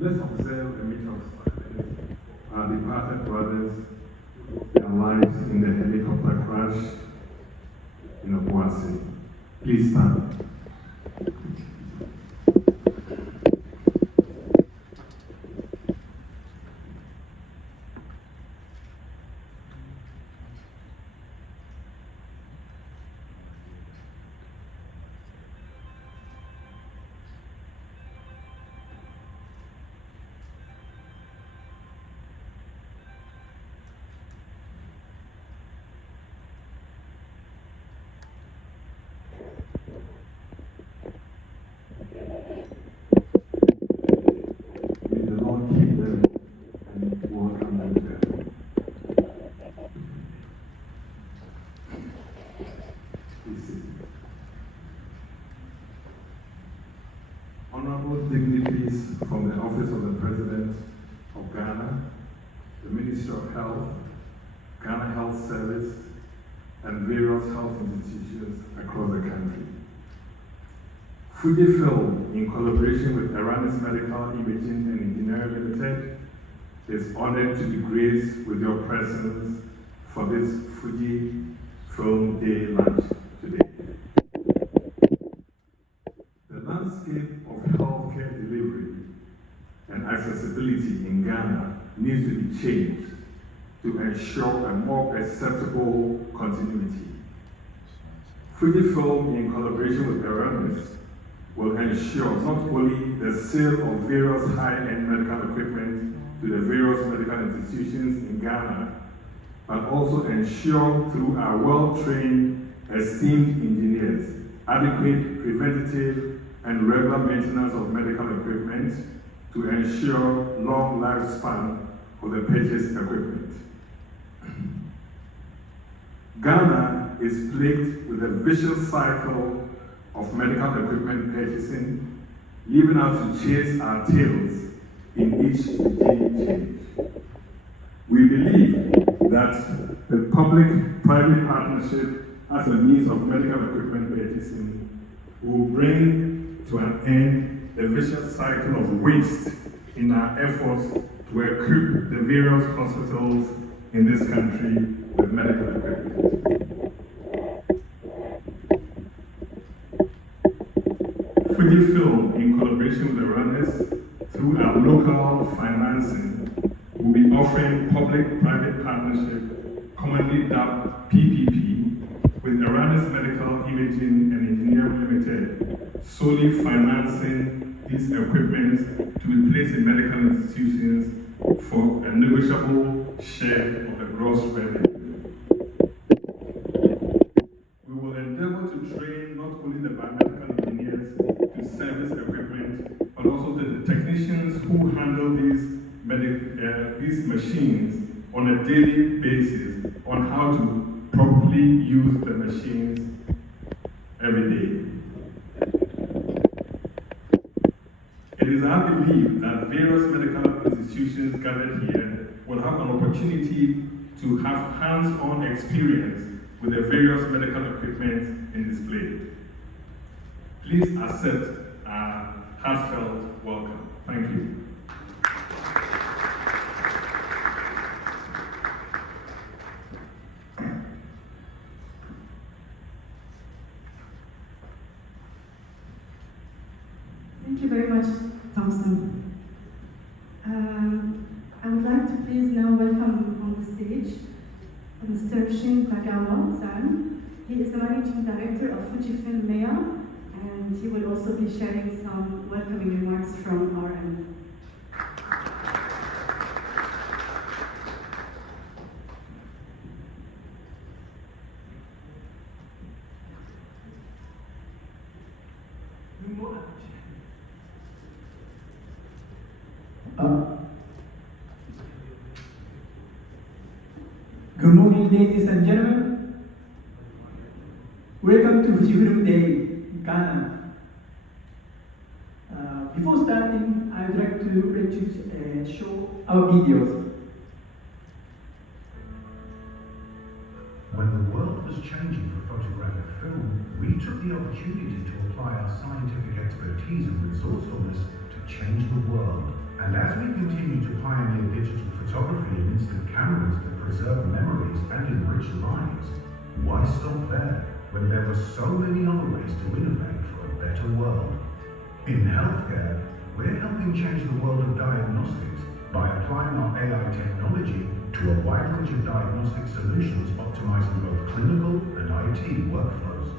Let's observe a minute of silence for our departed brothers, their lives in the helicopter crash in Obuasi. Please stand. Honorable dignitaries from the Office of the President of Ghana, the Ministry of Health, Ghana Health Service, and various health institutions across the country. FUJIFILM, in collaboration with Authorised Medical Imaging and Engineering Limited, is honored to be graced with your presence for this FUJIFILM Day lunch today. The landscape of healthcare delivery and accessibility in Ghana needs to be changed to ensure a more acceptable continuity. FUJIFILM, in collaboration with Authorised, will ensure not only the sale of various high-end medical equipment to the various medical institutions in Ghana, but also ensure through our well-trained, esteemed engineers, adequate preventative and regular maintenance of medical equipment to ensure long lifespan of the purchased equipment. Ghana is plagued with a vicious cycle of medical equipment purchasing, leaving us to chase our tails in each regime change. We believe that the public-private partnership as a means of medical equipment purchasing will bring to an end the vicious cycle of waste in our efforts to equip the various hospitals in this country with medical equipment. FUJIFILM, in collaboration with the runners, through our local financing, will be offering public-private partnership, commonly dubbed PPP, with Authorised Medical Imaging and Engineering Limited, solely financing these equipment to be placed in medical institutions for a negotiable share of the gross revenue. We will endeavor to train not only the biomedical engineers to service equipment, but also the technicians who handle these machines on a daily basis on how to properly use the machines every day. It is our belief that various medical institutions gathered here will have an opportunity to have hands-on experience with the various medical equipment in display. Please accept our heartfelt welcome. Thank you. Thank you very much, Thompson. I would like to please now welcome on the stage Mr. Shin Tagawa-san. He is the Managing Director of FUJIFILM MEA, and he will also be sharing some welcoming remarks from our end. Good morning, ladies and gentlemen. Welcome to FUJIFILM Day, Ghana. Before starting, I would like to show our videos. When the world was changing for photographic film, we took the opportunity to apply our scientific expertise and resourcefulness to change the world. And as we continue to pioneer digital photography and instant cameras that preserve memories and enrich lives, why stop there when there are so many other ways to innovate for a better world? In healthcare, we're helping change the world of diagnostics by applying our AI technology to a wide range of diagnostic solutions optimizing both clinical and IT workflows.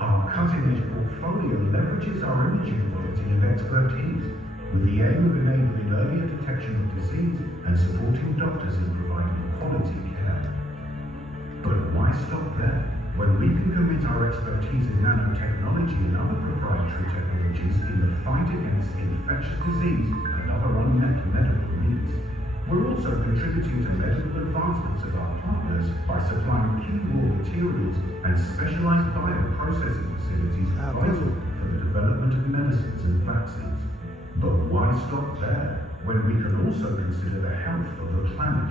Our cutting-edge portfolio leverages our imaging quality and expertise with the aim of enabling earlier detection of disease and supporting doctors in providing quality care. But why stop there when we can commit our expertise in nanotechnology and other proprietary technologies in the fight against infectious disease and other unmet medical needs? We're also contributing to medical advancements of our partners by supplying key raw materials and specialized bioprocessing facilities vital for the development of medicines and vaccines. But why stop there when we can also consider the health of the planet?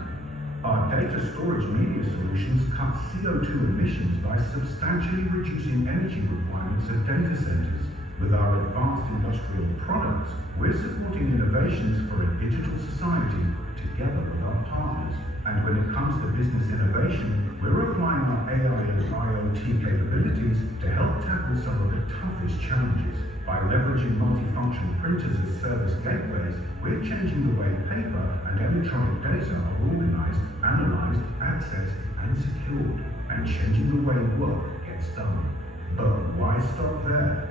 Our data storage media solutions cut CO2 emissions by substantially reducing energy requirements at data centers. With our advanced industrial products, we're supporting innovations for a digital society together with our partners. And when it comes to business innovation, we're applying our AI and IoT capabilities to help tackle some of the toughest challenges. By leveraging multifunction printers as service gateways, we're changing the way paper and electronic data are organized, analyzed, accessed, and secured, and changing the way work gets done. But why stop there?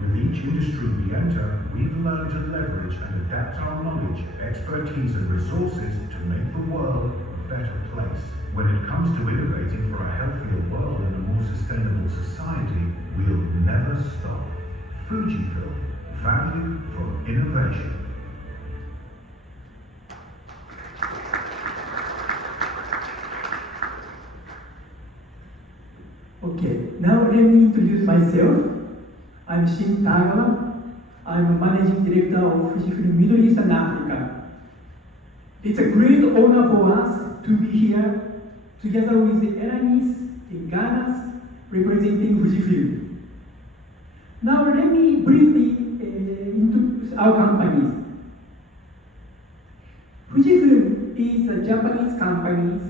With each industry we enter, we've learned to leverage and adapt our knowledge, expertise, and resources to make the world a better place. When it comes to innovating for a healthier world and a more sustainable society, we'll never stop. Fujifilm, value from innovation. Okay, now let me introduce myself. I'm Shin Tagawa. I'm a managing director of Fujifilm Middle East and Africa. It's a great honor for us to be here together with the Iranis and Ghanas representing Fujifilm. Now let me briefly introduce our companies. Fujifilm is a Japanese company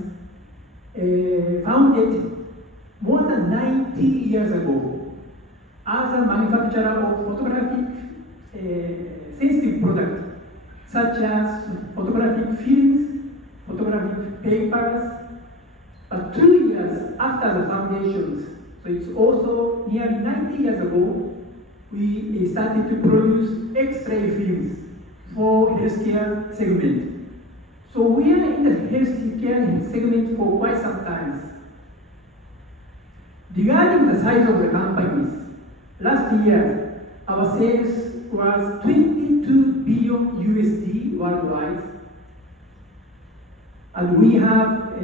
founded more than 90 years ago as a manufacturer of photographic sensitive products such as photographic films, photographic papers. But 2 years after the foundations, so it's also nearly 90 years ago, we started to produce X-ray films for healthcare segment. So we are in the healthcare segment for quite some time. Regarding the size of the companies, last year our sales was 22 billion USD worldwide, and we have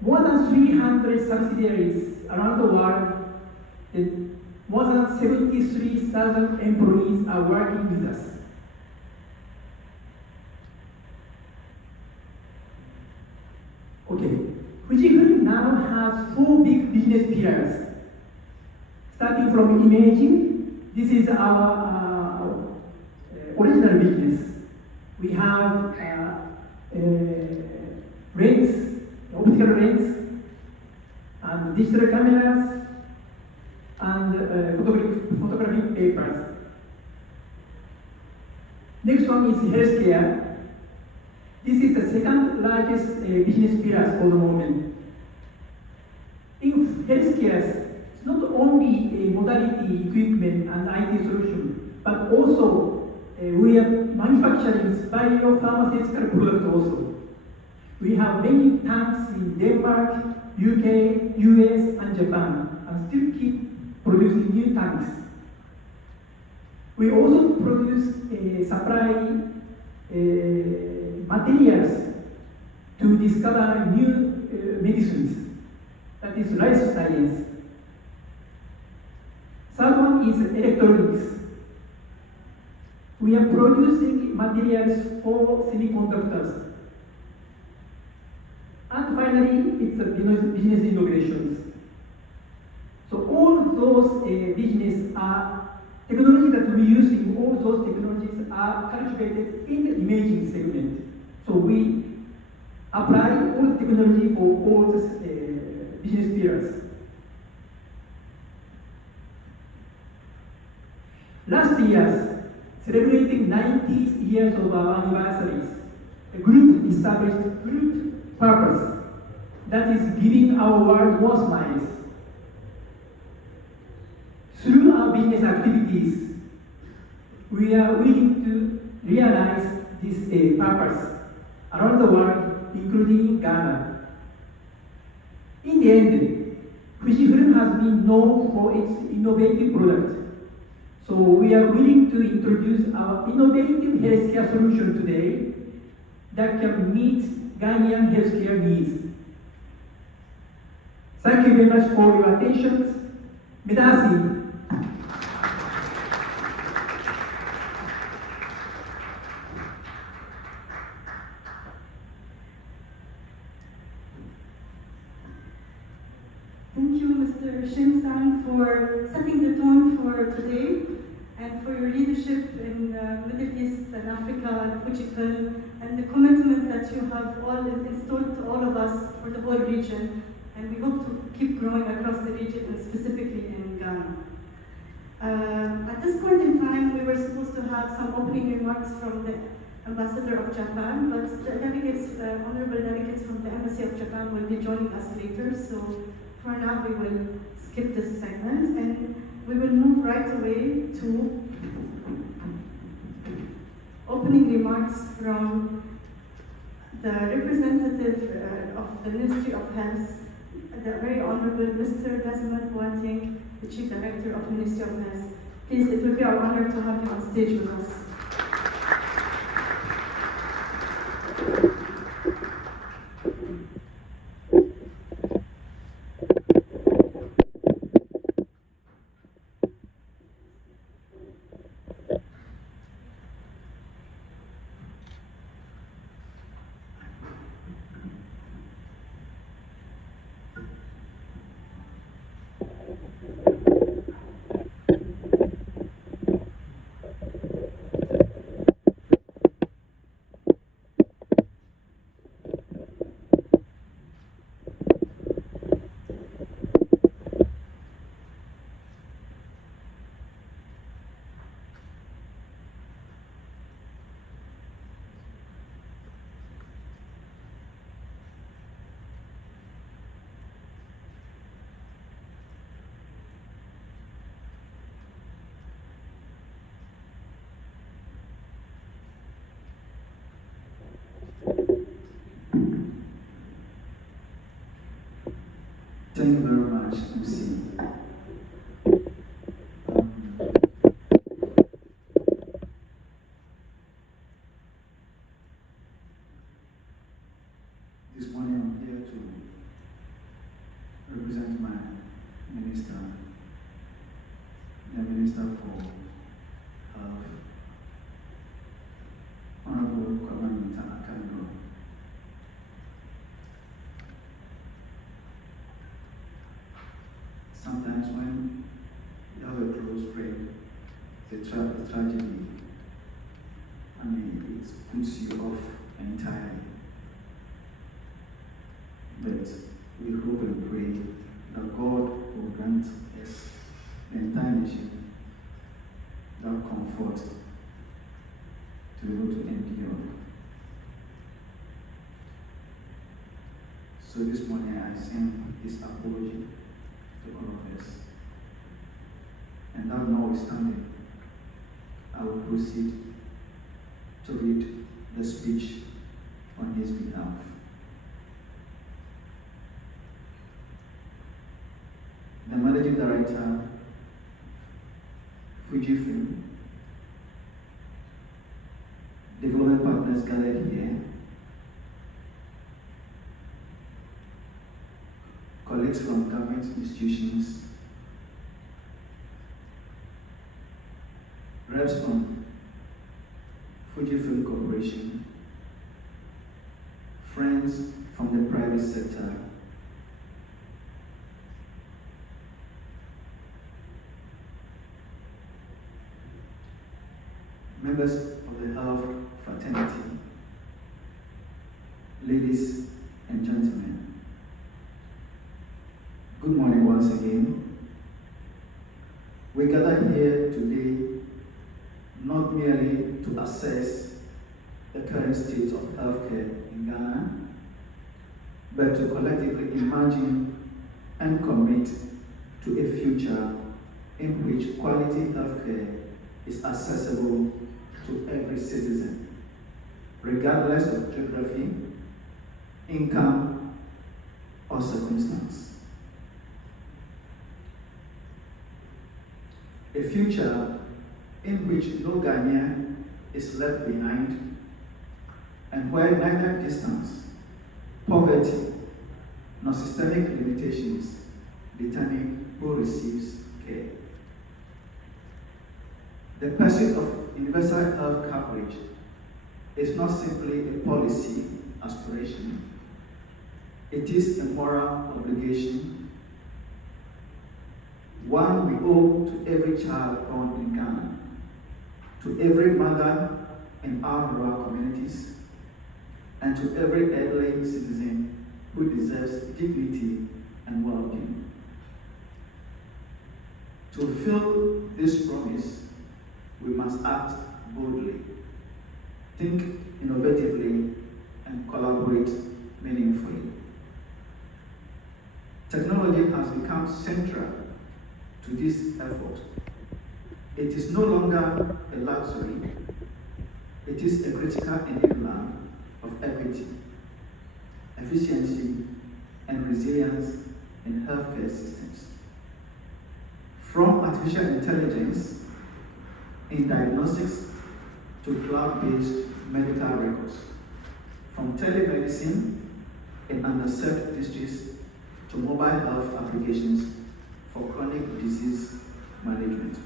more than 300 subsidiaries around the world. More than 73,000 employees are working with us. Okay, Fujifilm now has 4 big business pillars. Starting from imaging, this is our original business. We have lens, optical lens, and digital cameras, and photographic papers. Next one is healthcare. This is the second largest business pillar for the moment. In healthcare, it's not only a modality, equipment, and IT solution, but also we are manufacturing biopharmaceutical products also. We have many tanks in Denmark, UK, US, and Japan, and still keep producing new tanks. We also produce supply materials to discover new medicines. That is life science. Third one is electronics. We are producing materials for semiconductors. And finally, it's business integrations. So all those business reusing all those technologies are cultivated in the imaging segment. So we apply all the technology for all the business pillars. Last year, celebrating 90 years of our anniversaries, the group established group purpose that is giving our world more smiles. Through our business activities, we are willing to realize this purpose around the world, including Ghana. In the end, Fujifilm has been known for its innovative product. So we are willing to introduce our innovative healthcare solution today that can meet Ghanaian healthcare needs. Thank you very much for your attention. Medasi. Thank you, Mr. Shin-san, for setting the tone for today and for your leadership in Middle East and Africa and Fujifilm and the commitment that you have all installed to all of us for the whole region. And we hope to keep growing across the region and specifically in Ghana. At this point in time, we were supposed to have some opening remarks from the Ambassador of Japan, but the delegates, honorable delegates from the Embassy of Japan will be joining us later. So for now, we will skip this segment and we will move right away to opening remarks from the representative of the Ministry of Health, the very honorable Mr. Desmond Boateng, the Chief Director of Ministry of Health. Please, it will be our honor to have you on stage with us. Thank you very much, MC. This morning I'm here to represent my minister, the Minister for Health, Honorable Kwame Ntamakando. Sometimes when you have a close friend, the tragedy, it puts you off entirely. But we hope and pray that God will grant us the entire nation that comfort to be able to endure. So this morning I send this apology to all of us. And that notwithstanding, I will proceed to read the speech on his behalf. The Managing Director, Fujifilm, development partners gathered here, colleagues from government institutions, reps from Fujifilm Corporation, friends from the private sector, members of the health fraternity, ladies and gentlemen, good morning once again. We gather here today not merely to assess the current state of healthcare in Ghana, but to collectively imagine and commit to a future in which quality healthcare is accessible to every citizen, regardless of geography, income, or circumstance. A future in which no Ghanaian is left behind, and where neither distance, poverty, nor systemic limitations determine who receives care. The pursuit of universal health coverage is not simply a policy aspiration. It is a moral obligation, one we owe to every child born in Ghana, to every mother in our rural communities, and to every elderly citizen who deserves dignity and well-being. To fulfill this promise, we must act boldly, think innovatively, and collaborate meaningfully. Technology has become central to this effort. It is no longer a luxury, it is a critical enabler of equity, efficiency, and resilience in healthcare systems. From artificial intelligence in diagnostics to cloud-based medical records, from telemedicine in underserved districts to mobile health applications for chronic disease management.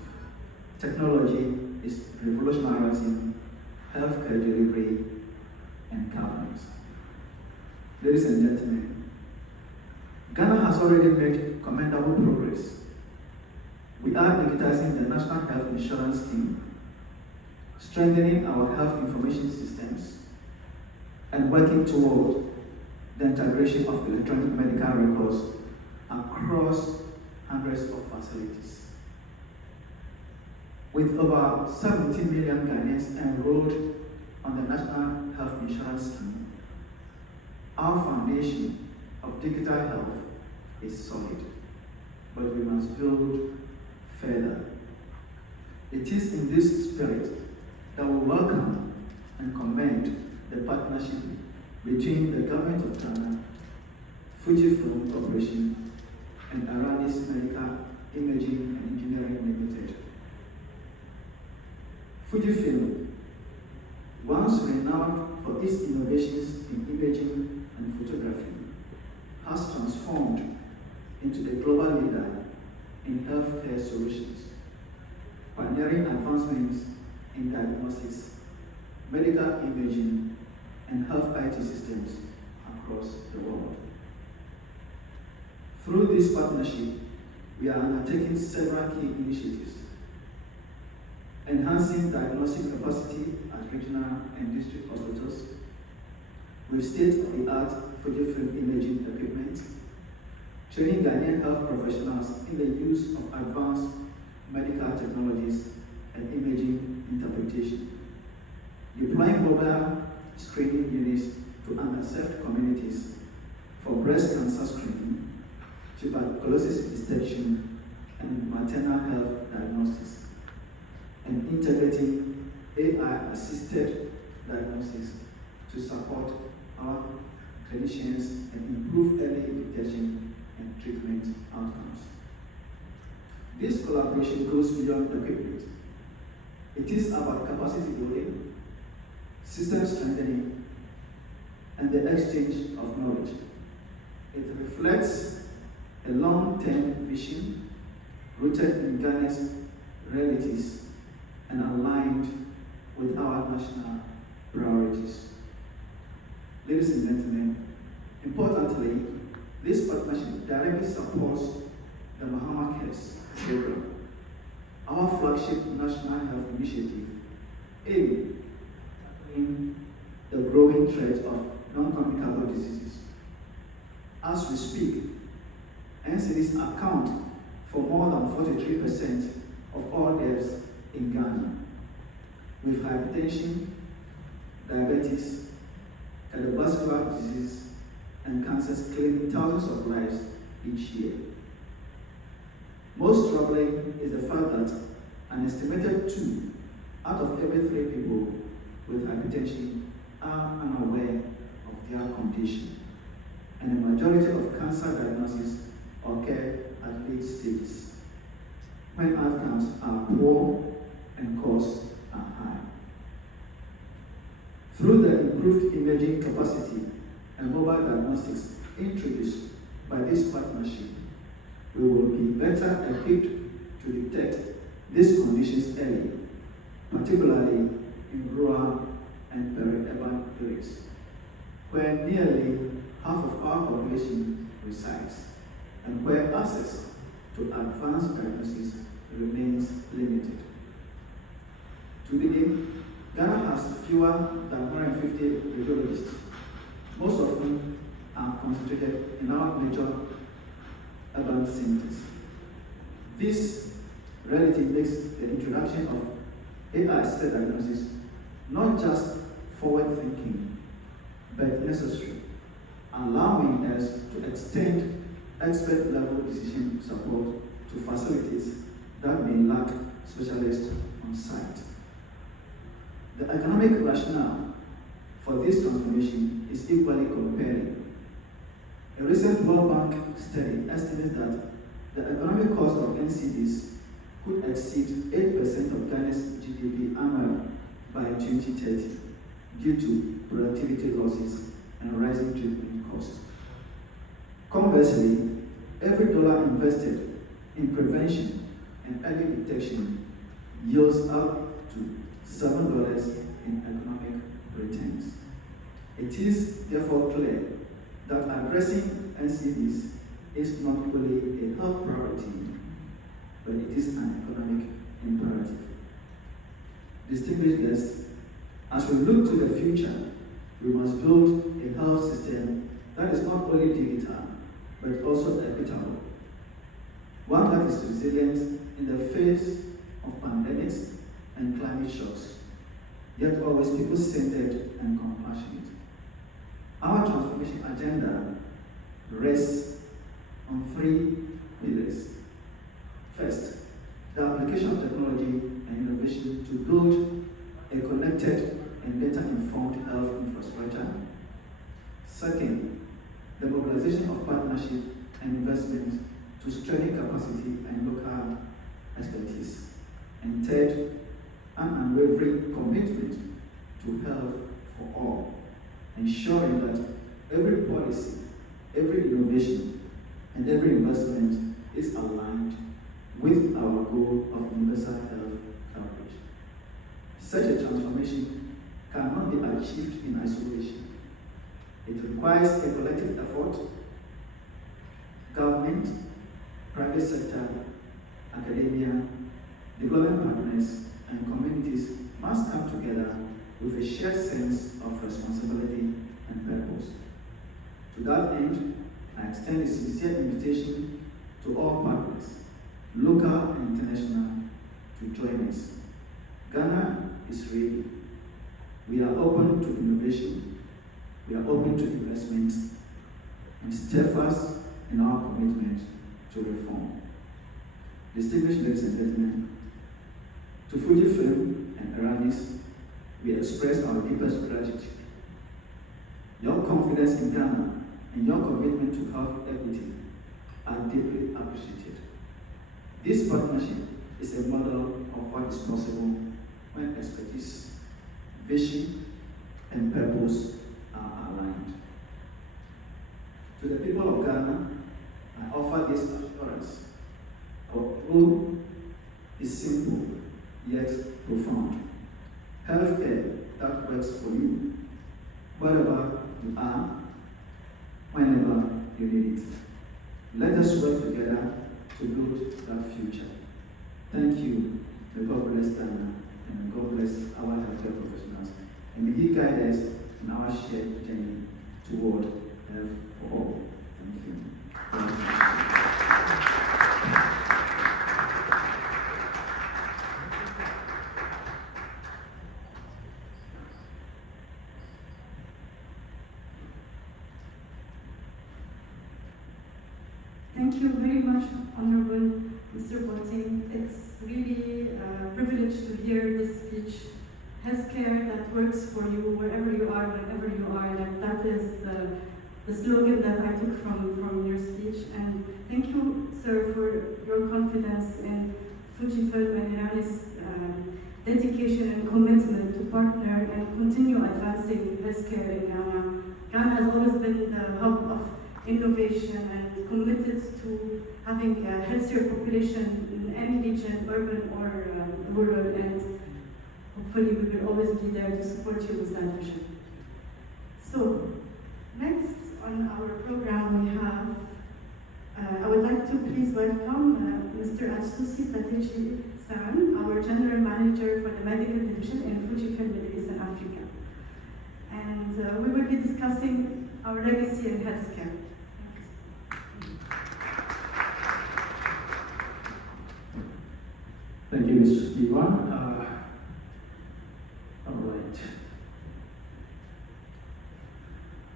Technology is revolutionizing healthcare delivery and governance. Ladies and gentlemen, Ghana has already made commendable progress. We are digitizing the National Health Insurance Scheme, strengthening our health information systems, and working toward the integration of electronic medical records across hundreds of facilities. With over 70 million Ghanaians enrolled on the National Health Insurance Scheme, our foundation of digital health is solid, but we must build further. It is in this spirit that we welcome and commend the partnership between the Government of Ghana, FUJIFILM Corporation, and Authorised Medical Imaging and Engineering Limited. FUJIFILM, once renowned for its innovations in imaging and photography, has transformed into a global leader in healthcare solutions, pioneering advancements in diagnostics, medical imaging, and health IT systems across the world. Through this partnership, we are undertaking several key initiatives: enhancing diagnostic capacity at regional and district hospitals with state-of-the-art FUJIFILM imaging equipment, training Ghanaian health professionals in the use of advanced medical technologies and imaging interpretation, deploying mobile screening units to underserved communities for breast cancer screening, tuberculosis detection, and maternal health diagnostics, and integrating AI-assisted diagnostics to support our clinicians and improve early detection and treatment outcomes. This collaboration goes beyond equipment. It is about capacity building, system strengthening, and the exchange of knowledge. It reflects a long-term vision rooted in Ghana's realities and aligned with our national priorities. Ladies and gentlemen, importantly, this partnership directly supports the Mahama Cares program, our flagship national health initiative aim at tackling the growing threat of non-communicable diseases. As we speak, NCDs account for more than 43% of all deaths in Ghana, with hypertension, diabetes, cardiovascular disease, and cancers claiming thousands of lives each year. Most troubling is the fact that an estimated 2 out of every 3 people with hypertension are unaware of their condition, and the majority of cancer diagnoses occur at late stages, when outcomes are poor and costs are high. Through the improved imaging capacity and mobile diagnostics introduced by this partnership, we will be better equipped to detect these conditions early, particularly in rural and peri-urban areas, where nearly half of our population resides, and where access to advanced diagnosis remains limited. To begin, Ghana has fewer than 150 radiologists, most of whom are concentrated in our major urban centers. This reality makes the introduction of AI-assisted diagnosis not just forward-thinking, but necessary, allowing us to extend expert-level decision support to facilities that may lack specialists on site. The economic rationale for this transformation is equally compelling. A recent World Bank study estimates that the economic cost of NCDs could exceed 8% of Ghana's GDP annually by 2030 due to productivity losses and rising treatment costs. Conversely, every dollar invested in prevention and early detection yields up to $7 in economic returns. It is therefore clear that addressing NCDs is not only a health priority, but it is an economic imperative. Distinguished guests, as we look to the future, we must build a health system that is not only digital, but also equitable. One that is resilient in the face of pandemics and climate shocks, yet always people-centered and compassionate. Our transformation agenda rests on 3 pillars. First, the application of technology and innovation to build a connected and data-informed health infrastructure. Second, the mobilization of partnership and investment to strengthen capacity and local expertise. And third, an unwavering commitment to health for all, ensuring that every policy, every innovation, and every investment is aligned with our goal of universal health coverage. Such a transformation cannot be achieved in isolation. It requires a collective effort. Government, private sector, academia, development partners, and communities must come together with a shared sense of responsibility and purpose. To that end, I extend a sincere invitation to all partners, local and international, to join us. Ghana is ready. We are open to innovation, we are open to investment, and steadfast in our commitment to reform. Distinguished ladies and gentlemen, to Fujifilm and Authorised, we express our deepest gratitude. Your confidence in Ghana and your commitment to health equity are deeply appreciated. This partnership is a model of what is possible when expertise, vision, and purpose are aligned. To the people of Ghana, I offer this assurance. Our role is simple, yet profound. Healthcare that works for you, wherever you are, whenever you need it. Let us work together to build that future. Thank you. May God bless Ghana, and may God bless our health. healthcare professionals, and may He guide us in our shared journey toward health for all. Thank you. Thank you. Thank you very much, Honorable Mr. Boateng. It's really a privilege to hear this speech. Healthcare that works for you wherever you are, whenever you are. Like that is the slogan that I took from your speech. And thank you, sir, for your confidence in Fujifilm and Irani's dedication and commitment to partner and continue advancing healthcare in Ghana. Ghana has always been the hub of innovation and committed to having a healthier population in any region, urban or rural, and hopefully we will always be there to support you with that vision. So, next on our program we have, I would like to please welcome Mr. Atsushi Tateshi-san, our General Manager for the Medical Division in Fujifilm Middle East and Africa. And we will be discussing our legacy in healthcare. Thank you, Ms. Diva.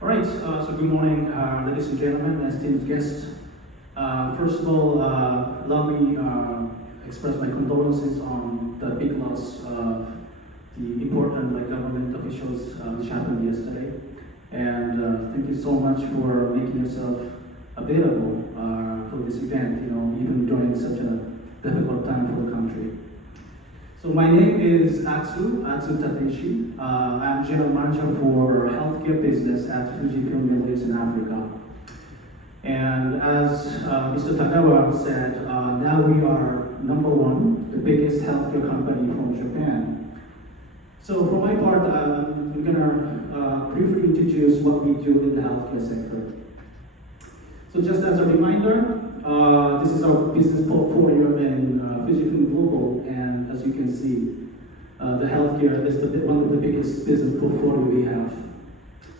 All right, so good morning, ladies and gentlemen, esteemed guests. First of all, allow me express my condolences on the big loss of the important government officials which happened yesterday. And thank you so much for making yourself available for this event, even during such a difficult time for the country. So my name is Atsu Tateshi. I'm General Manager for Healthcare Business at Fujifilm Middle East and Africa. And as Mr. Tagawa said, now we are #1, the biggest healthcare company from Japan. So for my part, I'm gonna briefly introduce what we do in the healthcare sector. So just as a reminder, this is our business portfolio in Fujifilm Global, and as you can see, the healthcare is one of the biggest business portfolio we have.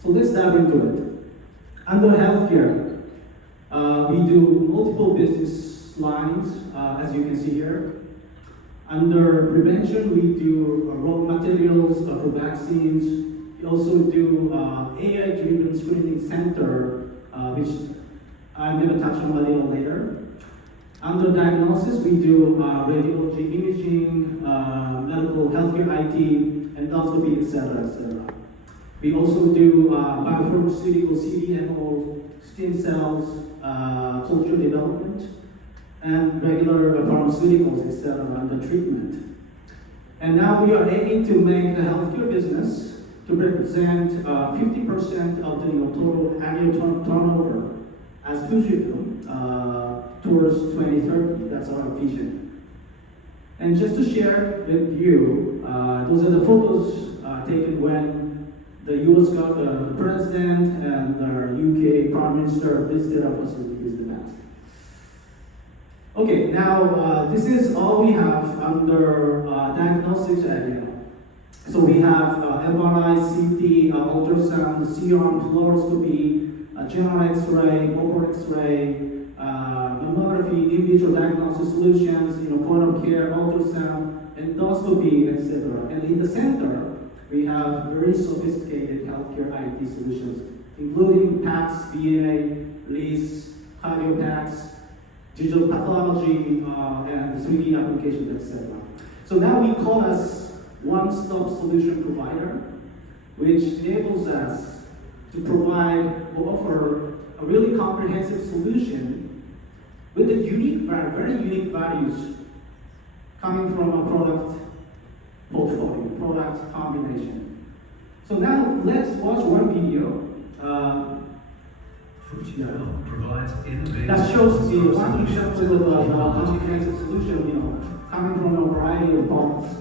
So let's dive into it. Under healthcare, we do multiple business lines, as you can see here. Under prevention, we do raw materials for vaccines. We also do AI-driven screening center, which I'm going to touch on a little later. Under diagnosis, we do radiology imaging, medical healthcare IT, endoscopy, etc., etc. We also do biopharmaceutical CDMO, stem cells, culture development, and regular pharmaceuticals, etc., under treatment. And now we are aiming to make the healthcare business to represent 50% of the total annual turnover as Fujifilm towards 2030. That's our vision. And just to share with you, those are the photos taken when the US president and the UK Prime Minister visited our facilities in the past. Okay, now this is all we have under diagnostics area. So we have MRI, CT, ultrasound, C-arm, fluoroscopy, general X-ray, mobile X-ray, mammography, in vitro diagnostic solutions, point of care, ultrasound, endoscopy, etc. And in the center, we have very sophisticated healthcare IT solutions, including PACS, VNA, LIS, cardio PACS, digital pathology, and 3D applications, etc. So now we call us one-stop solution provider, which enables us to provide or offer a really comprehensive solution with a unique, very unique values coming from a product portfolio, product combination. So now let's watch one video Fujifilm provides innovative that shows the one example of a comprehensive solution, coming from a variety of products.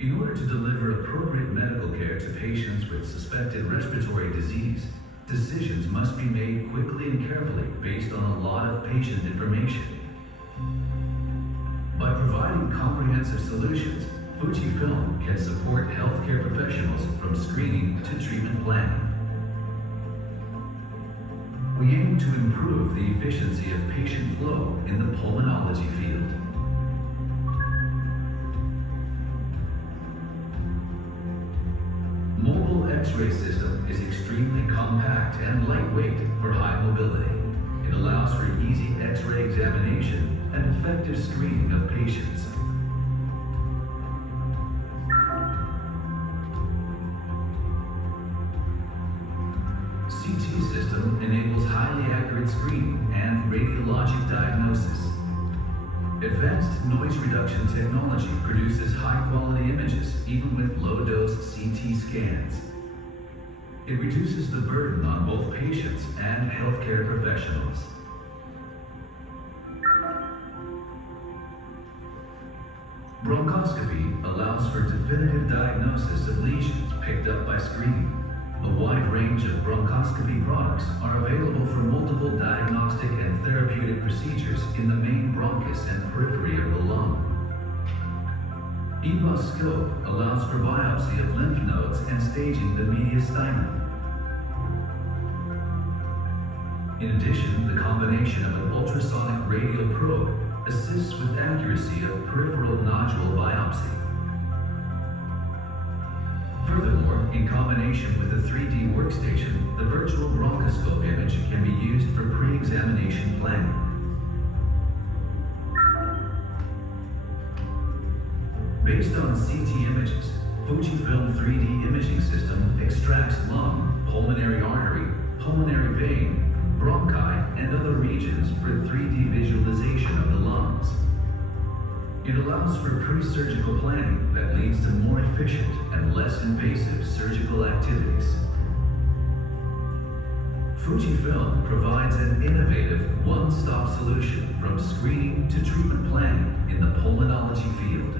In order to deliver appropriate medical care to patients with suspected respiratory disease, decisions must be made quickly and carefully based on a lot of patient information. comprehensive solutions, FUJIFILM can support healthcare professionals from screening to treatment planning. We aim to improve the efficiency of patient flow in the pulmonology field. Mobile X-ray system is extremely compact and lightweight for high mobility. It allows for easy X-ray examination and effective screening of patients. CT system enables highly accurate screening and radiologic diagnosis. Advanced noise reduction technology produces high-quality images even with low-dose CT scans. It reduces the burden on both patients and healthcare professionals. Bronchoscopy allows for definitive diagnosis of lesions picked up by screening. A wide range of bronchoscopy products are available for multiple diagnostic and therapeutic procedures in the main bronchus and periphery of the lung. EBUS scope allows for biopsy of lymph nodes and staging the mediastinum. In addition, the combination of an ultrasonic radial probe assists with accuracy of peripheral nodule biopsy. Furthermore, in combination with a 3D workstation, the virtual bronchoscope image can be used for pre-examination planning. Based on CT images, FUJIFILM 3D imaging system extracts lung, pulmonary artery, pulmonary vein, bronchi, and other regions for 3D visualization of the lungs. It allows for pre-surgical planning that leads to more efficient and less invasive surgical activities. FUJIFILM provides an innovative one-stop solution from screening to treatment planning in the pulmonology field.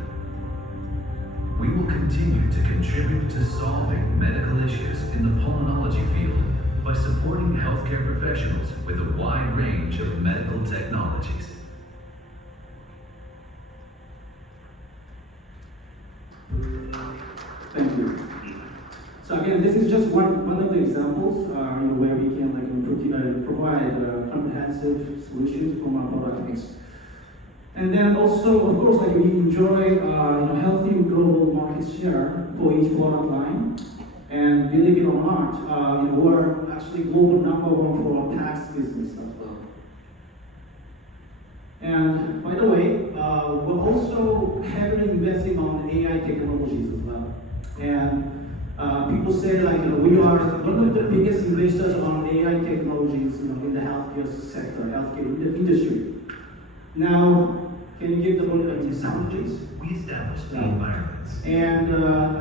We will continue to contribute to solving medical issues in the pulmonology field by supporting healthcare professionals with a wide range of medical technologies. Thank you. So again, this is just one of the examples where we can provide comprehensive solutions from our product mix. And then also, of course, we enjoy healthy global market share for each product line. And believe it or not, we're actually global #1 for our tax business as well. And by the way, we're also heavily investing on AI technologies as well. And people say we are one of the biggest investors on AI technologies in the healthcare sector, healthcare industry. Now, can you give the sound, please? We established the environments. And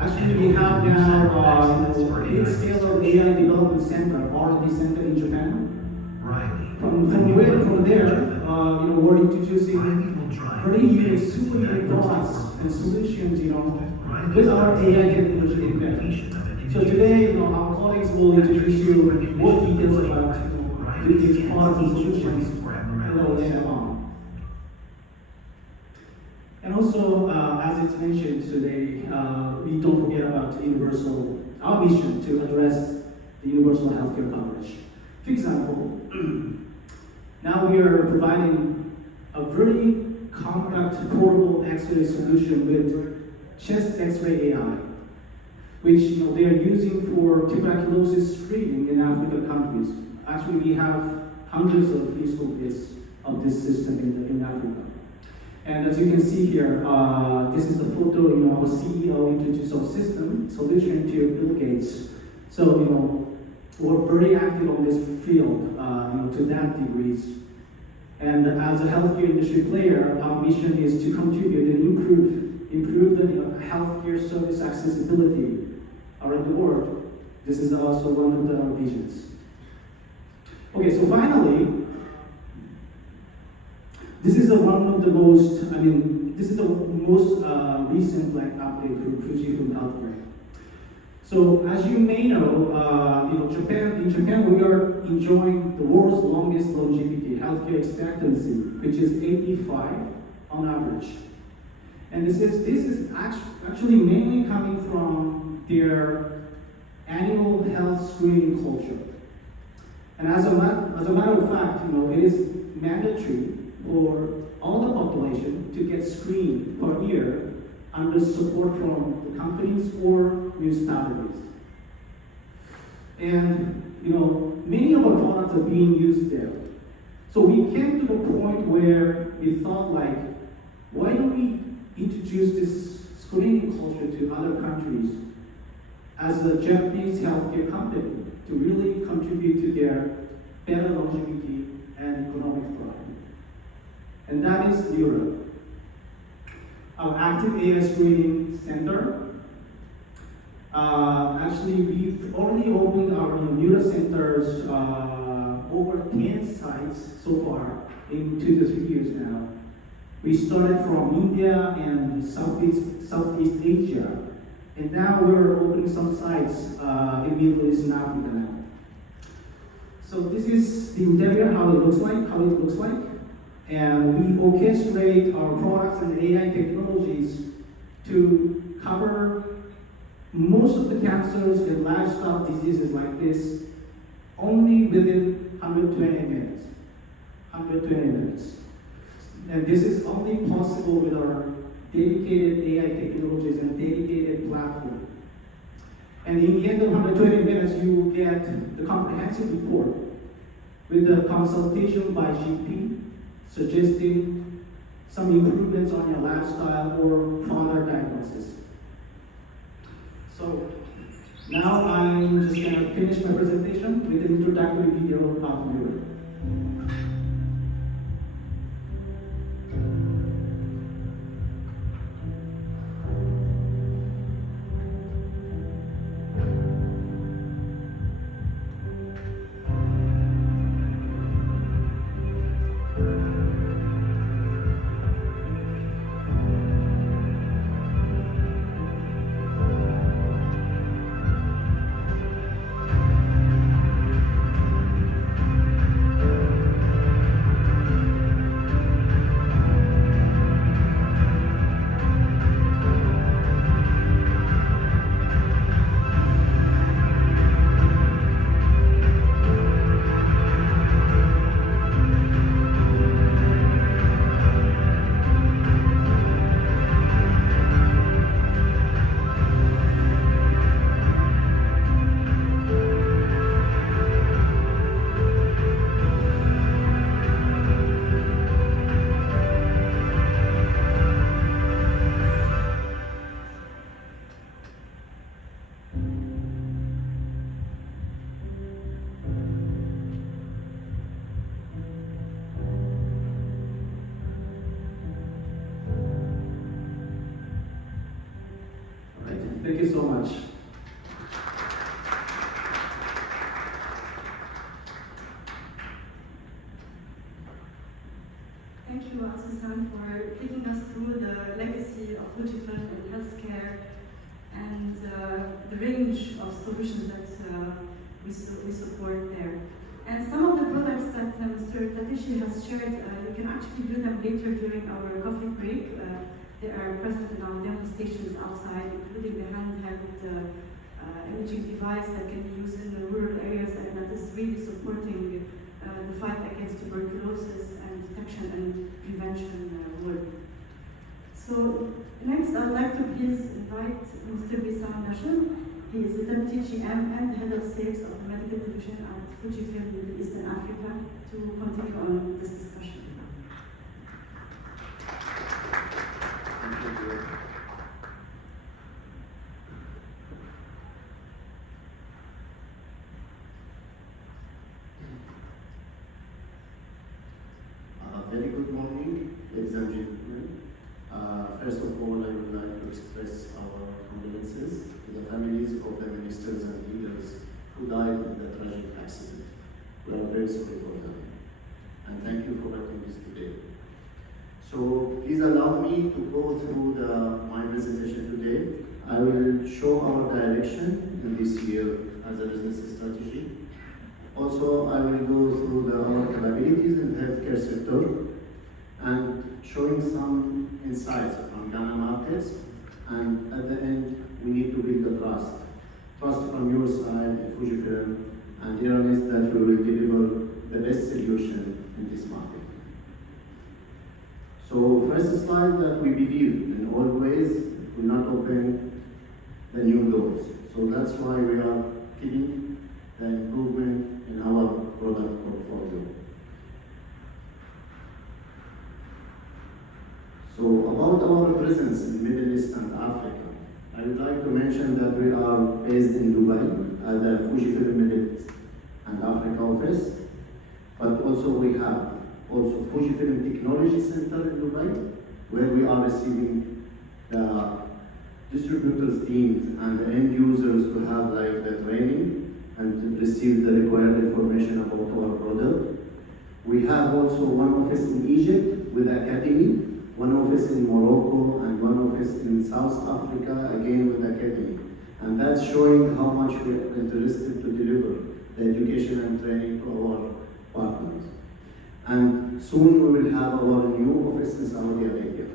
actually, we have now a big scale of AI development center, R&D center in Japan. From there, we're introducing very unique, super unique products and solutions, with our AI technology impact. So today, our colleagues will introduce you more details about these products and solutions later on. And also, as it's mentioned today, we don't forget about our mission to address the universal healthcare coverage. For example, now we are providing a very compact, portable X-ray solution with chest X-ray AI, which they are using for tuberculosis screening in African countries. Actually, we have hundreds of install bits of this system in Africa. And as you can see here, this is the photo. Our CEO introduced our solution to Bill Gates. So we're very active on this field, to that degree. And as a healthcare industry player, our mission is to contribute and improve the healthcare service accessibility around the world. This is also one of our visions. Okay, so finally, this is one of the most, this is the most recent update for FUJIFILM Healthcare. So as you may know, in Japan we are enjoying the world's longest longevity, healthcare expectancy, which is 85 on average. And this is actually mainly coming from their annual health screening culture. And as a matter of fact, it is mandatory for all the population to get screened per year under support from the companies or municipalities. And many of our products are being used there. So we came to the point where we thought, like, why don't we introduce this screening culture to other countries as a Japanese healthcare company to really contribute to their better longevity and economic thriving. And that is Europe. Our active AI screening center. Actually, we've already opened our neuro centers over 10 sites so far in 2 to 3 years now. We started from India and Southeast Asia, and now we're opening some sites in Middle East and Africa now. So this is the interior, how it looks like, and we orchestrate our products and AI technologies to cover most of the cancers and lifestyle diseases like this only within 120 minutes. 120 minutes. And this is only possible with our dedicated AI technologies and dedicated platform. And in the end of 120 minutes, you will get the comprehensive report with a consultation by GP suggesting some improvements on your lifestyle or further diagnosis. So now I'm just going to finish my presentation with an introductory video about Europe. Thank you so much. Thank you, Authorised, for taking us through the legacy of FUJIFILM in healthcare and the range of solutions that we support there. And some of the products that Mr. Tateshi has shared, you can actually view them later during our coffee break. They are present in our demo stations outside, including the handheld imaging device that can be used in the rural areas and that is really supporting the fight against tuberculosis and detection and prevention work. So next, I'd like to please invite Mr. Wissam Nashel. He is the Deputy GM and Head of Sales of the Medical Division at FUJIFILM Middle East and Africa to continue on this discussion. Very good morning, ladies and gentlemen. First of all, I would like to express our condolences to the families of the ministers and leaders who died in the tragic accident. We are very sorry for them. And thank you for making this today. So please allow me to go through my presentation today. I will show our direction in this year as a business strategy. Also, I will go through our capabilities in the healthcare sector and showing some insights from Ghana markets, and at the end, we need to build the trust. Trust from your side, Fujifilm, and Authorised, that we will deliver the best solution in this market. So first slide, that we believe in all ways will not open the new doors. So that's why we are keeping the improvement in our product portfolio. So about our presence in Middle East and Africa, I would like to mention that we are based in Dubai at the Fujifilm Middle East and Africa office, but also we have Fujifilm Technology Center in Dubai, where we are receiving the distributors teams and the end users to have like the training and to receive the required information about our product. We have also one office in Egypt with Academy, one office in Morocco, and one office in South Africa, again with Academy. And that's showing how much we are interested to deliver the education and training to our partners. And soon we will have our new office in Saudi Arabia.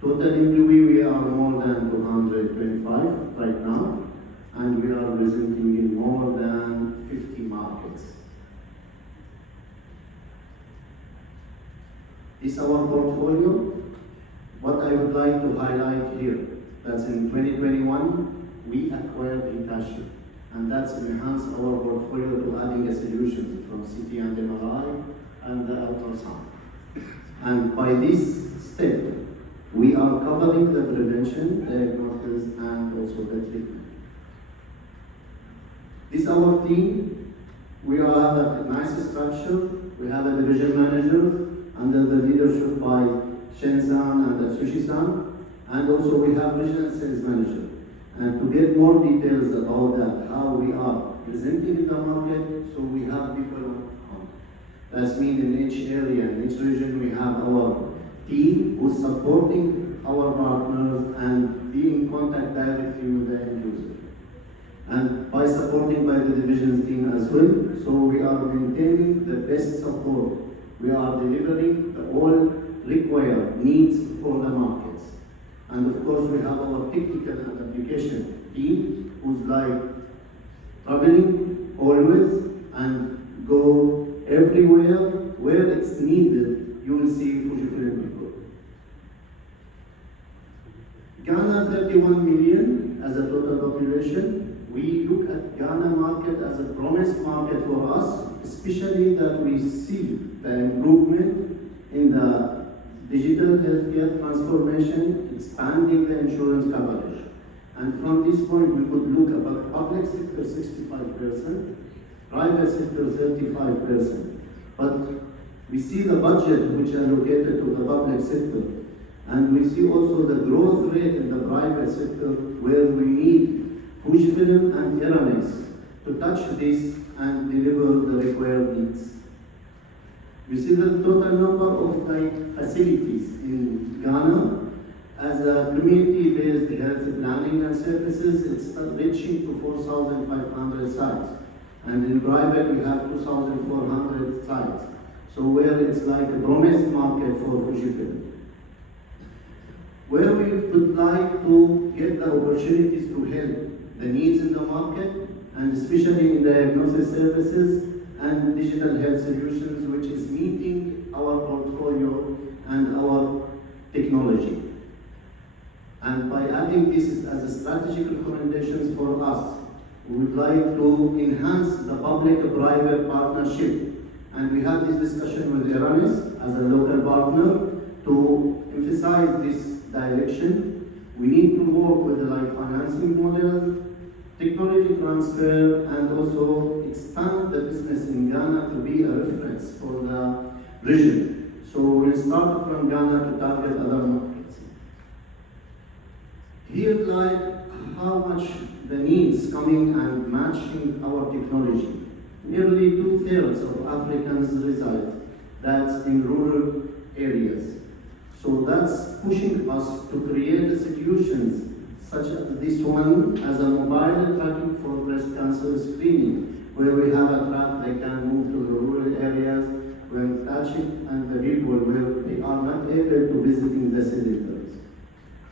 Total employee, we are more than 225 right now, and we are presenting in more than 50 markets. This is our portfolio. What I would like to highlight here, that's in 2021, we acquired Hitachi, and that's enhanced our portfolio to adding a solutions from CT and MRI and the ultrasound. And by this step, we are covering the prevention, diagnosis, and also the treatment. This is our team. We have a nice structure. We have a division manager under the leadership by Shen-san and Atsushi-san, and also we have regional sales manager. And to get more details about that, how we are presenting in the market, so we have people on. That means in each area, in each region, we have our team who's supporting our partners and be in contact directly with the end user. And by supporting by the divisions team as well, so we are maintaining the best support. We are delivering the all required needs for the markets. And of course, we have our technical and application team who's like traveling always and go everywhere where it's needed. You will see Fujifilm people. Ghana, 31 million as a total population. We look at Ghana market as a promised market for us, especially that we see the improvement in the digital healthcare transformation, expanding the insurance coverage. And from this point, we could look at public sector 65%, private sector 35%. But we see the budget which are allocated to the public sector. And we see also the growth rate in the private sector where we need Fujifilm and Authorised to touch this and deliver the required needs. We see the total number of facilities in Ghana as a community-based health planning and services. It's reaching to 4,500 sites, and in private we have 2,400 sites. So where it's like a promised market for Fujifilm. Where we would like to get the opportunities to help the needs in the market, and especially in diagnosis services and digital health solutions, which is meeting our portfolio and our technology. And by adding this as a strategic recommendations for us, we would like to enhance the public-private partnership. And we had this discussion with Authorised as a local partner to emphasize this direction. We need to work with the financing model, technology transfer, and also expand the business in Ghana to be a reference for the region. So we'll start from Ghana to target other markets. Here, how much the needs coming and matching our technology. Nearly 2/3 of Africans reside that's in rural areas. So that's pushing us to create solutions such as this one as a mobile tracking for breast cancer screening, where we have a track that can move to the rural areas when touching and the people where they are able to visiting the cylinders.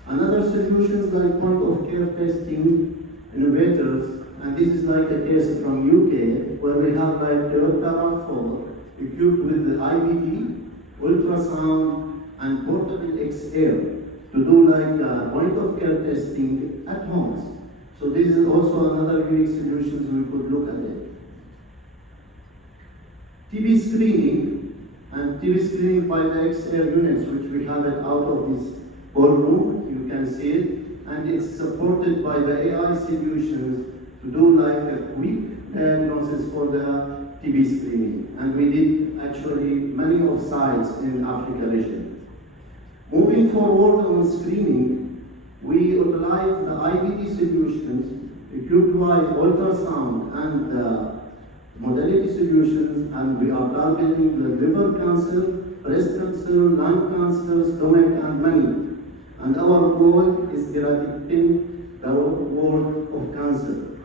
Another solutions like point of care testing innovators, and this is like a case from UK where we have like Toyota RAV4 equipped with the IVD, ultrasound, and portable XR to do like point of care testing at homes. So this is also another unique solutions we could look at it. TB screening and TB screening by the XR units, which we have it out of this ballroom, you can see it, and it's supported by the AI solutions to do like a quick diagnosis for the TB screening. And we did actually many of sites in Africa region. Moving forward on screening, we utilize the IVD solutions equipped by ultrasound and modality solutions, and we are targeting the liver cancer, breast cancer, lung cancer, stomach, and many. And our goal is eradicating the world of cancer.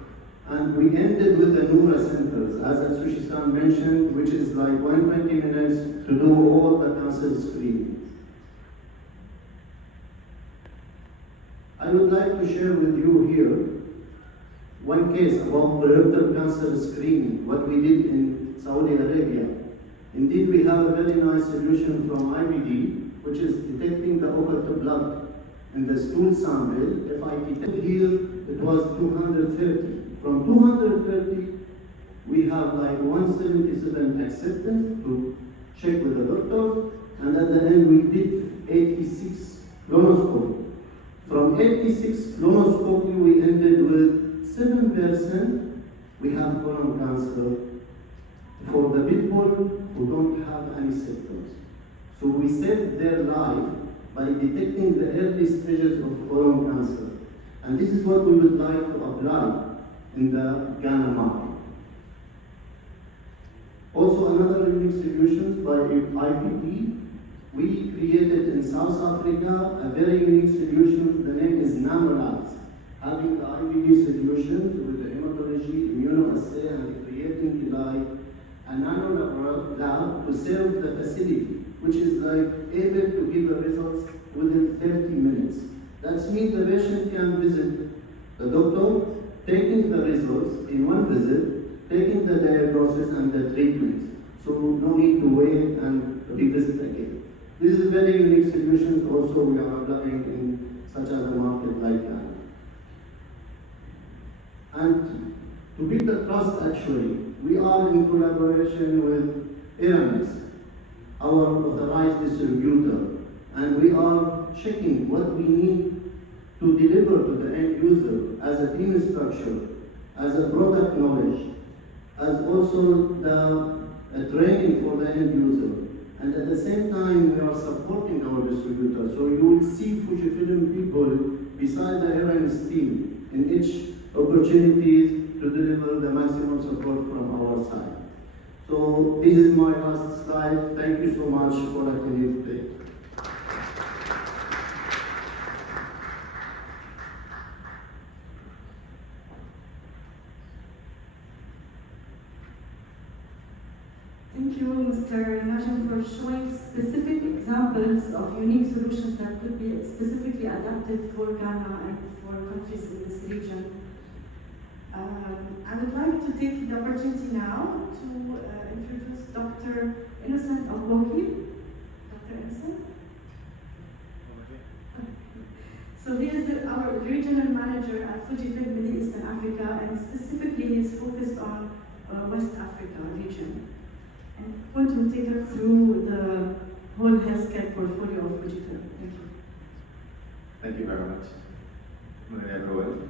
And we ended with the neuro centers, as Atsushi-san mentioned, which is like 120 minutes to do all the cancer screening. I would like to share with you here one case about colorectal cancer screening, what we did in Saudi Arabia. Indeed, we have a very nice solution from IVD, which is detecting the occult blood in the stool sample. If I detect here, it was 230. From 230, we have like 177 acceptance to check with the doctor, and at the end we did 86 colonoscopy. From 86 colonoscopy, we ended with 7% we have colon cancer for the people who don't have any symptoms. So we saved their life by detecting the early stages of colon cancer. And this is what we would like to apply in the Ghana market. Also, another unique solutions by IPT, we created in South Africa a very unique solution. The name is NanoLabs, having the IVD solutions with the hematology, immunoassay, and creating like a nano lab to serve the facility, which is like able to give the results within 30 minutes. That means the patient can visit the doctor, taking the results in one visit, taking the diagnosis and the treatment. So no need to wait and revisit again. This is very unique solutions also we are applying in such as a market like that. And to build the trust actually, we are in collaboration with Aramis, our authorized distributor, and we are checking what we need to deliver to the end user as a team structure, as a product knowledge, as also the training for the end user. And at the same time, we are supporting our distributor. So you will see Fujifilm people beside the Aramis team in each opportunities to deliver the maximum support from our side. So this is my last slide. Thank you so much for attending today. Thank you, Mr. Najim, for showing specific examples of unique solutions that could be specifically adapted for Ghana and for countries in this region. I would like to take the opportunity now to introduce Dr. Innocent Okoki. Dr. Innocent? So he is our regional manager at Fujifilm Middle East and Africa, and specifically he is focused on West Africa region. And going to take us through the whole healthcare portfolio of Fujifilm. Thank you. Thank you very much. Good morning, everyone.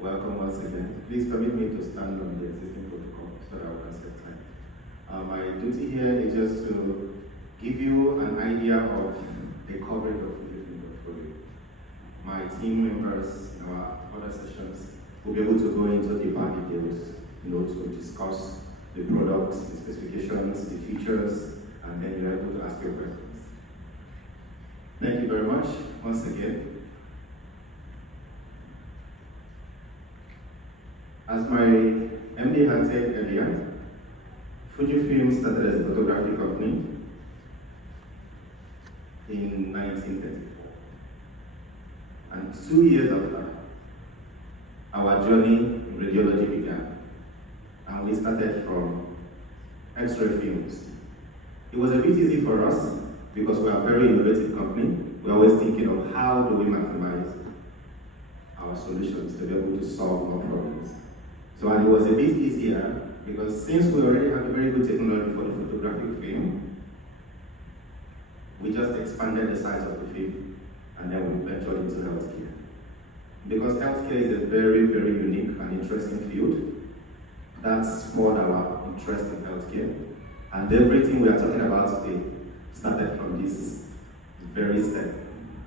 Welcome once again. Please permit me to stand on the existing protocol so that we can set time. My duty here is just to give you an idea of the coverage of Fujifilm portfolio. My team members in our other sessions will be able to go into deeper details, to discuss the products, the specifications, the features, and then you're able to ask your questions. Thank you very much once again. As my MD had said earlier, Fujifilm started as a photography company in 1934. And 2 years after, our journey in radiology began. And we started from X-ray films. It was a bit easy for us because we are a very innovative company. We're always thinking of how do we maximize our solutions to be able to solve more problems. So and it was a bit easier because since we already had a very good technology for the photographic film, we just expanded the size of the film and then we ventured into healthcare. Because healthcare is a very, very unique and interesting field, that spawned our interest in healthcare. And everything we are talking about today started from this very step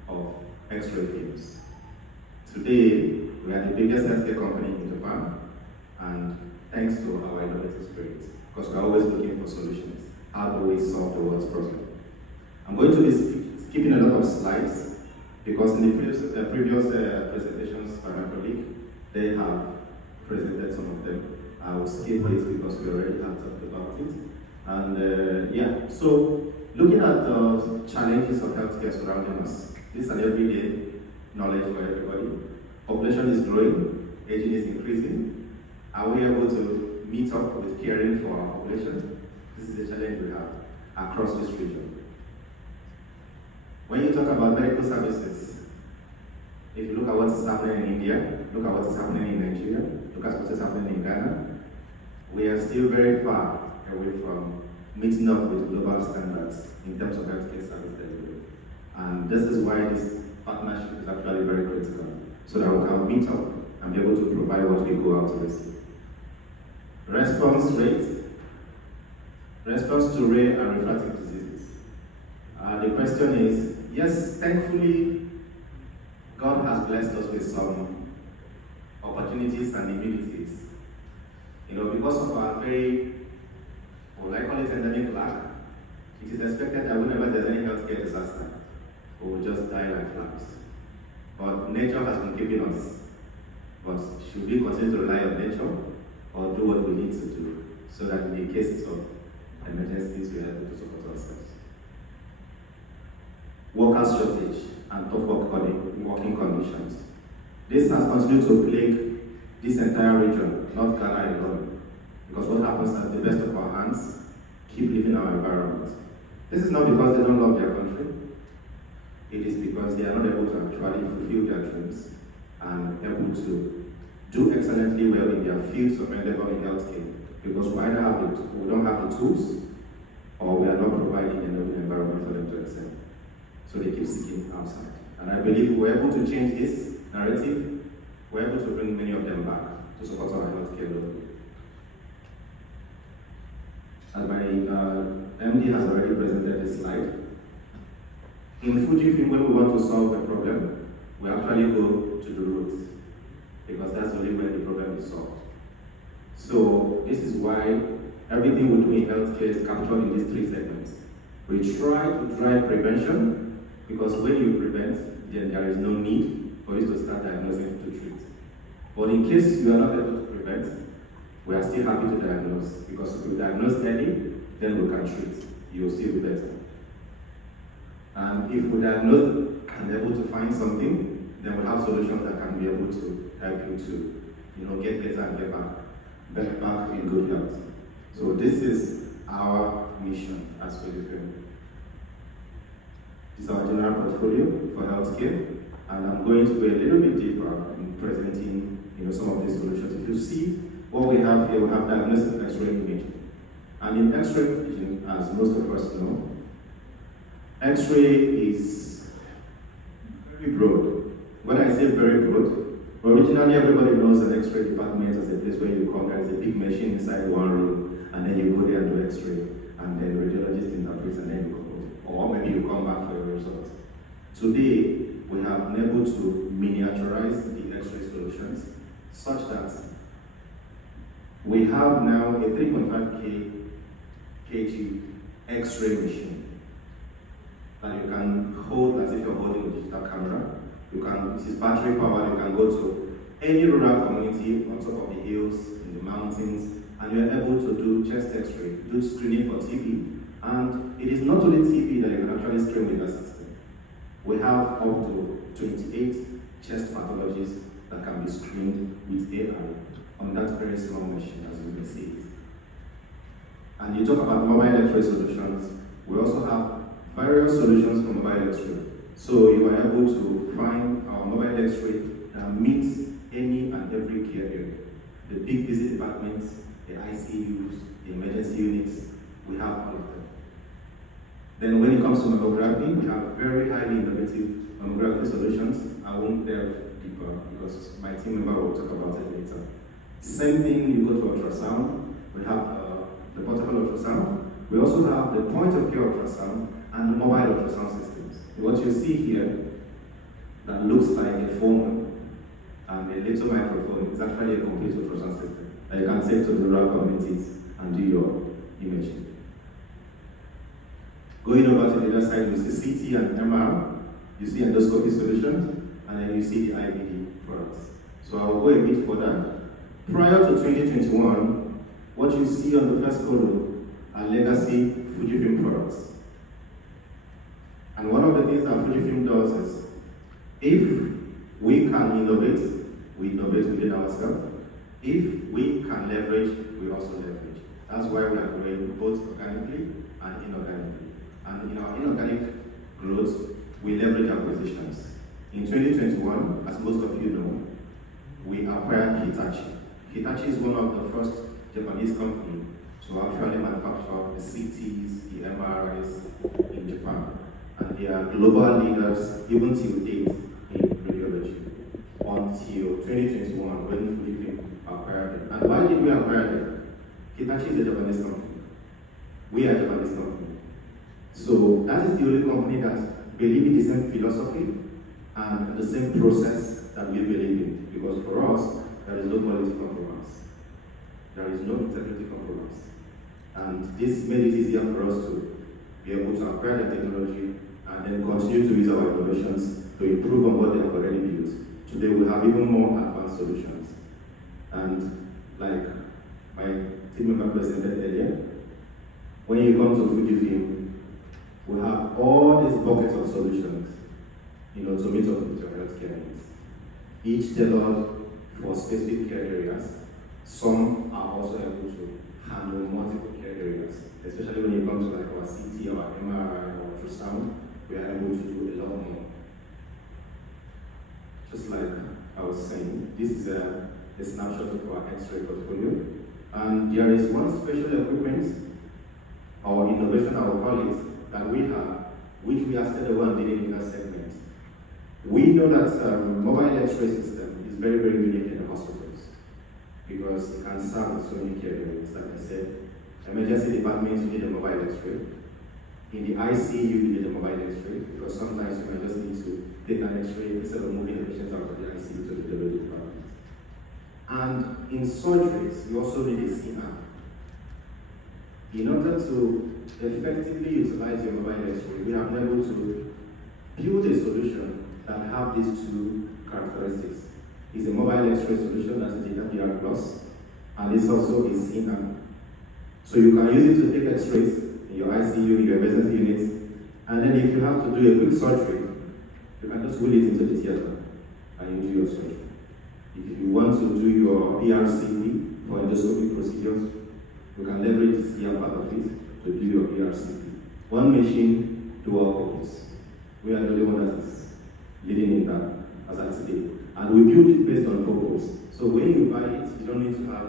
of X-ray films. Today, we are the biggest healthcare company in Japan, and thanks to our innovative spirit, because we are always looking for solutions. How do we solve the world's problem? I'm going to be skipping a lot of slides, because in the previous presentations by my colleague, they have presented some of them. I will skip this because we already have talked about it. And yeah, so looking at the challenges of healthcare surrounding us, this is an everyday knowledge for everybody. Population is growing, aging is increasing. Are we able to meet up with caring for our population? This is the challenge we have across this region. When you talk about medical services, if you look at what is happening in India, look at what is happening in Nigeria, look at what is happening in Ghana, we are still very far away from meeting up with global standards in terms of healthcare service delivery. And this is why this partnership is actually very critical, so that we can meet up and be able to provide what we go out to receive. Response rate, response to rare and refractive diseases. The question is, yes, thankfully, God has blessed us with some opportunities and immunities. You know, because of our very, well, I call it endemic lack, it is expected that whenever there's any healthcare disaster, we will just die like flies. But nature has been keeping us. But should we continue to rely on nature or do what we need to do so that in the cases of emergencies we are able to support ourselves? Worker shortage and tough working conditions. This has continued to plague this entire region, not Ghana alone. Because what happens at the best of our hands, keep living our environment. This is not because they don't love their country. It is because they are not able to actually fulfill their dreams and able to do excellently well in their fields of endeavor in healthcare. Because we either we don't have the tools or we are not providing an environment for them to excel. So they keep seeking outside. And I believe if we're able to change this narrative, we're able to bring many of them back to support our healthcare locally. As my MD has already presented this slide, in Fujifilm, when we want to solve a problem, we actually go to the root, because that's the only way the problem is solved. So this is why everything we do in healthcare is captured in these three segments. We try to drive prevention, because when you prevent, then there is no need for you to start diagnosing to treat. But in case you are not able to prevent, we are still happy to diagnose, because if we diagnose early, then we can treat. You will still be better. And if we diagnose and able to find something, then we have solutions that can be able to help you to, get better and get back in good health. So this is our mission as FUJIFILM. This is our general portfolio for healthcare, and I'm going to go a little bit deeper in presenting, some of these solutions. If you see what we have here, we have diagnostic X-ray imaging. And in X-ray imaging, as most of us know, X-ray is very broad. When I say very broad, originally everybody knows an X-ray department as a place where you come, there is a big machine inside one room, and then you go there and do X-ray, and then the radiologist interprets, and then you go home. Or maybe you come back for your results. Today, we have been able to miniaturize the X-ray solutions such that we have now a 3.5 kg X-ray machine that you can hold as if you're holding a digital camera. This is battery powered. You can go to any rural community on top of the hills, in the mountains, and you're able to do chest X-ray, do screening for TB. And it is not only TB that you can actually screen with that system. We have up to 28 chest pathologies that can be screened with AI on that very small machine, as you may see it. And you talk about mobile X-ray solutions. We also have various solutions for mobile X-ray. So you are able to find our mobile X-ray that meets any and every care area. The big busy departments, the ICUs, the emergency units, we have all of them. Then when it comes to mammography, we have very highly innovative mammography solutions. I won't delve deeper because my team member will talk about it later. Same thing, you go to ultrasound, we have the portable ultrasound. We also have the point-of-care ultrasound and the mobile ultrasound systems. What you see here that looks like a phone and a little microphone is actually a complete ultrasound system that you can take to the rural communities and do your imaging. Going over to the other side, you see CT and MR, you see endoscopy solutions, and then you see the IVD products. So I will go a bit further. Prior to 2021, what you see on the first column are legacy Fujifilm products. And one of the things that Fujifilm does is, if we can innovate, we innovate within ourselves. If we can leverage, we also leverage. That's why we are growing both organically and inorganically. And in our inorganic growth, we leverage acquisitions. In 2021, as most of you know, we acquired Hitachi. Hitachi is one of the first Japanese companies to actually manufacture the CTs, the MRIs in Japan. And they are global leaders, even till date, in radiology, until 2021, when Fujifilm acquired them. And why did we acquire them? Hitachi is a Japanese company. We are a Japanese company. So that is the only company that believes in the same philosophy and the same process that we believe in. Because for us, there is no quality compromise. There is no integrity compromise. And this made it easier for us to be able to acquire the technology and then continue to use our innovations to improve on what they have already built. Today we have even more advanced solutions. And like my team member presented earlier, when you come to Fujifilm, we have all these buckets of solutions, to meet up with your healthcare needs. Each tailored for specific care areas. Some are also able to handle multiple care areas, especially when it comes to like our CT, our MRI, or ultrasound. We are able to do a lot more. Just like I was saying, this is a snapshot of our X-ray portfolio. And there is one special equipment, or innovation I will call it, that we have, which we are still the one dealing in that segment. We know that mobile X-ray system is very, very unique in the hospitals because it can serve in so many care areas. Like I said, emergency department, you need a mobile X-ray. In the ICU, you need a mobile X-ray because sometimes you might just need to take an X-ray instead of moving the patient out of the ICU to the delivery department. And in surgeries, you also need a CMAP. In order to effectively utilize your mobile X-ray, we have been able to build a solution that have these two characteristics. It's a mobile X-ray solution that is data PR+, and it's also a CMAP. So you can use it to take X-rays in your ICU, your emergency unit, and then if you have to do a quick surgery, you can just wheel it into the theater and you do your surgery. If you want to do your PRCP for endoscopic procedures, you can leverage the CR part of it to do your PRCP. One machine, dual purpose. We are the only one that is leading in that as at today. And we build it based on purpose. So when you buy it, you don't need to have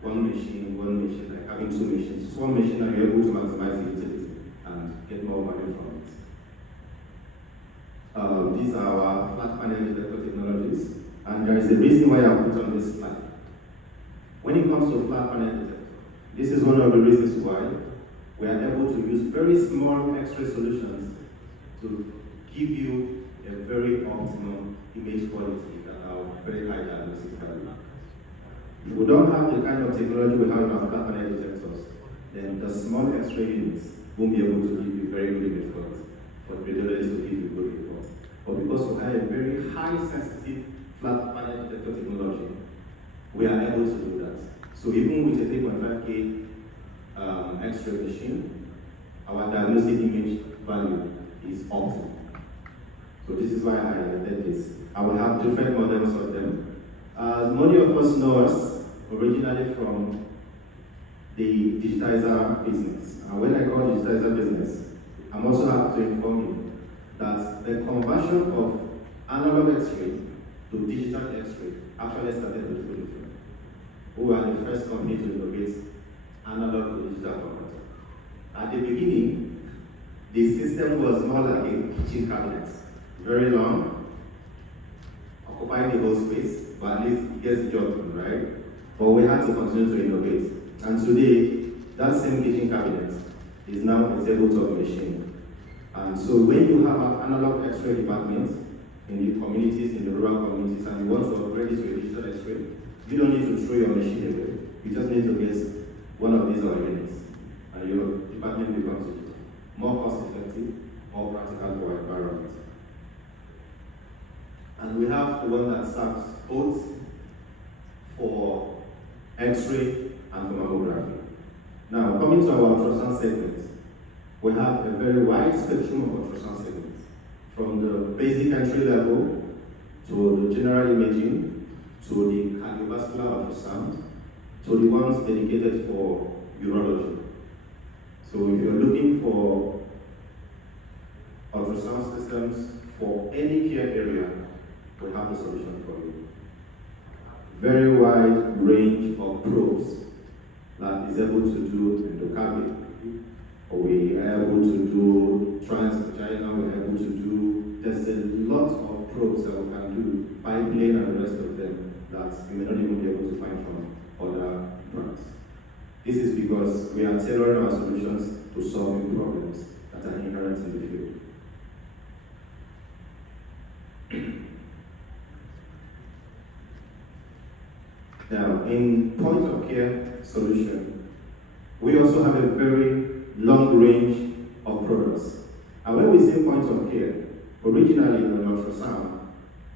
one machine, like having two machines. Just one machine and you're able to maximize the utility and get more value from it. These are our flat panel detector technologies. And there is a reason why I put on this slide. When it comes to flat panel detector, this is one of the reasons why we are able to use very small X-ray solutions to give you a very optimum image quality that are very high diagnostic value. If we don't have the kind of technology we have in our flat panel detectors, then the small X-ray units won't be able to give you very good image quality for the radiologists to give you good reports. But because we have a very high sensitive flat panel detector technology, we are able to do that. So even with a 3.5K X-ray machine, our diagnostic image value is optimal. So this is why I highlighted this. I will have different models of them. Many of us know us originally from the digitizer business. And when I call digitizer business, I'm also happy to inform you that the conversion of analog X-ray to digital X-ray actually started with FUJIFILM. We were the first company to innovate analog to digital converter. At the beginning, the system was more like a kitchen cabinet, very long, occupying the whole space, but at least it gets the job done, right? But we had to continue to innovate. And today, that same kitchen cabinet is now a tabletop machine. And so when you have an analog X-ray department in the communities, in the rural communities, and you want to upgrade it to a digital X-ray, you don't need to throw your machine away. You just need to get one of these units, and your department becomes digital. More cost effective, more practical for our environment. And we have the one that serves both for X-ray and for mammography. Now, coming to our ultrasound segment, we have a very wide spectrum of ultrasound segments, from the basic entry level to the general imaging, to the cardiovascular ultrasound, to the ones dedicated for urology. So if you're looking for ultrasound systems for any care area, we have the solution for you. Very wide range of probes that is able to do endocardiogram. We are able to do transvaginal, we're able to do, there's a lot of probes that we can do, pipeline and the rest of them that you may not even be able to find from other products. This is because we are tailoring our solutions to solving problems that are inherent in the field. Now, in point of care solution, we also have a very long range of products. And when we say point of care, originally in ultrasound,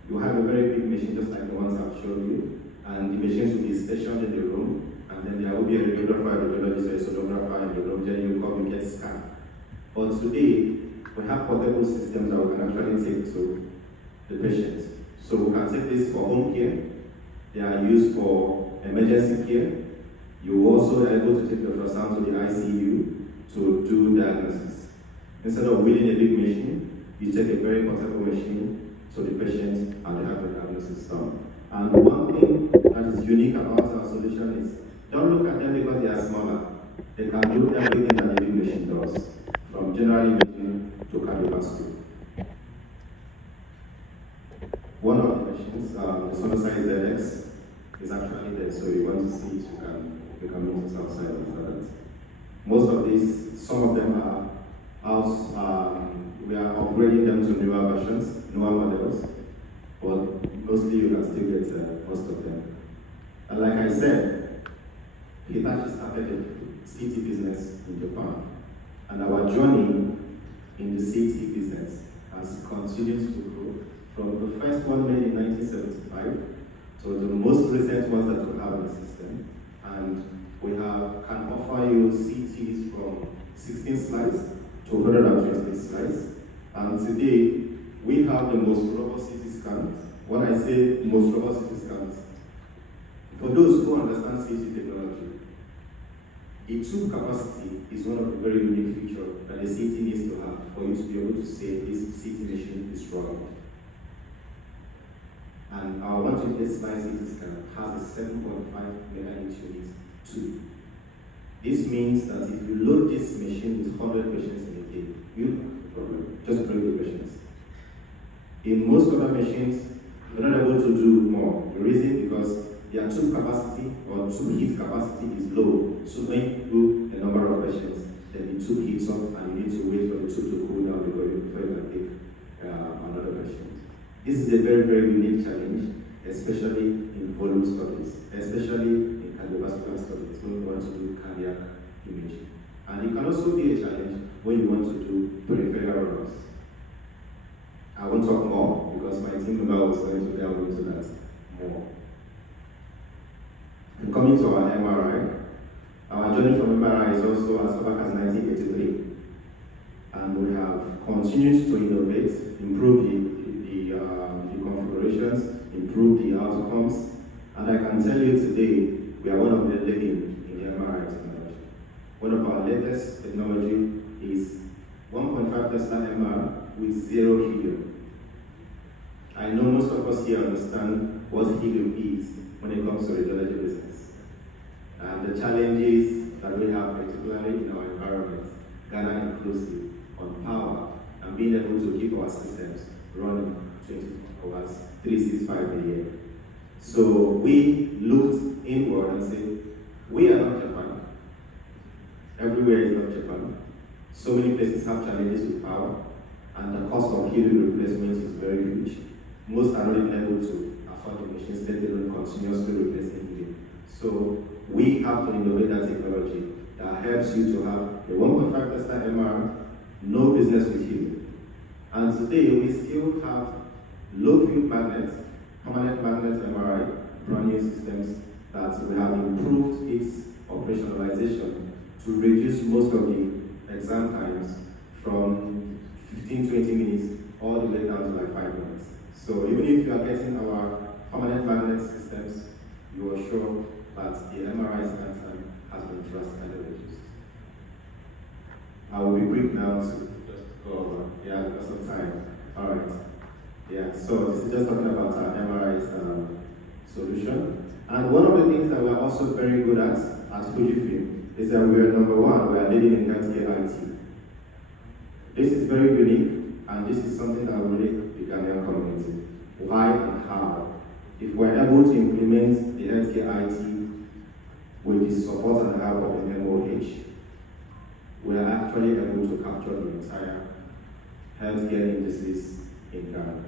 you have a very big machine just like the ones I've shown you, and the machines will be stationed in the room, and then there will be a radiographer, a radiologist, a sonographer in the room, then you come, you get scanned. But today, we have portable systems that we can actually take to the patient. So we can take this for home care, they are used for emergency care. You also are able to take the ultrasound to the ICU to do diagnosis. Instead of wheeling a big machine, you take a very portable machine to the patient and they have the diagnosis done. And one thing that is unique about our solution is, don't look at them because they are smaller. They can do everything that the big machine does, from general imaging to cardiovascular. One of the machines, the Authorised ZX, is actually there, so you want to see it, you can move this outside of that. Most of these, some of them are out, we are upgrading them to newer versions, newer models, but mostly you can still get most of them. And like I said, Hitachi started a CT business in Japan, and our journey in the CT business has continued to grow from the first one made in 1975 to the most recent ones that we have in the system. And we can offer you CTs from 16 slides to 128 slides. And today, we have the most robust CT scans. When I say most robust CT scans, for those who understand CT technology, the tube capacity is one of the very unique features that the CT needs to have for you to be able to say this CT machine is strong. And our 128 slide CT scan has a 7.5 megahertz unit tube. This means that if you load this machine with 100 patients in a day, you have a problem. Just bring the patients. In most other machines, we're not able to do more. The reason because their tube capacity or tube heat capacity is low. So when you do a number of patients, then the tube heats up and you need to wait for the tube to cool down before you can take another patient. This is a very, very unique challenge, especially in volume studies, especially in cardiovascular studies when you want to do cardiac imaging. And it can also be a challenge when you want to do peripheral runs. I won't talk more because my team member was going to delve into that more. And coming to our MRI, our journey from MRI is also as far back as 1983. and we have continued to innovate, improve the configurations, improve the outcomes, and I can tell you today, we are one of the leading in the MRI technology. One of our latest technology is 1.5 Tesla MR with 0 helium. I know most of us here understand what helium is when it comes to radiology business. And the challenges that we have, particularly in our environment, Ghana inclusive, on power, and being able to keep our systems running 24 hours, 365 a year. So we looked inward and said, we are not Japan. Everywhere is not Japan. So many places have challenges with power, and the cost of helium replacement is very huge. Most are not even able to afford the machines, let alone continuously replacing helium. So we have to innovate that technology that helps you to have a 1.5 Tesla MR, no business with helium. And today we still have low field magnets, permanent magnet MRI, brand new systems that we have improved its operationalization to reduce most of the exam times from 15-20 minutes all the way down to like 5 minutes. So even if you are getting our permanent magnet systems, you are sure that the MRI scan time has been drastically reduced. I will be quick now to just go over, because of time. All right. So this is just talking about our MRI solution. And one of the things that we're also very good at Fujifilm is that we're number one, we are leading in healthcare IT. This is very unique, and this is something that will relate the Ghanaian community. Why and how? If we're able to implement the healthcare IT with the support and help of the MOH, we are actually able to capture the entire healthcare indices in Ghana,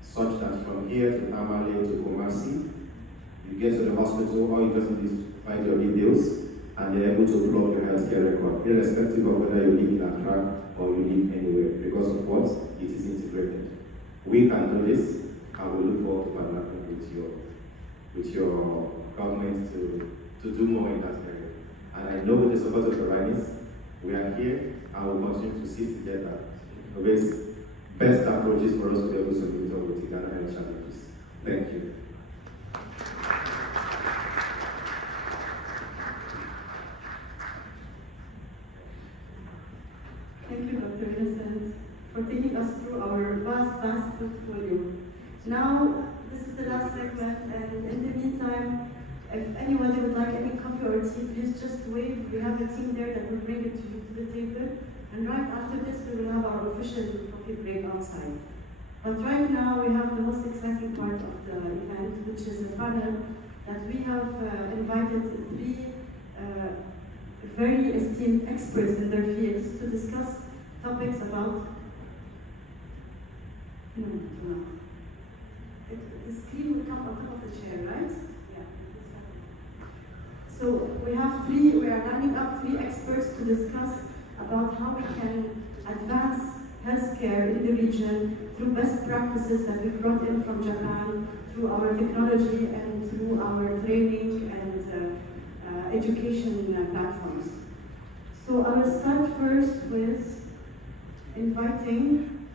such that from here to Tamale to Kumasi, you get to the hospital, all you just need is find your details, and they're able to plug your healthcare record, irrespective of whether you live in Accra or you live anywhere, because of what? It is integrated. We can do this, and we look forward to partnering with your government to do more in that area. And I know with the support of the Rhinis, we are here, and we'll continue to sit together with best approaches for us to be able to meet up with the Ghana health challenges. Thank you. Thank you, Dr. Innocent, for taking us through our vast portfolio. Now, this is the last segment, and in the meantime, if anybody would like any coffee or tea, please just wave. We have a team there that will bring it to you to the table. And right after this, we will have our official coffee break outside. But right now, we have the most exciting part of the event, which is a panel that we have invited 3 very esteemed experts in their fields to discuss topics about. The screen will come on top of the chair, right? Yeah. So we are lining up 3 experts to discuss about how we can advance healthcare in the region through best practices that we've brought in from Japan, through our technology and through our training and education platforms. So I will start first with inviting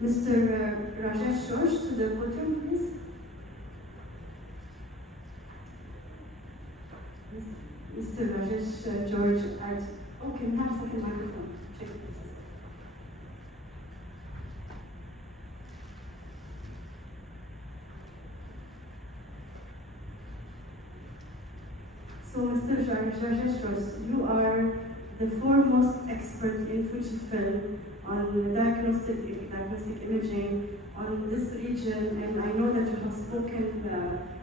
Mr. Rajesh George to the podium, please. Mr. Rajesh George, can we have a second microphone? Check this. So, Mr. Rajesh George, you are the foremost expert in Fujifilm on diagnostic imaging on this region, and I know that you have spoken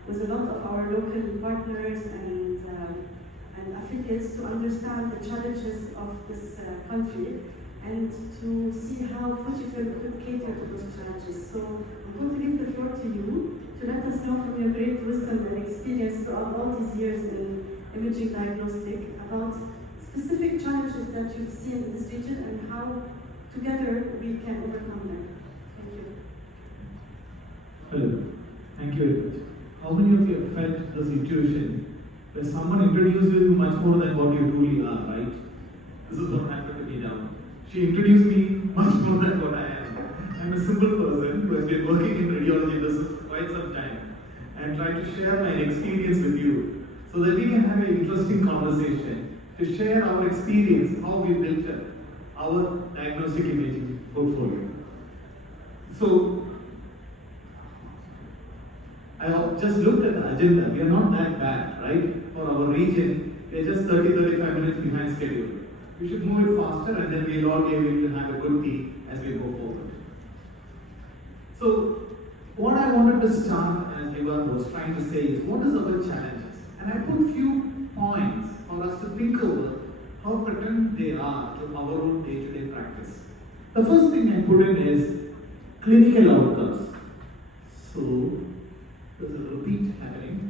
with a lot of our local partners and affiliates to understand the challenges of this country and to see how Fujifilm could cater to those challenges. So I'm going to leave the floor to you to let us know from your great wisdom and experience throughout all these years in imaging diagnostic about specific challenges that you've seen in this region and how together we can overcome them. Thank you. Hello. Thank you very much. How many of you have felt the situation where someone introduces you much more than what you truly are, right? This is what happened to me now. She introduced me much more than what I am. I'm a simple person who has been working in radiology business for quite some time. I'm trying to share my experience with you so that we can have an interesting conversation to share our experience, how we built up our diagnostic imaging portfolio. So, I just looked at the agenda. We are not that bad, right? For our region, we are just 30-35 minutes behind schedule. We should move it faster and then we'll all be able to have a good tea as we go forward. So, what I wanted to start, as Ivan was trying to say, is what is our challenges? And I put few points for us to think over how pertinent they are to our own day-to-day practice. The first thing I put in is clinical outcomes. So, there's a repeat happening.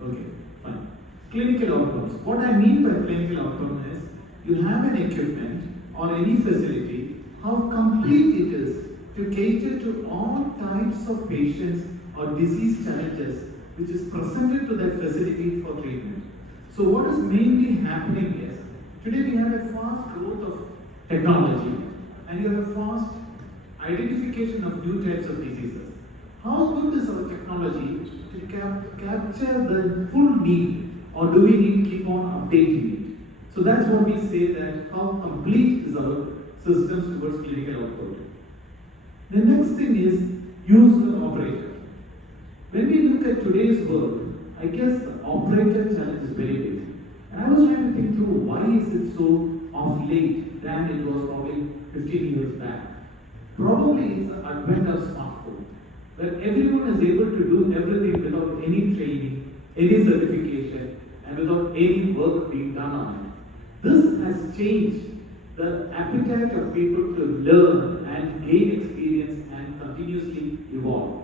Okay, fine. Clinical outcomes. What I mean by clinical outcome is you have an equipment or any facility, how complete it is to cater to all types of patients or disease challenges which is presented to that facility for treatment. So what is mainly happening is, today we have a fast growth of technology and you have a fast identification of new types of diseases. How good is our technology to capture the full need, or do we need to keep on updating it? So that's what we say, that how complete is our systems towards clinical output. The next thing is user operator. When we look at today's world, I guess the operator challenge is very big. And I was trying to think through why is it so of late than it was probably 15 years back. Probably it's the advent of smartphone, where everyone is able to do everything without any training, any certification, and without any work being done on it. This has changed the appetite of people to learn and gain experience and continuously evolve.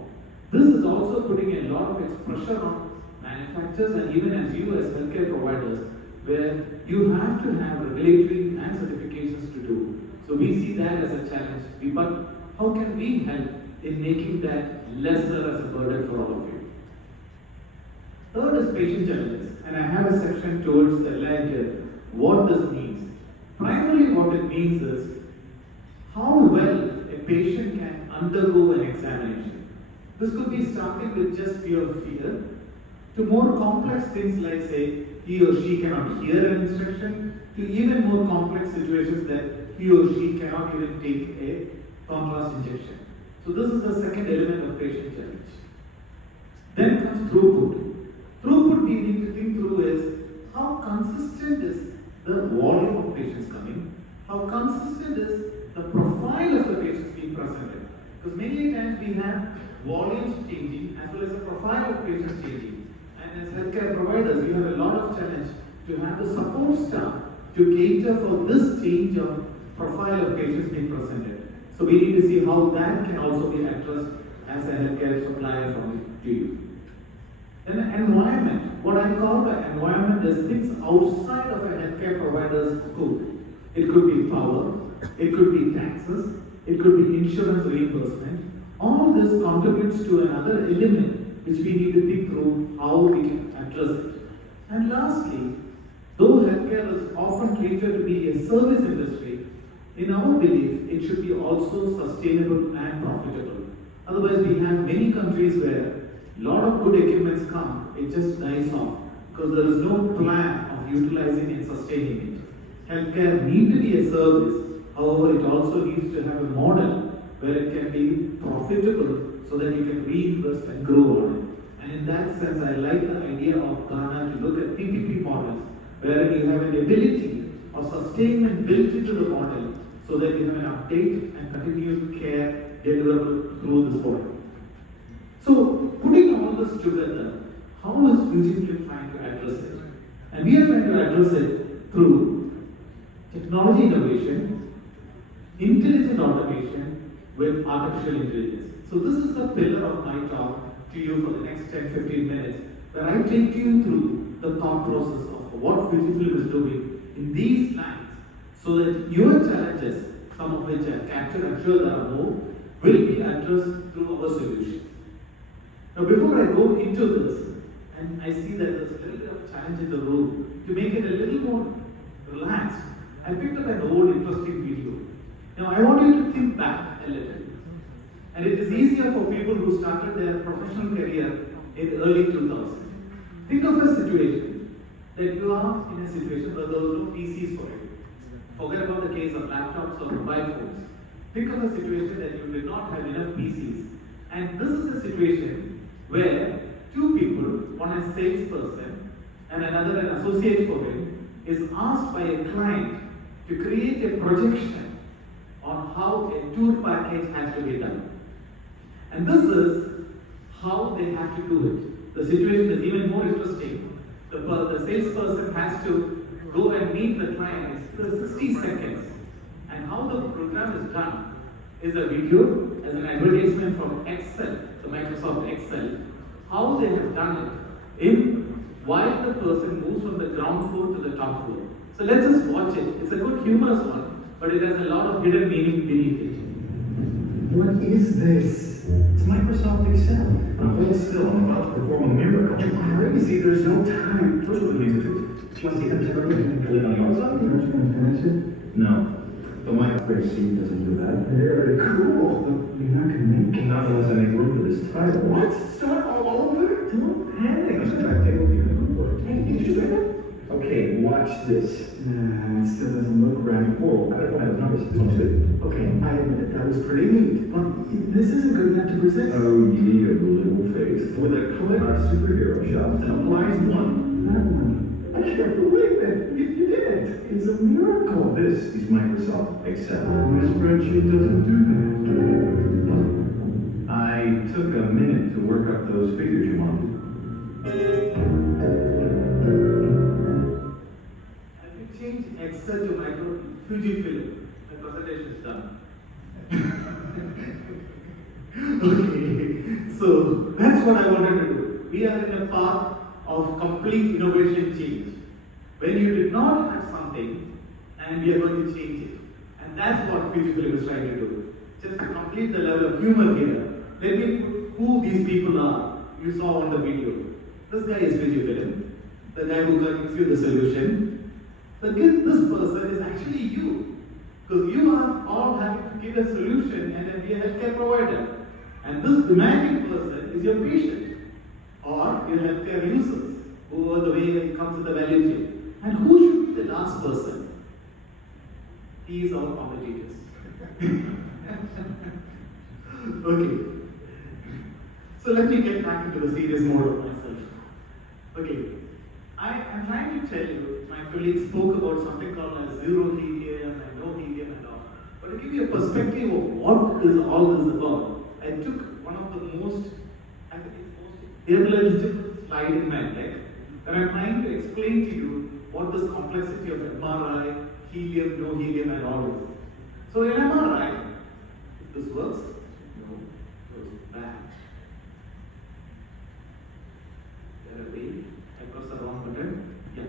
This is also putting a lot of pressure on manufacturers and even as you as healthcare providers, where you have to have regulatory and certifications to do. So we see that as a challenge. But how can we help in making that lesser as a burden for all of you? Third is patient challenges, and I have a section towards the ledger. What this means. Primarily what it means is how well a patient can undergo an examination. This could be starting with just pure fear to more complex things like, say, he or she cannot hear an instruction, to even more complex situations that he or she cannot even take a contrast injection. So this is the second element of patient challenge. Then comes throughput. Throughput we need to think through is how consistent is the volume of patients coming, how consistent is the profile of the patients being presented. Because many times we have volumes changing as well as the profile of patients changing. And as healthcare providers, you have a lot of challenge to have the support staff to cater for this change of profile of patients being presented. So we need to see how that can also be addressed as a healthcare supplier to you. Then environment. What I call by environment is things outside of a healthcare provider's scope. It could be power, it could be taxes, it could be insurance reimbursement. All this contributes to another element which we need to think through how we can address it. And lastly, though healthcare is often treated to be a service industry, in our belief, it should be also sustainable and profitable. Otherwise, we have many countries where a lot of good equipments come, it just dies off because there is no plan of utilizing and sustaining it. Healthcare needs to be a service, however, it also needs to have a model where it can be profitable so that you can reinvest and grow on it. And in that sense, I like the idea of Ghana to look at PPP models, where you have an ability of sustainment built into the model so that you have an update and continued care deliverable through this model. So, putting all this together, how is FUJIFILM trying to address it? And we are trying to address it through technology innovation, intelligent automation with artificial intelligence. So this is the pillar of my talk to you for the next 10-15 minutes, where I take you through the thought process of what FUJIFILM is doing in these lines, so that your challenges, some of which I've captured, I'm sure there are more, will be addressed through our solutions. Now, before I go into this, and I see that there's a little bit of challenge in the room, to make it a little more relaxed, I picked up an old interesting video Now I want you to think back a little. And it is easier for people who started their professional career in early 2000s. Think of a situation that you are in a situation where there was no PCs for you. Forget about the case of laptops or mobile phones. Think of a situation that you did not have enough PCs. And this is a situation where two people, one a salesperson and another an associate for him, is asked by a client to create a projection on how a tour package has to be done. And this is how they have to do it. The situation is even more interesting. The salesperson has to go and meet the client in 60 seconds. And how the program is done is a video as an advertisement from Excel, the Microsoft Excel, how they have done it in while the person moves from the ground floor to the top floor. So let's just watch it. It's a good humorous one, but it has a lot of hidden meaning beneath it. What is this? It's Microsoft Excel. Now hold still, I'm about to perform a miracle. You're crazy, there's no time. First we need to do it. Do you want to see the temporary and pull it on your side? You're just going to finish it? No. The Microsoft sheet doesn't do that. Very cool. But you're not going to make it. Not unless I make room for this title. What? Start all over? Don't panic. I'm just trying to take over your homework. Hey, did you just read that? Okay, watch this. Nah, it still doesn't look right. Whoa, I don't have numbers. It looks good. Okay, I admit it. That was pretty neat. But this isn't good enough to present. Oh, you need a little face. With a clever superhero shop that applies one. Not one. I can't believe it. You did it. It's a miracle. This is Microsoft Excel. My spreadsheet doesn't do that. I took a minute to work up those figures you wanted. Change Excel to FUJIFILM. The presentation is done. Okay, so that's what I wanted to do. We are in a path of complete innovation change. When you did not have something, and we are going to change it. And that's what FUJIFILM is trying to do. Just to complete the level of humor here, let me put who these people are. You saw on the video. This guy is FUJIFILM, the guy who gives you the solution. But this person is actually you, because you are all having to give a solution and then be a healthcare provider. And this demanding person is your patient or your healthcare users, who are the way it comes to the value chain. And who should be the last person? These are competitors. Okay. So let me get back into the serious mode of myself. Okay. I'm trying to tell you, my colleague spoke about something called as zero helium and no helium and all. But to give you a perspective of what is all this about, I took one of the most, I think it's most irreligible slide in my deck, and I'm trying to explain to you what this complexity of MRI, helium, no helium and all is. So in MRI, if this works, no, it goes bad. There a way? I press the wrong button. Yeah.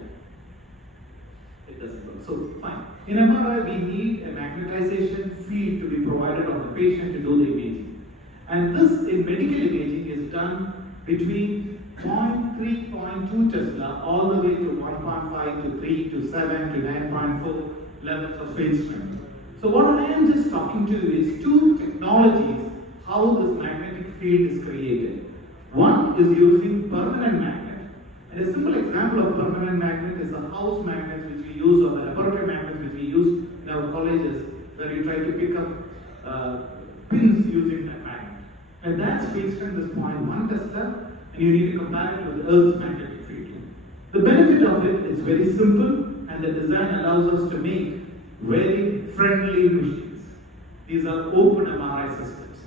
It doesn't work. So, fine. In MRI, we need a magnetization field to be provided on the patient to do the imaging. And this in medical imaging is done between 0.3, 0.2 Tesla all the way to 1.5 to 3 to 7 to 9.4 levels of field strength. So, what I am just talking to you is two technologies how this magnetic field is created. One is using permanent magnet. And a simple example of permanent magnet is the house magnets which we use or the laboratory magnets which we use in our colleges, where you try to pick up pins using that magnet. And that's field strength is 0.1 Tesla, and you need to compare it with the Earth's magnetic field. The benefit of it is very simple, and the design allows us to make very friendly machines. These are open MRI systems.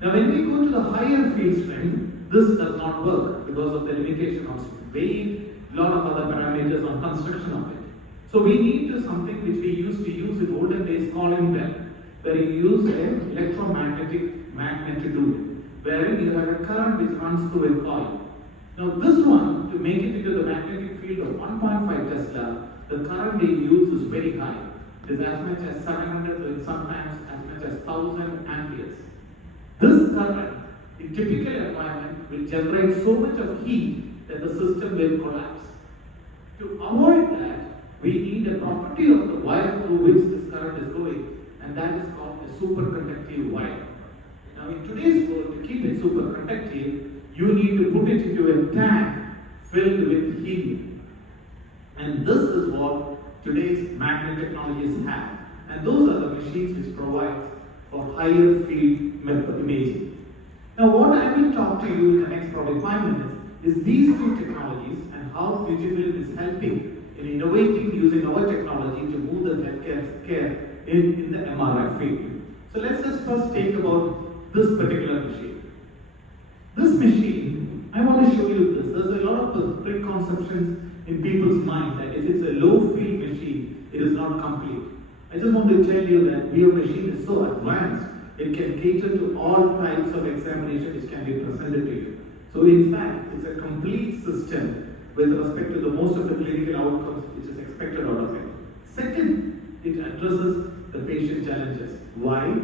Now when we go to the higher field strength, this does not work because of the limitation of weight, a lot of other parameters on construction of it. So we need to something which we used to use in olden days, calling bell, where you use an electromagnetic magnet to do it, wherein you have a current which runs through a coil. Now this one, to make it into the magnetic field of 1.5 Tesla, the current they use is very high. It is as much as 700 and sometimes as much as 1000 amperes. This current in typical environment will generate so much of heat that the system will collapse. To avoid that, we need a property of the wire through which this current is going, and that is called a superconductive wire. Now in today's world, to keep it superconductive, you need to put it into a tank filled with helium. And this is what today's magnet technologies have. And those are the machines which provide for higher field imaging. Now what I will talk to you in the next probably 5 minutes is these two technologies and how Fujifilm is helping in innovating using our technology to move the healthcare care in the MRI field. So let's just first take about this particular machine. This machine, I want to show you this. There's a lot of preconceptions in people's mind that if it's a low field machine, it is not complete. I just want to tell you that your machine is so advanced, it can cater to all types of examination which can be presented to you. So in fact, it's a complete system with respect to the most of the clinical outcomes which is expected out of it. Second, it addresses the patient challenges. Why?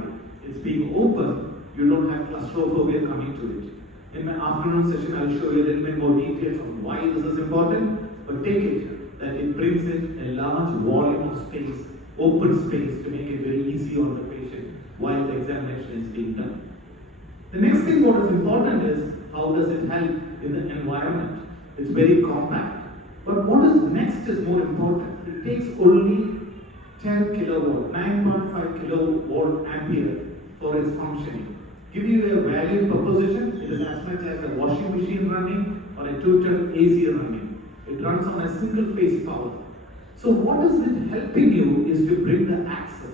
It's being open, you don't have claustrophobia coming to it. In my afternoon session, I'll show you a little bit more details on why this is important, but take it that it brings in a large volume of space, open space, to make it very easy on the patient while the examination is being done. The next thing what is important is how does it help in the environment. It's very compact. But what is next is more important. It takes only 10 kilowatt, 9.5 kilowatt ampere for its functioning. Give you a value proposition, it is as much as a washing machine running or a 2-ton AC running. It runs on a single phase power. So what is it helping you is to bring the access.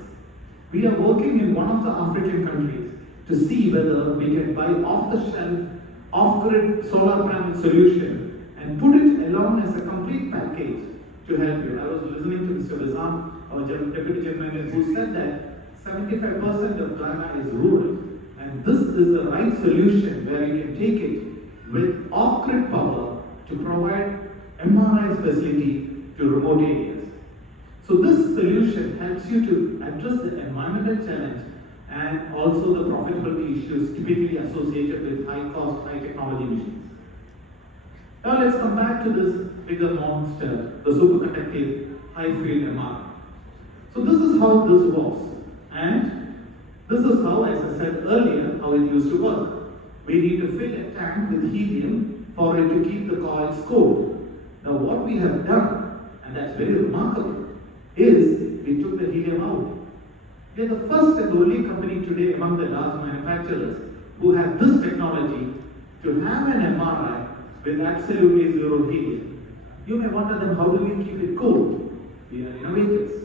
We are working in one of the African countries to see whether we can buy off-the-shelf, off-grid solar panel solution and put it along as a complete package to help you. I was listening to Mr. Vizam, our Deputy General Manager, who said that 75% of Ghana is rural. And this is the right solution where you can take it with off-grid power to provide MRI facility to remote areas. So this solution helps you to address the environmental challenge and also the profitability issues typically associated with high-cost, high-technology machines. Now let's come back to this bigger monster, the superconductive high-field MRI. So this is how this works. And this is how, as I said earlier, how it used to work. We need to fill a tank with helium for it to keep the coils cold. Now what we have done, and that's very remarkable, is we took the helium out. We are the first and only company today among the large manufacturers who have this technology to have an MRI with absolutely zero helium. You may wonder then how do we keep it cold? We are innovators.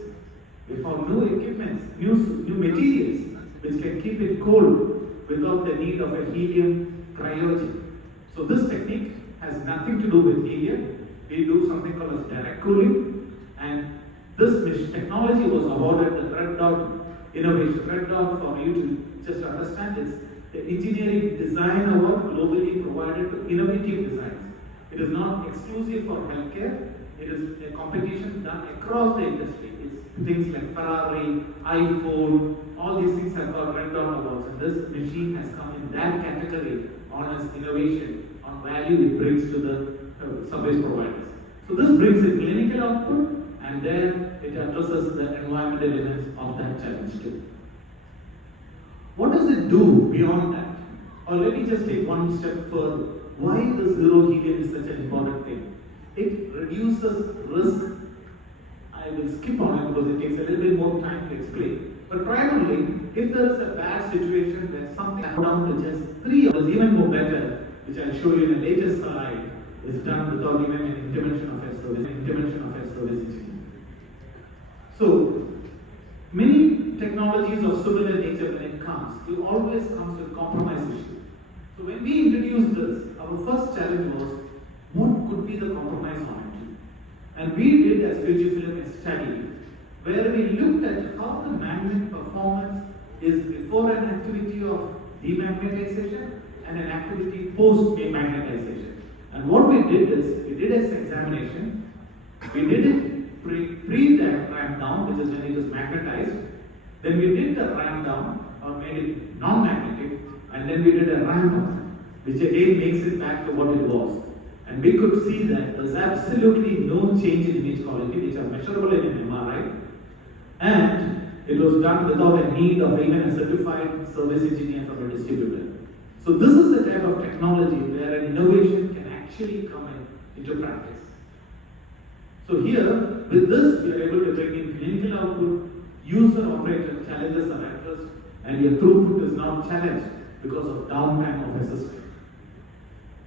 We found new equipment, new materials which can keep it cold without the need of a helium cryogen. So this technique has nothing to do with helium. We do something called as direct cooling, and this technology was awarded the Red Dot Innovation. Red Dot, for you to just understand, is the engineering design award globally provided to innovative designs. It is not exclusive for healthcare. It is a competition done across the industry. It's things like Ferrari, iPhone, all these things have got Red Dot awards, and this machine has come in that category on its innovation, on value it brings to the service providers. So this brings a clinical output, and then it addresses the environmental elements of that challenge too. What does it do beyond that? Or let me just take one step further. Why the zero helium is such an important thing? It reduces risk. I will skip on it because it takes a little bit more time to explain. But primarily, if there is a bad situation where something down to just 3 hours, even more better, which I'll show you in a later slide, is done without even an intervention of a service engineer. So, many technologies of similar nature when it comes, it always comes with compromise issue. So when we introduced this, our first challenge was, what could be the compromise on it? And we did as Fujifilm a study where we looked at how the magnet performance is before an activity of demagnetization and an activity post-demagnetization. And what we did is, we did an examination, we did it pre the ramp down, which is when it is magnetized, then we did the ramp down, or made it non-magnetic, and then we did a ramp up, which again makes it back to what it was. And we could see that there's absolutely no change in image quality, which are measurable in an MRI. And it was done without a need of even a certified service engineer from a distributor. So this is the type of technology where an innovation can actually come into practice. So here, with this, we are able to bring in clinical output, user-operated challenges are addressed, and your throughput is not challenged because of downtime of a system.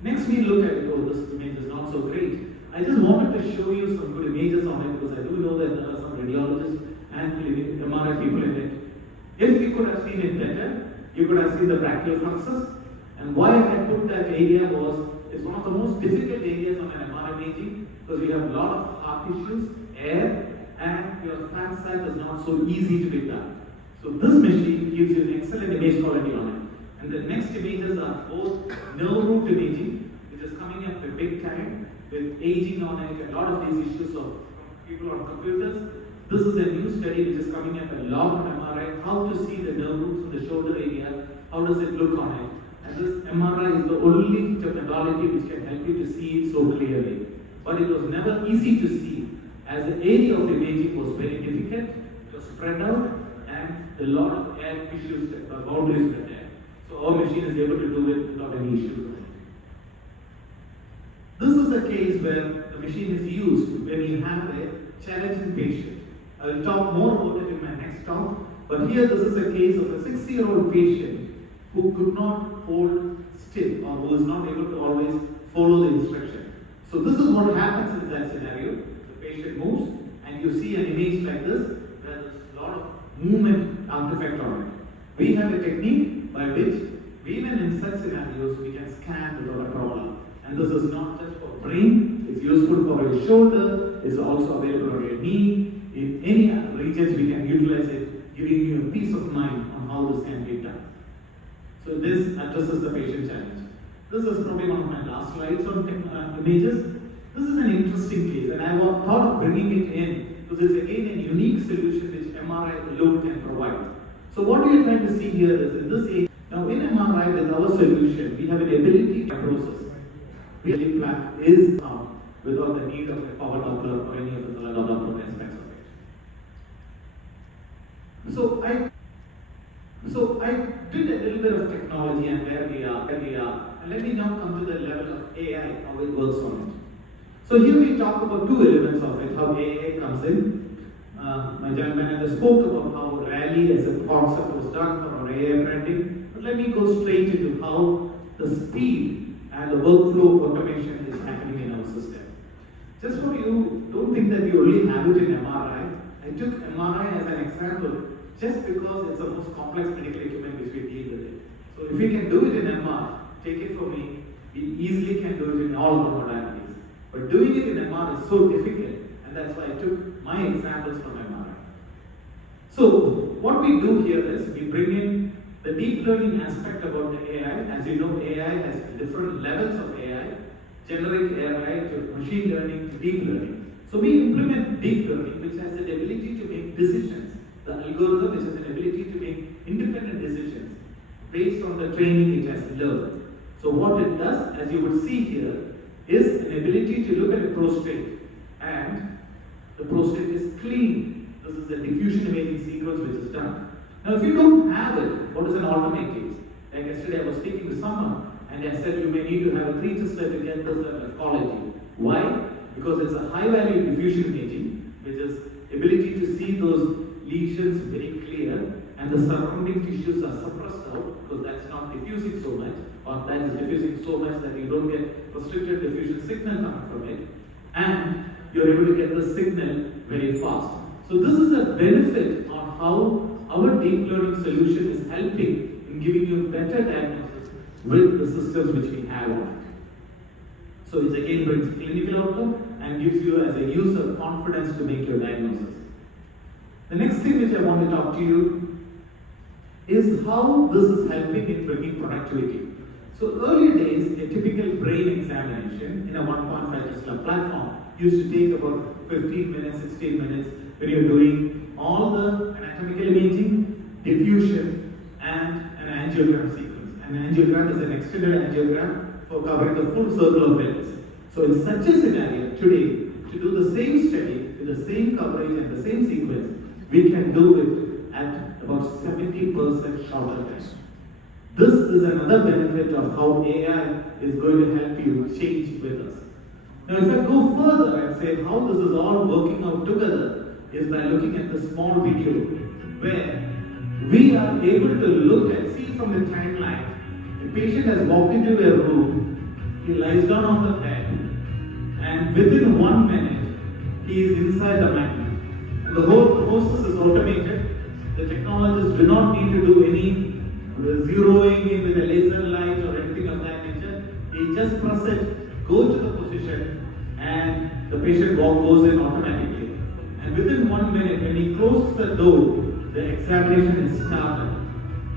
Next, we look at, oh, this image is not so great. I just wanted to show you some good images on it because I do know that there are some radiologists and MRI people in it. If you could have seen it better, you could have seen the brachial fluxus. And why I put that area was, it's one of the most difficult areas on an MRI imaging because we have a lot of heart issues, air, and your fat side is not so easy to pick up. So this machine gives you an excellent image quality on it. And the next images are both nerve root imaging, which is coming up a big time with aging on it, a lot of these issues of people on computers. This is a new study which is coming up a lot on MRI, how to see the nerve roots in the shoulder area, how does it look on it. And this MRI is the only technology which can help you to see it so clearly. But it was never easy to see, as the area of imaging was very difficult, it was spread out, and a lot of air tissues, boundaries were there. So our machine is able to do it without any issues. This is a case where the machine is used when you have a challenging patient. I will talk more about it in my next talk, but here this is a case of a 6-year-old patient who could not hold still or who is not able to always follow the instruction. So this is what happens in that scenario. The patient moves and you see an image like this where there is a lot of movement artifact on it. We have a technique by which even in such scenarios we can scan without a problem. And this is not just for brain, it's useful for your shoulder, it's also available on your knee. In any regions we can utilize it, giving you a peace of mind on how this can be done. So this addresses the patient challenge. This is probably one of my last slides on images. This is an interesting case, and I thought of bringing it in because it's again a unique solution which MRI alone can provide. So what we are trying to see here is in this age, now in MRI with our solution, we have an ability to process. Really plaque is found without the need of a power Doppler or any of the other Doppler aspects of it. So I did a little bit of technology and where we are, and let me now come to the level of AI, how it works on it. So here we talk about two elements of it, how AI comes in. My gentleman has spoke about how Rally as a concept was done for our AI branding, but let me go straight into how the speed and the workflow automation is happening in our system. Just for you, don't think that we only have it in MRI. I took MRI as an example just because it's the most complex medical equipment which we deal with it. So if we can do it in MR, take it from me, we easily can do it in all of the modalities. But doing it in MR is so difficult, and that's why I took my examples from MRI. So what we do here is we bring in the deep learning aspect about the AI. As you know, AI has different levels of AI, generic AI to machine learning to deep learning. So we implement deep learning, which has the ability to make decisions. The algorithm which has an ability to make independent decisions based on the training it has learned. So what it does, as you would see here, is an ability to look at a prostate, and the prostate is clean. This is the diffusion imaging sequence which is done. Now if you don't have it, what is an alternative? Like yesterday I was speaking to someone and I said you may need to have a 3 Tesla to get this level of quality. Why? Because it's a high value diffusion imaging, which is ability to see those lesions very clear, and the surrounding tissues are suppressed out because that's not diffusing so much, or that is diffusing so much that you don't get restricted diffusion signal coming from it, and you're able to get the signal very fast. So this is a benefit on how our deep learning solution is helping in giving you better diagnosis with the systems which we have on it. So it again brings clinical outcome and gives you as a user confidence to make your diagnosis. The next thing which I want to talk to you is how this is helping in bringing productivity. So earlier days, a typical brain examination in a 1.5 Tesla platform used to take about 15 minutes, 16 minutes when you're doing all the anatomical imaging, diffusion, and an angiogram sequence. An angiogram is an extended angiogram for covering the full circle of pelvis. So in such a scenario, today, to do the same study with the same coverage and the same sequence, we can do it about 70% shorter time. This is another benefit of how AI is going to help you change with us. Now, if I go further and say how this is all working out together is by looking at the small video where we are able to look and see from the timeline. The patient has walked into a room, he lies down on the bed, and within 1 minute, he is inside the magnet. And the whole process is automated. The technologists do not need to do any zeroing in with a laser light or anything of that nature. He just press it, go to the position, and the patient goes in automatically. And within 1 minute, when he closes the door, the examination is started.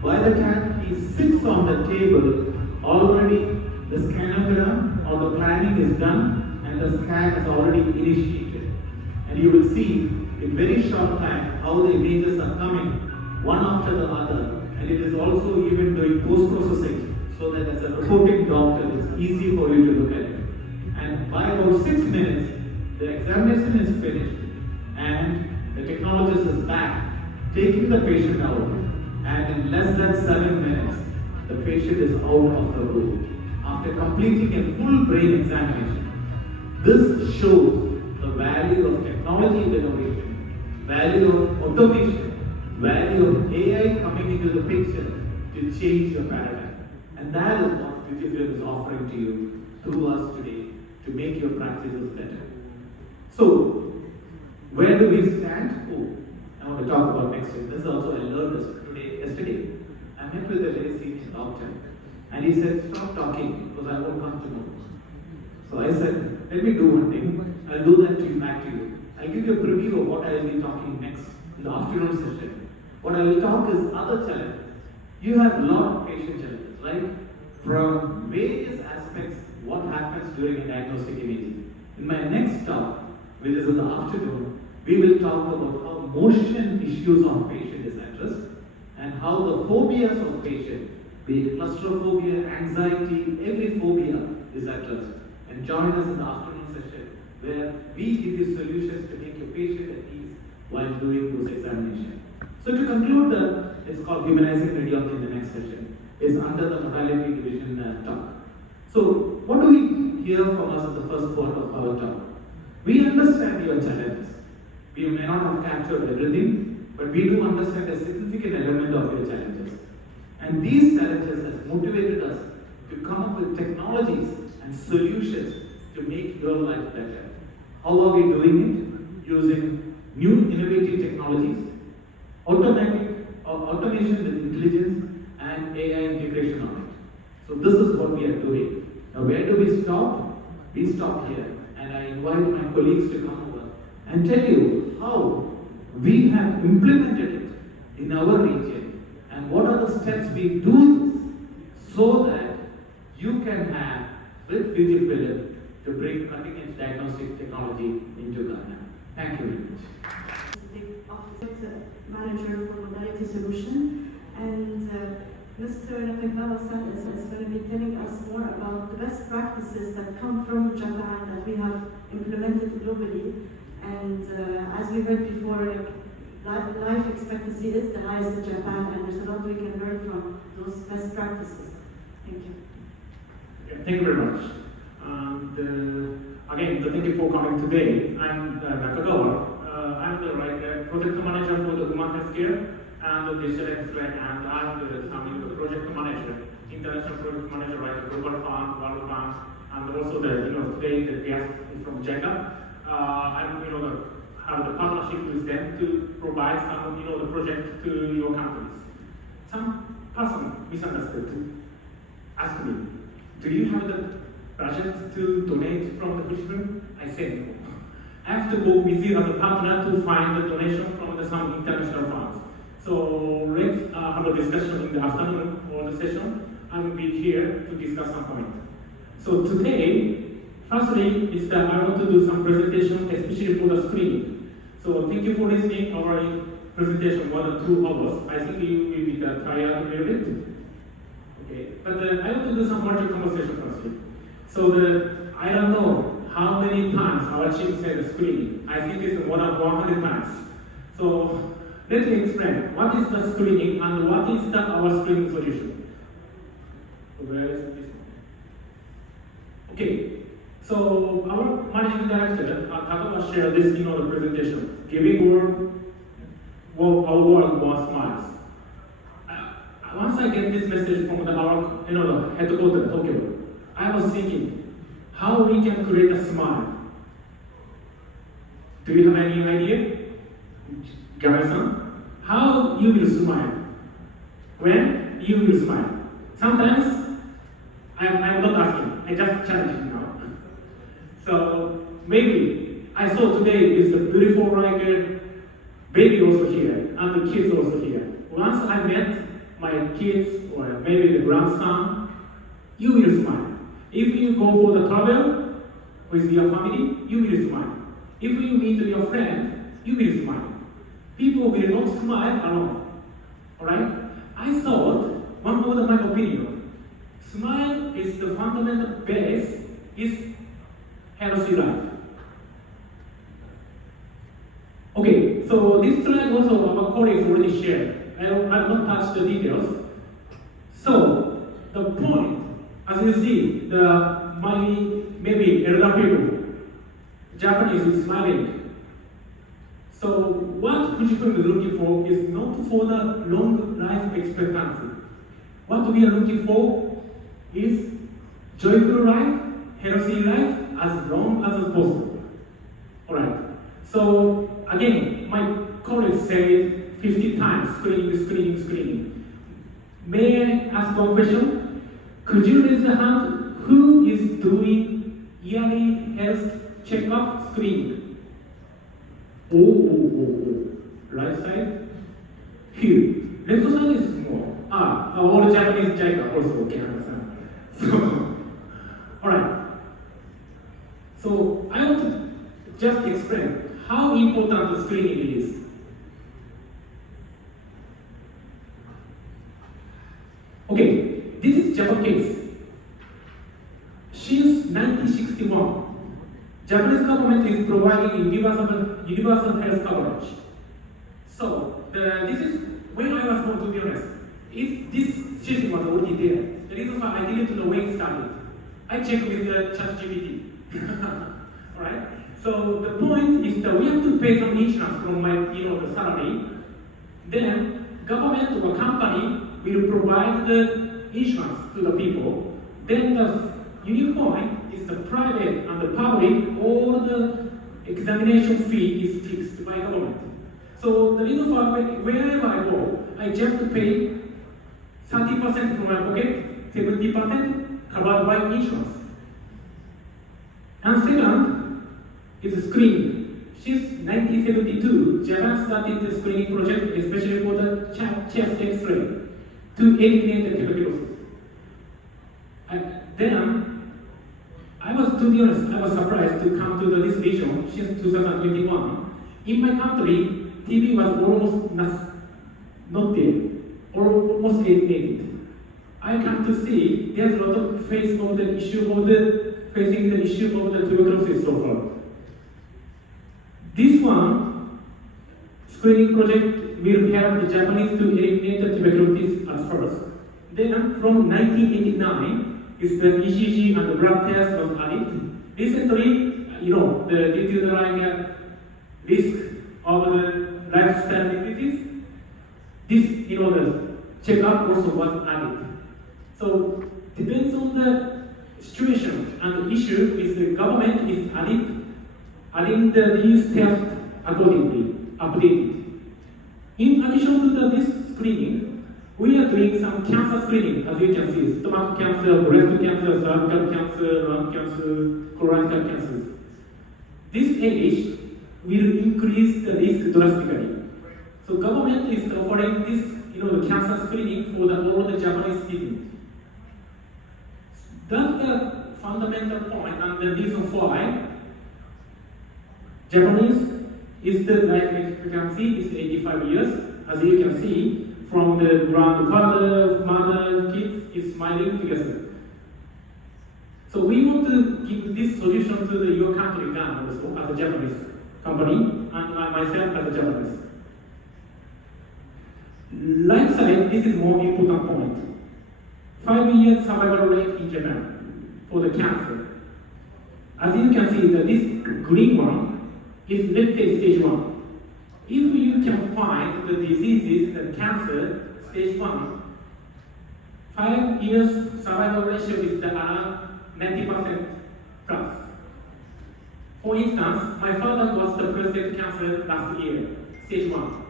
By the time he sits on the table, already the scanogram or the planning is done and the scan is already initiated. And you will see in very short time how the images are coming one after the other, and it is also even doing post-processing so that as a reporting doctor it's easy for you to look at it. And by about 6 minutes, the examination is finished and the technologist is back taking the patient out, and in less than 7 minutes, the patient is out of the room after completing a full brain examination. This shows the value of technology innovation, value of automation, value of AI coming into the picture to change your paradigm. And that is what FUJIFILM is offering to you through us today to make your practices better. So, where do we stand? I want to talk about next week. This is also I learned this yesterday. I met with a very senior doctor and he said, stop talking because I won't come tomorrow. So I said, let me do one thing. I'll do that to you, back to you. I'll give you a preview of what I will be talking next in the afternoon session. What I will talk is other challenges. You have a lot of patient challenges, right? From various aspects, what happens during a diagnostic imaging. In my next talk, which is in the afternoon, we will talk about how motion issues on patient is addressed and how the phobias of patient, be it claustrophobia, anxiety, every phobia is addressed. And join us in the afternoon session where we give you solutions to make your patient at ease while doing those examinations. So to conclude, it's called humanizing radiology in the next session. It's under the modality division talk. So what do we hear from us in the first part of our talk? We understand your challenges. We may not have captured everything, but we do understand a significant element of your challenges. And these challenges have motivated us to come up with technologies and solutions to make your life better. How are we doing it? Using new innovative technologies, automation with intelligence, and AI integration on it. So this is what we are doing. Now where do we stop? We stop here. And I invite my colleagues to come over and tell you how we have implemented it in our region and what are the steps we do this so that you can have with FUJIFILM to bring cutting-edge diagnostic technology into Ghana. Thank you very much. Manager for Modality Solution, and Mr. Nakagawa-san is going to be telling us more about the best practices that come from Japan that we have implemented globally. And as we heard before, life expectancy is the highest in Japan, and there's a lot we can learn from those best practices. Thank you. Thank you very much. Again, thank you for coming today. I'm Nakagawa. I'm the project manager for the human healthcare and the digital X-ray, and I'm the project manager, international project manager, right? Global Fund, World Bank, and also today the guest is from JECA. I'm have the partnership with them to provide some the project to your companies. Some person misunderstood, asked me, do you have the budget to donate from the FUJIFILM? I said no. I have to work with you as a partner to find the donation from some international funds. So let's have a discussion in the afternoon or the session. I will be here to discuss some point. So today, firstly, is that I want to do some presentation, especially for the screen. So thank you for listening our presentation, more than 2 hours. I think you will be tired a little bit. Okay, but I want to do some more conversation firstly. So I don't know how many times our chief said screen. I think it's more than 100 times. So let me explain. What is the screening and what is our screening solution? Where is this one? Okay. So our managing director, Takuma, shared this the presentation, giving our world more smiles. Once I get this message from our the headquarters Tokyo, I was thinking how we can create a smile. Do you have any idea, Gabriel-san? How you will smile? When you will smile? Sometimes I'm not asking. I just challenge you now. So maybe I saw today is the beautiful baby also here and the kids also here. Once I met my kids or maybe the grandson, you will smile. If you go for the travel with your family, you will smile. If you meet your friend, you will smile. People will not smile alone. Alright? I thought, one of my opinion, smile is the fundamental base is healthy life. Okay, so this slide also our colleagues already shared. I will not touch the details. So the point, as you see, maybe elder people, Japanese is smiling. So what Fujifilm is looking for is not for the long life expectancy. What we are looking for is joyful life, healthy life, as long as possible. Alright. So again, my colleagues said 50 times screening. May I ask one question? Could you raise the hand who is doing yearly health checkup screening? Oh. Right side? Here. Left side is more. All Japanese checkup also can understand. So, alright. So I want to just explain how important the screening is. Okay, this is Japan case. Since 1961, Japanese government is providing universal health coverage. So this is when I was born, to be honest. If this system was already there, the reason why I didn't know when it started. I checked with the ChatGPT. Alright? So the point is that we have to pay some insurance from my the salary. Then government or company will provide the insurance to the people. Then the unique point is the private and the public, all the examination fee is fixed by government. So the reason why wherever I go, I just pay 30% from my pocket, 70% covered by insurance. And second is screening. Since 1972, Japan started the screening project, especially for the chest X-ray, to eliminate the tuberculosis. Then, to be honest, I was surprised to come to this vision since 2021. In my country, TB was almost not there, almost eliminated. I come to see there's a lot of facing the issue of the tuberculosis so far. This one, screening project will help the Japanese to eliminate the tuberculosis at first. Then from 1989, is the ECG and the blood test was added. Recently, due to the risk of the lifestyle diseases, this, the checkup also was added. So depends on the situation and the issue is the government is adding these tests accordingly, updated. In addition to this screening, we are doing some cancer screening, as you can see, stomach cancer, breast cancer, cervical cancer, lung cancer, colorectal cancers. This age will increase the risk drastically. So government is offering this, the cancer screening for all the Japanese citizens. That's the fundamental point and the reason why Japanese is the life expectancy is 85 years. As you can see, from the grandfather, mother, kids is smiling together. So we want to give this solution to your country now also as a Japanese company and myself as a Japanese. Right side, this is more important point. 5-year survival rate in Japan for the cancer. As you can see, that this green one is, let's say, stage 1. If you can find the diseases, the cancer, stage 1, 5 years survival ratio is around 90% plus. For instance, my father was the prostate cancer last year, stage 1.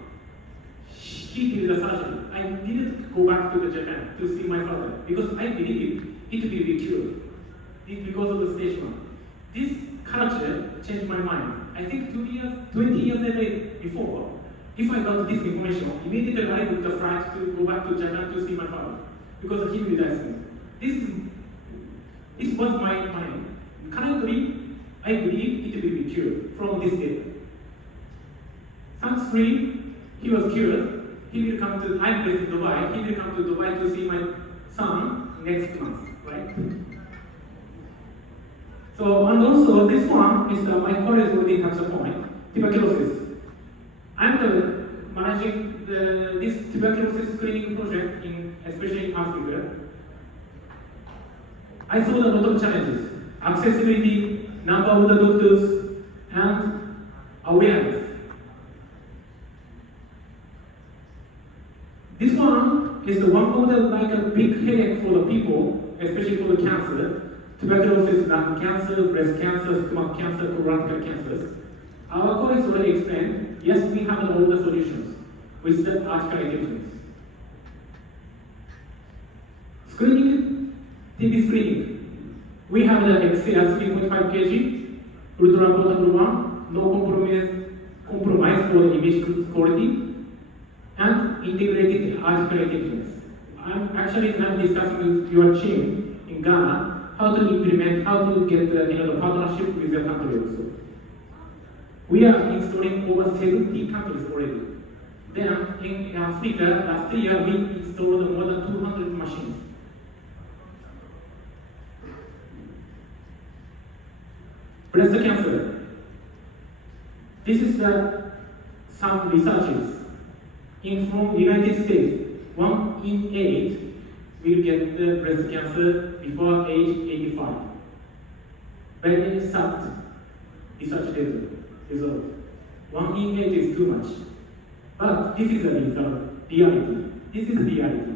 He did the surgery. I didn't go back to Japan to see my father because I believe it will be cured. It's because of the stage 1. This culture changed my mind. I think 20 years before, if I got this information, immediately I booked a flight to go back to Japan to see my father because he will die soon. This was my mind. Currently, I believe it will be cured from this day. Thankfully, he was cured. He will come to, I'm based in Dubai, he will come to Dubai to see my son next month, right? So, and also this one is my colleague already touched upon, tuberculosis. I'm managing this tuberculosis screening project especially in Africa. I saw a lot of challenges: accessibility, number of the doctors, and awareness. This one is the one of the like a big headache for the people, especially for the cancer. Tuberculosis, lung cancer, breast cancer, stomach cancer, colorectal cancers. Our colleagues already explained, yes, we have all the solutions with the article intelligence. Screening, TB screening. We have the XCR 3.5 kg, ultra portable one, no compromise for the image quality, and integrated article intelligence. I'm discussing with your team in Ghana how to implement, how to get the partnership with the country also. We are installing over 70 countries already. Then in Africa, last year we installed more than 200 machines. Breast cancer. This is some researches. From the United States, 1 in 8 will get the breast cancer before age 85. Very sad research result. 1 in 8 is too much. But this is a reality. This is reality.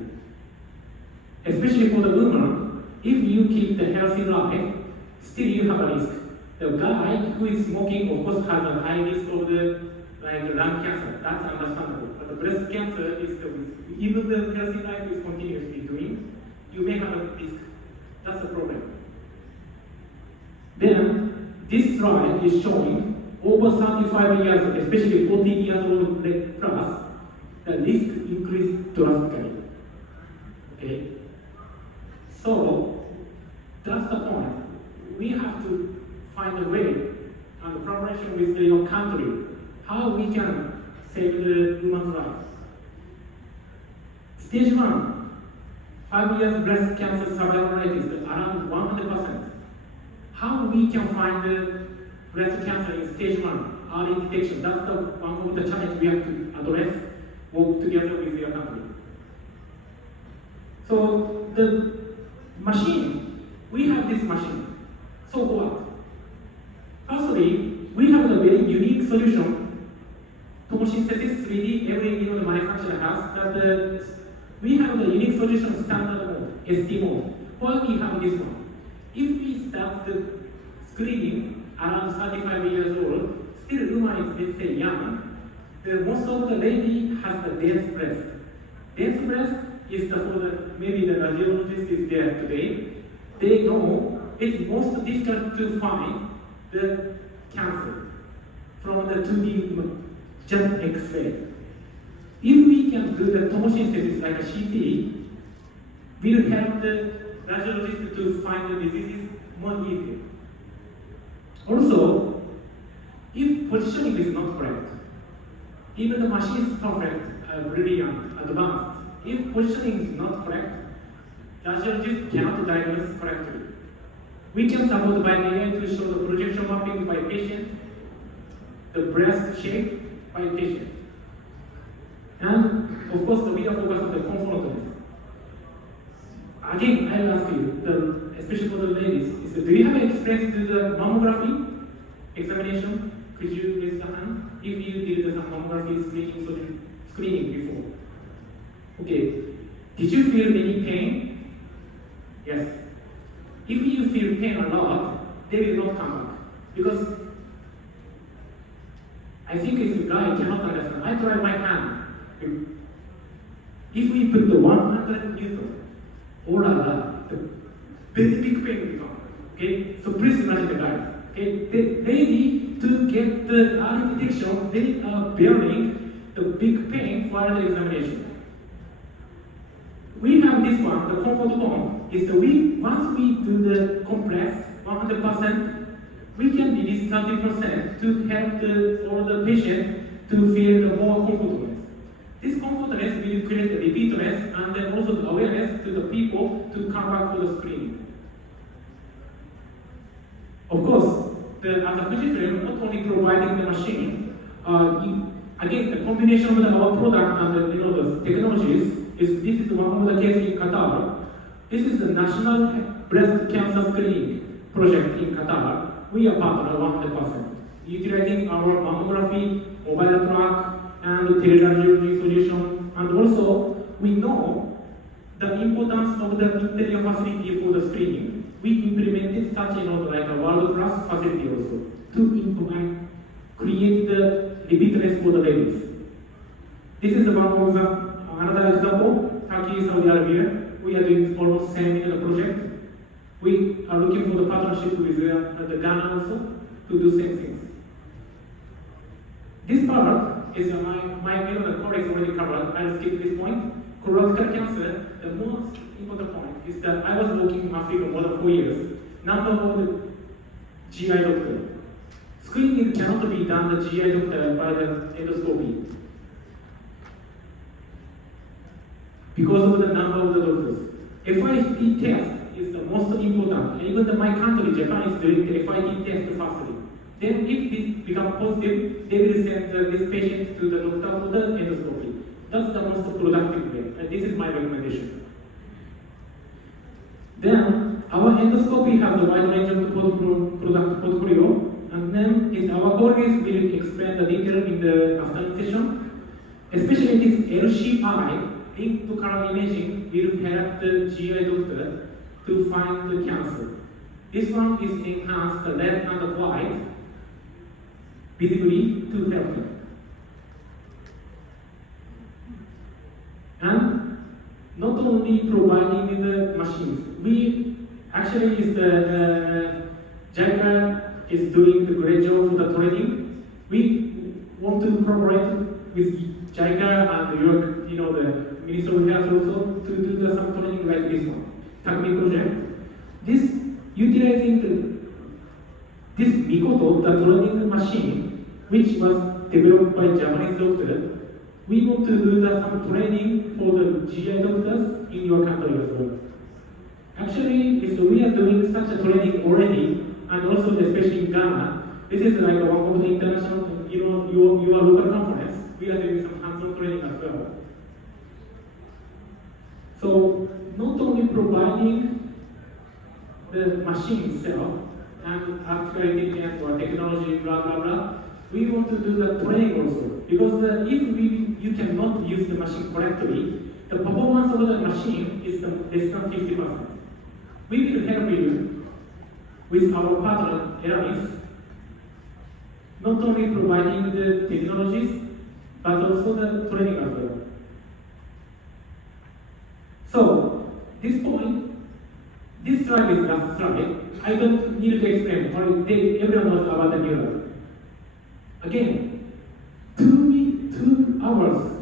Especially for the woman, if you keep the healthy life, still you have a risk. The guy who is smoking, of course, has a high risk of lung cancer. That's understandable. But the breast cancer is even the healthy life is continuously doing, you may have a risk. That's the problem. Then this slide is showing over 35 years, especially 40 years old plus, the risk increased drastically. Okay? So that's the point. We have to find a way and collaboration with your country how we can save the human life. Stage 1, 5 years breast cancer survival rate is around 100%. How we can find the breast cancer in stage 1, early detection, that's one of the challenges we have to address, work together with your country. So the machine, we have this machine. So what? Firstly, we have a very unique solution. Tomosynthesis 3D, every the manufacturer has, that we have a unique solution standard mode, ST mode. Why we have this one? If we start the screening around 35 years old, still woman is, let's say, young, most of the lady has the dense breast. Dense breast is maybe the radiologist is there today. They know it's most difficult to find the cancer from the 2D just X-ray. If we can do the tomosynthesis like a CT, we'll help the radiologist to find the diseases more easier. Also, if positioning is not correct, even the machine is perfect, brilliant, advanced, if positioning is not correct, radiologist cannot diagnose correctly. We can support by AI to show the projection mapping by patient, the breast shape by patient. And of course, we again, I'll ask you, especially for the ladies, do you have experience with the mammography examination? Could you raise the hand if you did some mammography screening before? Okay. Did you feel any pain? Yes. If you feel pain a lot, they will not come back. Because I think it's the guy cannot understand. I try my hand. If we put the 100 Newton, oh la la, the very big pain will come. Okay? So please imagine the guy. Okay? They need to get the early detection, they are bearing the big pain for the examination. We have this one, the comfort zone, is once we do the complex 100%, we can release 30% to help all the patient to feel the more comfortable. This comfortness will create a repeatedness and then also the awareness to the people to come back for the screening. Of course, as a Fujifilm, not only providing the machine, again, the combination with our product and the technologies this is one of the cases in Qatar. This is the National Breast Cancer Screening Project in Qatar. We are partner 100%. Utilizing our mammography, mobile track, and teleradiology solution, and also we know the importance of the interior facility for the screening. We implemented such like a world-class facility also to create the repeatedness for the ladies. This is another example, Turkey, Saudi Arabia. We are doing almost same in the project. We are looking for the partnership with the Ghana also to do same things. This part is my colleagues already covered. I'll skip this point. Colorectal cancer, the most important point is that I was working in Africa more than 4 years. Number of the GI doctor. Screening cannot be done the GI doctor by the endoscopy. Because of the number of the doctors. FIT test is the most important. Even my country, Japan, is doing the FIT test firstly. Then if this becomes positive, they will send this patient to the doctor for the endoscopy. That's the most productive way. And this is my recommendation. Then, our endoscopy has a wide range of the product portfolio. And then our colleagues will explain the detail in the afternoon session. Especially this LCI, linked to color imaging, will help the GI doctor to find the cancer. This one is enhanced the red and the white visibly to help them. And not only providing the machines, we actually is the JICA is doing the great job for the training. We want to collaborate with JICA and the Ministry of Health also to do some training like this one, TACMI project. This utilizing this Mikoto, the training machine, which was developed by Japanese doctor. We want to do some training for the GI doctors in your country as well. Actually, we are doing such a training already, and also especially in Ghana. This is like one of the international, your local conference. We are doing some hands-on training as well. So, not only providing the machine itself and artificial intelligence or technology, blah blah blah, we want to do the training also. Because if you cannot use the machine correctly, the performance of the machine is less than 50%. We will help you with our partner, Authorised, not only providing the technologies, but also the training as well. So, this point, this slide is last slide. I don't need to explain, everyone knows about the neural. Again, 2 hours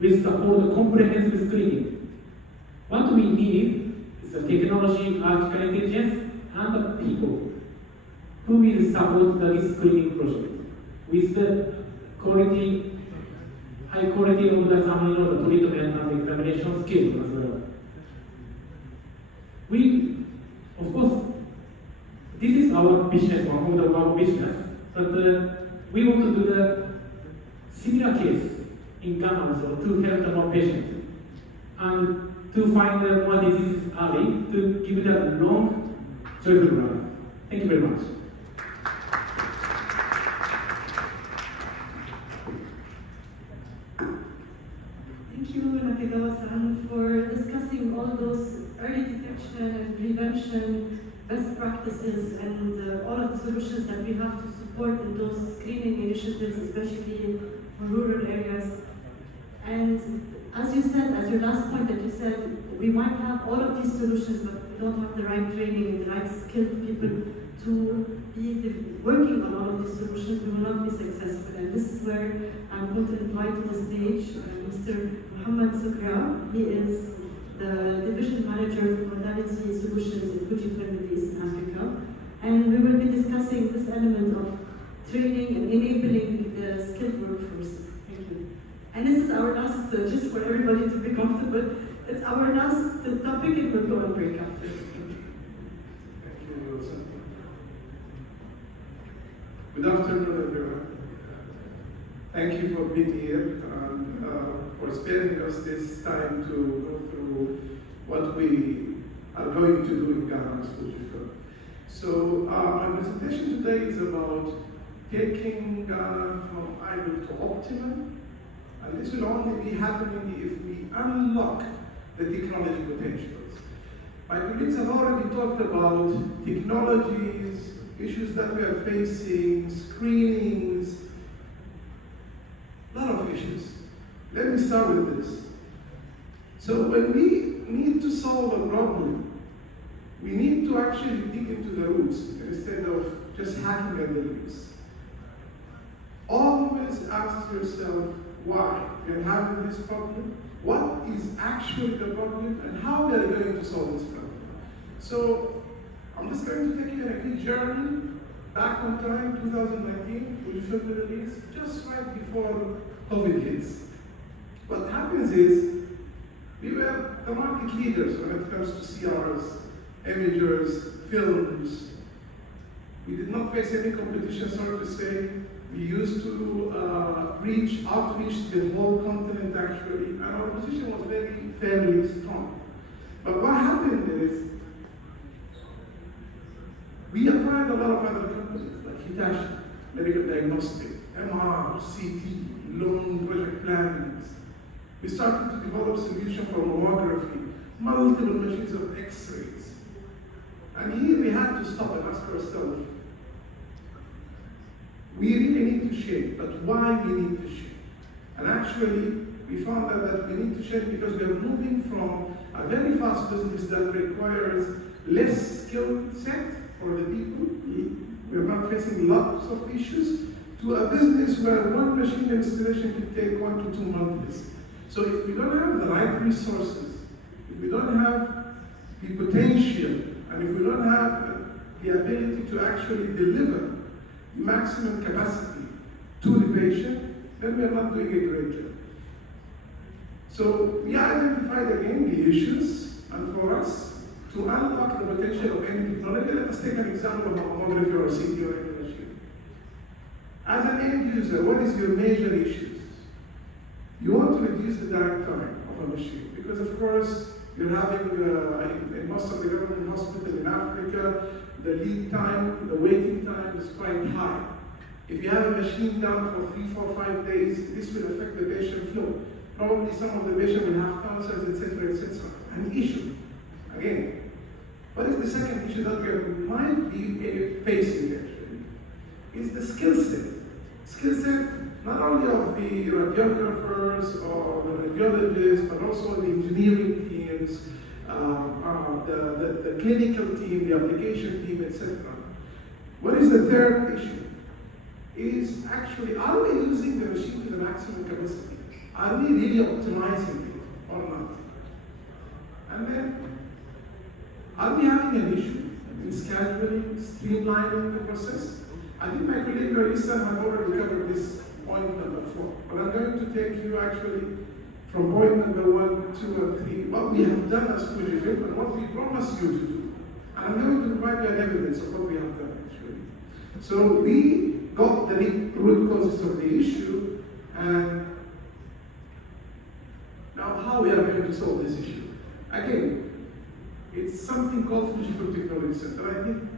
with the whole comprehensive screening. What we need is the technology, artificial intelligence, and the people who will support this screening project with the quality, high quality of the the treatment and examination skills as well. Of course, this is our business, one of our business, but we want to do the similar case in Ghana also to help the more patients and to find more diseases Ali to give it a long, joyful round. Thank you very much. Thank you, Nakagawa-san, for discussing all those early detection and prevention best practices and all of the solutions that we have to support in those screening initiatives, especially for rural areas. And as you said, as your last point that you said, we might have all of these solutions, but we don't have the right training and the right skilled people to be working on all of these solutions, we will not be successful. And this is where I'm going to invite to the stage Mr. Muhammad Sukra. He is the Division Manager for Modality Solutions in Fujifilm in East Africa. And we will be discussing this element of training and enabling the skilled workforces. Thank you. And this is our last, just for everybody to be comfortable, it's our last topic and we'll go and break after. Thank you, Wilson. Good afternoon, everyone. Thank you for being here and for sparing us this time to go through what we are going to do in Ghana as Fujifilm. So my presentation today is about taking Ghana from ideal to optimum, and this will only be happening if we unlock the technology potentials. My colleagues have already talked about technologies, issues that we are facing, screenings, a lot of issues. Let me start with this. So when we need to solve a problem, we need to actually dig into the roots instead of just hacking at the leaves. Always ask yourself why you're having this problem, what is actually the problem, and how we are going to solve this problem. So I'm just going to take you on a quick journey back on time, 2019, Fujifilm release, just right before COVID hits. What happens is, we were the market leaders when it comes to CRs, imagers, films. We did not face any competition, so to say. We used to outreach the whole continent actually, and our position was very fairly strong. But what happened is, we acquired a lot of other companies like Hitachi, medical diagnostic, MR, CT, long project plannings. We started to develop solutions for mammography, multiple machines of X-rays. And here we had to stop and ask ourselves, we really need to change, but why we need to change? And actually, we found out that we need to change because we are moving from a very fast business that requires less skill set for the people. We are not facing lots of issues, to a business where one machine installation can take 1 to 2 months. So if we don't have the right resources, if we don't have the potential, and if we don't have the ability to actually deliver maximum capacity to the patient, then we are not doing a great job. So we identified again the issues, and for us to unlock the potential of any technology, let us take an example of a mammography or a CT or any machine. As an end user, what is your major issues? You want to reduce the direct time of a machine, because of course, you're having, in most of the government hospitals in Africa, the lead time, the waiting time is quite high. If you have a machine down for 3, 4, 5 days, this will affect the patient flow. Probably some of the patient will have cancers, etc., etc. An issue. Again, what is the second issue that we might be facing actually? Is the skill set. Skill set not only of the radiographers or the radiologists, but also the engineering teams, the clinical team, the application team, etc. What is the third issue? Is actually, are we using the machine to the maximum capacity? Are we really optimizing it or not? And then, are we having an issue in scheduling, streamlining the process? I think my colleague Larissa have already covered this point number 4, but I'm going to take you actually from point number 1, 2, and 3, what we have done as Fujifilm and what we promise you to do. And I'm going to provide you an evidence of what we have done actually. So we got the root causes of the issue, and now how we are going to solve this issue. Again, is something called Fujifilm Technology Center. I think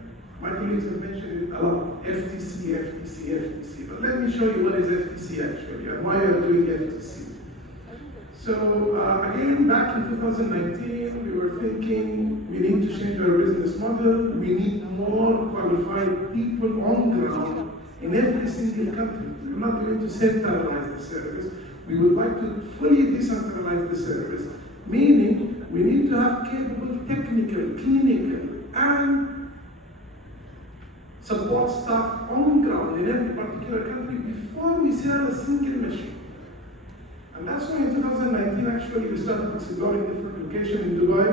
my colleagues have mentioned it a lot, FTC. But let me show you what is FTC actually, and why we are doing FTC. So again, back in 2019, we were thinking we need to change our business model. We need more qualified people on the ground in every single country. We're not going to centralize the service. We would like to fully decentralize the service, meaning we need to have capable technical, clinical, and support staff on ground in every particular country before we sell a single machine. And that's why in 2019, actually, we started exploring different locations in Dubai,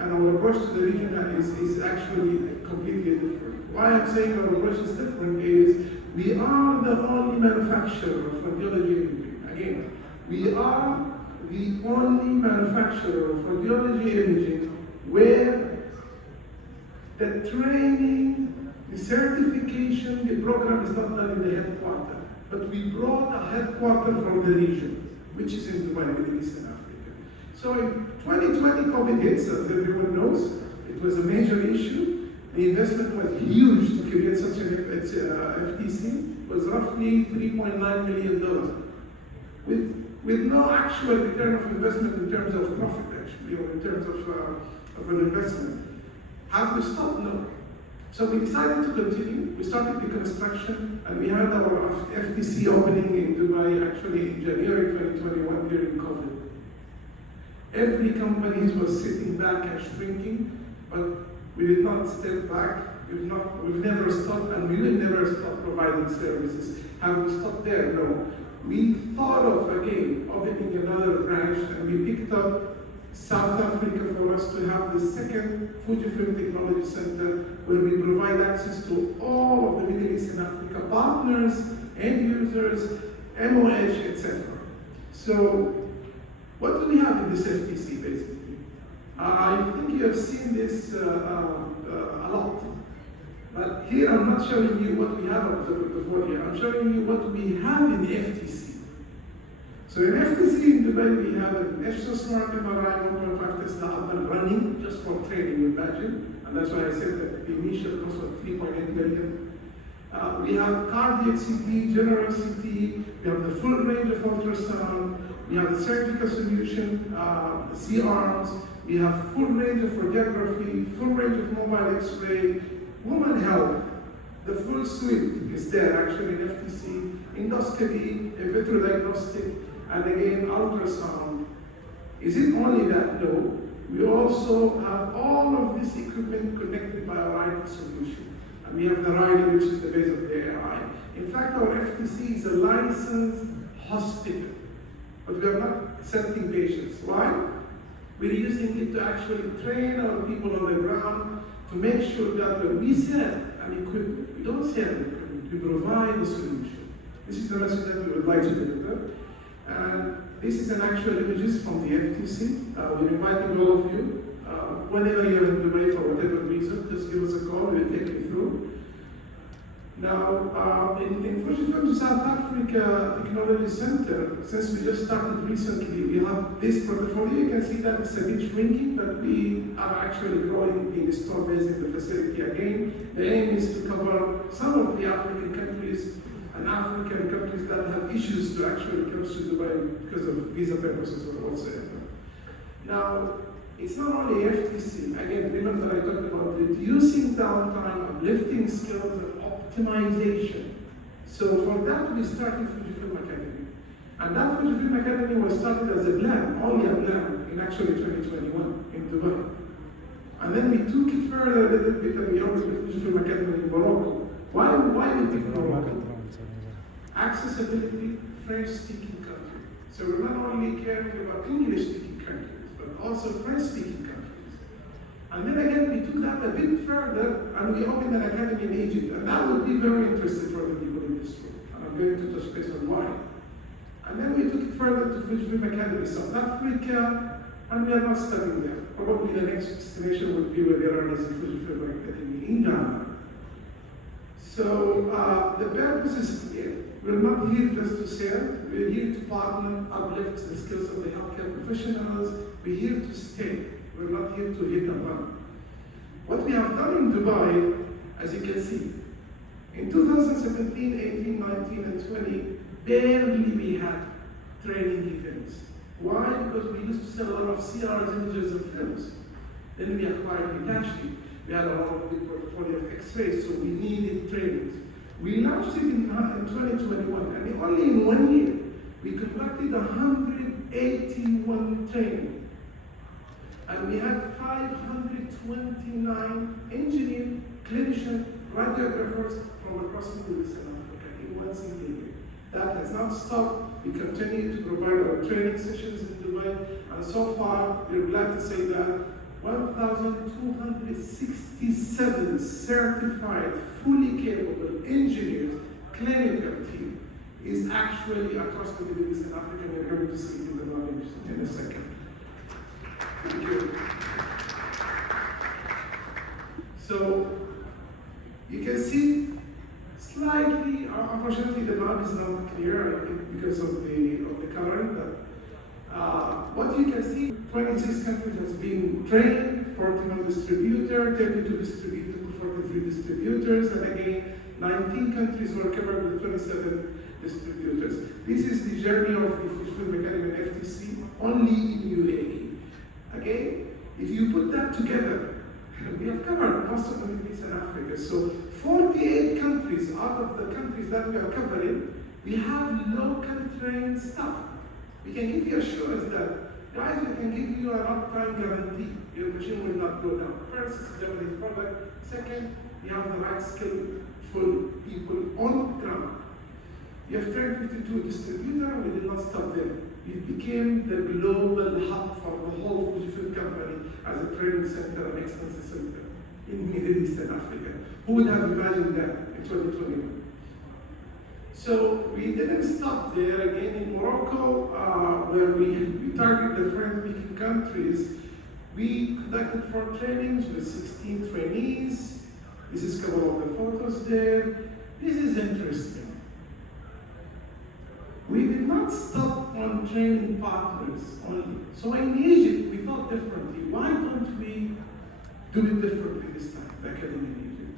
and our approach to the region is actually completely different. Why I'm saying our approach is different is we are the only manufacturer of radiology imaging. Again, we are the only manufacturer of radiology imaging where the training, the certification, the program is not done in the headquarters, but we brought a headquarters from the region, which is in Dubai, Middle East and Africa. So in 2020, COVID hits, as everyone knows. It was a major issue. The investment was huge to create such an FTC. It was roughly $3.9 million, with no actual return of investment in terms of profit, actually, or in terms of an investment. Have we stopped? No. So we decided to continue. We started the construction, and we had our FTC opening in Dubai actually in January 2021 during COVID. Every company was sitting back and shrinking, but we did not step back. We've never stopped, and we will never stop providing services. Have we stopped there? No. We thought of, again, opening another branch, and we picked up South Africa for us to have the second Fujifilm Technology Center, where we provide access to all of the Middle East and Africa partners, end users, MOH, etc. So, what do we have in this FTC, basically? I think you have seen this a lot. But here I'm not showing you what we have of the portfolio. I'm showing you what we have in FTC. So in FTC in Dubai, we have an extra smart MRI 1.5 Tesla up and running just for training, imagine. And that's why I said that the initial cost was 3.8 million. We have cardiac CT, general CT, we have the full range of ultrasound, we have the surgical solution, the C-arms, we have full range of radiography, full range of mobile X-ray, woman health, the full suite is there actually in FTC, endoscopy, in vitro diagnostic, and again, ultrasound. Is it only that? No. We also have all of this equipment connected by our IT solution. And we have the Riley, which is the base of the AI. In fact, our FTC is a licensed hospital, but we are not accepting patients. Why? We're using it to actually train our people on the ground to make sure that when we sell an equipment, we don't sell an equipment, we provide a solution. This is the message that we would like to deliver. And this is an actual images from the FTC. We're inviting all of you. Whenever you're in Dubai for whatever reason, just give us a call, we'll take you through. Now, in Fujifilm South Africa Technology Center, since we just started recently, we have this portfolio. You can see that it's a bit shrinking, but we are actually growing the install base in the facility again. The aim is to cover some of the African countries and African countries that have issues to actually come to Dubai because of visa purposes or whatsoever. Now, it's not only FTC. Again, remember I talked about reducing downtime, uplifting skills, and optimization. So for that, we started Fujifilm Academy. And that Fujifilm Academy was started as a plan, only a plan, in actually 2021 in Dubai. And then we took it further a little bit and we opened the Fujifilm Academy in Morocco. Why we picked Morocco? Accessibility, French-speaking country. So we're not only caring about English-speaking countries, but also French-speaking countries. And then again, we took that a bit further, and we opened an academy in Egypt, and that would be very interesting for the people in this room. And I'm going to touch base on why. And then we took it further to Fujifilm Academy, South Africa, and we are not studying there. Probably the next destination would be where there is a Fujifilm Academy in Ghana. So the purpose is clear. We're not here just to sell. We're here to partner, uplift the skills of the healthcare professionals. We're here to stay. We're not here to hit and run. Dubai, as you can see. In 2017, 18, 19, and 20, barely we had training events. Why? Because we used to sell a lot of CRs, images, and films. Then we acquired Hitachi. We had a lot of big portfolio of X-rays, so we needed trainings. We launched it in 2021, and only in 1 year, we conducted 181 trainings. And we had 529 engineers, clinicians, radiographers from across the Middle East and Africa in 1 single year. That has not stopped. We continue to provide our training sessions in Dubai, and so far, we're glad to say that 1,267 certified, fully capable engineers, clinical team, is actually across the Middle East and Africa. We're going to see it in the knowledge in a second. Thank you. So, you can see slightly, unfortunately the map is not clear, I think because of the coloring, but what you can see, 26 countries has been trained, 41 distributors, 32 distributors, 43 distributors, and again, 19 countries were covered with 27 distributors. This is the journey of the Fujifilm Academy and FTC only in UAE. Again, if you put that together, we have covered most of the Middle East and Africa. So 48 countries out of the countries that we are covering, we have local trained staff. We can give you assurance that, guys, we can give you an uptime guarantee. Your machine will not go down. First, it's a Japanese product. Second, you have the right skillful people on ground. You have trained 52 distributors, we did not stop there. We became the global hub for the whole Fujifilm company as a training center and excellence center in Middle East and Africa. Who would have imagined that in 2021? So we didn't stop there. Again, in Morocco, where we target the French-speaking countries, we conducted 4 trainings with 16 trainees. This is a couple of the photos there. This is interesting. We did not stop on training partners only. So in Egypt, we thought differently. Why don't we do it differently this time, the Academy in Egypt?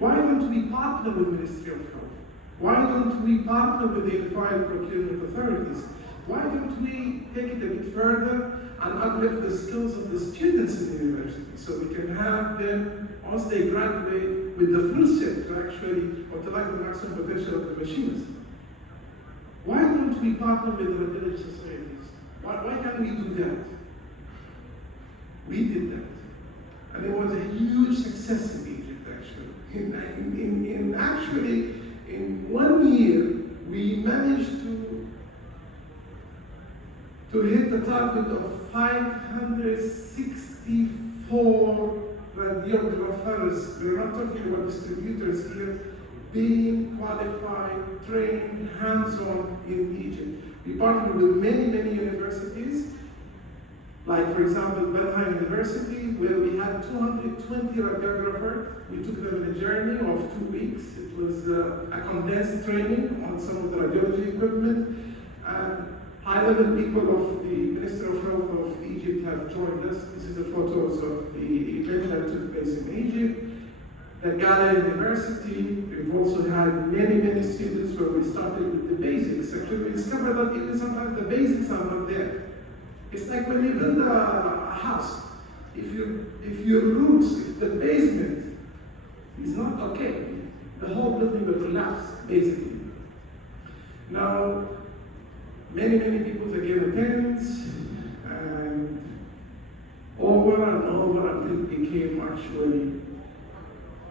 Why don't we partner with Ministry of Health? Why don't we partner with the Unified Procurement Authorities? Why don't we take it a bit further and uplift the skills of the students in the university so we can have them, once they graduate, with the full set to actually utilize the maximum potential of the machines? Why don't we partner with the radiology societies? Why can't we do that? We did that. And it was a huge success in Egypt, actually. In 1 year, we managed to hit the target of 564 radiographers. We're not talking about distributors here, being qualified, trained, hands-on in Egypt. We partnered with many, many universities, like for example, Benha University, where we had 220 radiographers. We took them on a journey of 2 weeks. It was a condensed training on some of the radiology equipment. And high-level people of the Ministry of Health of Egypt have joined us. This is the photos of the event that took place in Egypt. At Ghana University, we've also had many, many students where we started with the basics. Actually, we discovered that even sometimes the basics are not there. It's like when you build a house. If your roots, if the basement is not okay, the whole building will collapse, basically. Now, many, many people again attend, and over and over until it became actually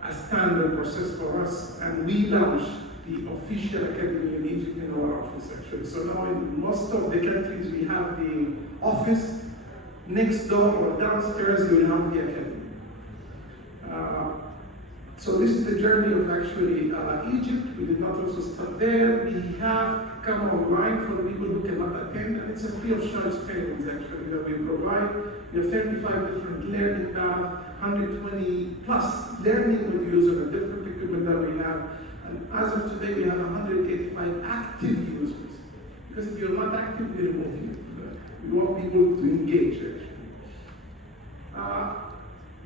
a standard process for us, and we launched the official academy in Egypt in our office, actually. So now in most of the countries, we have the office next door or downstairs, you will have the academy. So this is the journey of actually Egypt. We did not also stop there. We have come online for people who cannot attend, and it's a free of charge trainings actually that we provide. We have 35 different learning paths, 120 plus learning modules of the different equipment that we have. And as of today, we have 185 active users. Because if you're not active, we remove you. We want people to engage actually.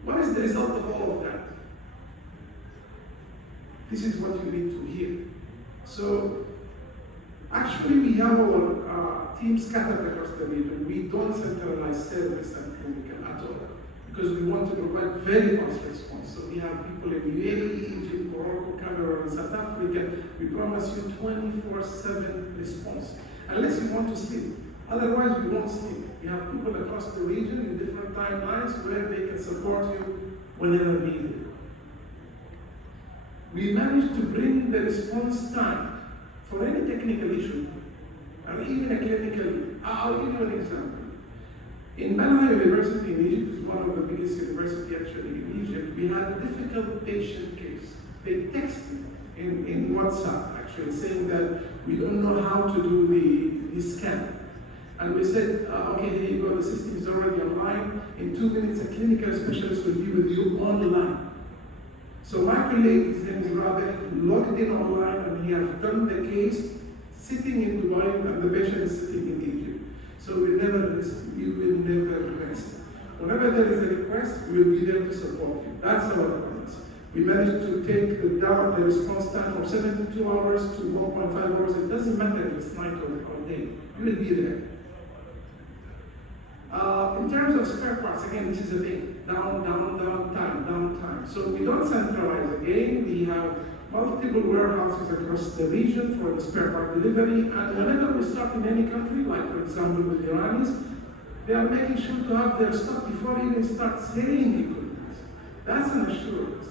What is the result of all of that? this is what you need to hear. So actually we have our team scattered across the region. We don't centralize service and clinical at all because we want to provide very fast response. So we have people in UAE, Egypt, Morocco, Cameroon, South Africa. We promise you 24/7 response, unless you want to sleep. Otherwise, we won't sleep. We have people across the region in different timelines where they can support you whenever needed. We managed to bring the response time for any technical issue, or even a clinical. I'll give you an example. In Banana University in Egypt, is one of the biggest universities actually in Egypt, we had a difficult patient case. They texted in WhatsApp actually saying that we don't know how to do the scan. And we said, okay, here you go, the system is already online. In 2 minutes, a clinical specialist will be with you online. So my colleague, his name is Rabi, logged in online and he has done the case sitting in Dubai and the patient is sitting in Egypt. So we will never rest. Whenever there is a request, we will be there to support you. That's our promise. We managed to take the response time from 72 hours to 1.5 hours. It doesn't matter if it's night or day. You will be there. In terms of spare parts, again, this is a thing. Downtime. So we don't centralize again. We have multiple warehouses across the region for the spare part delivery. And whenever we start in any country, like for example with the Iranis, they are making sure to have their stock before we even start selling equipment. That's an assurance.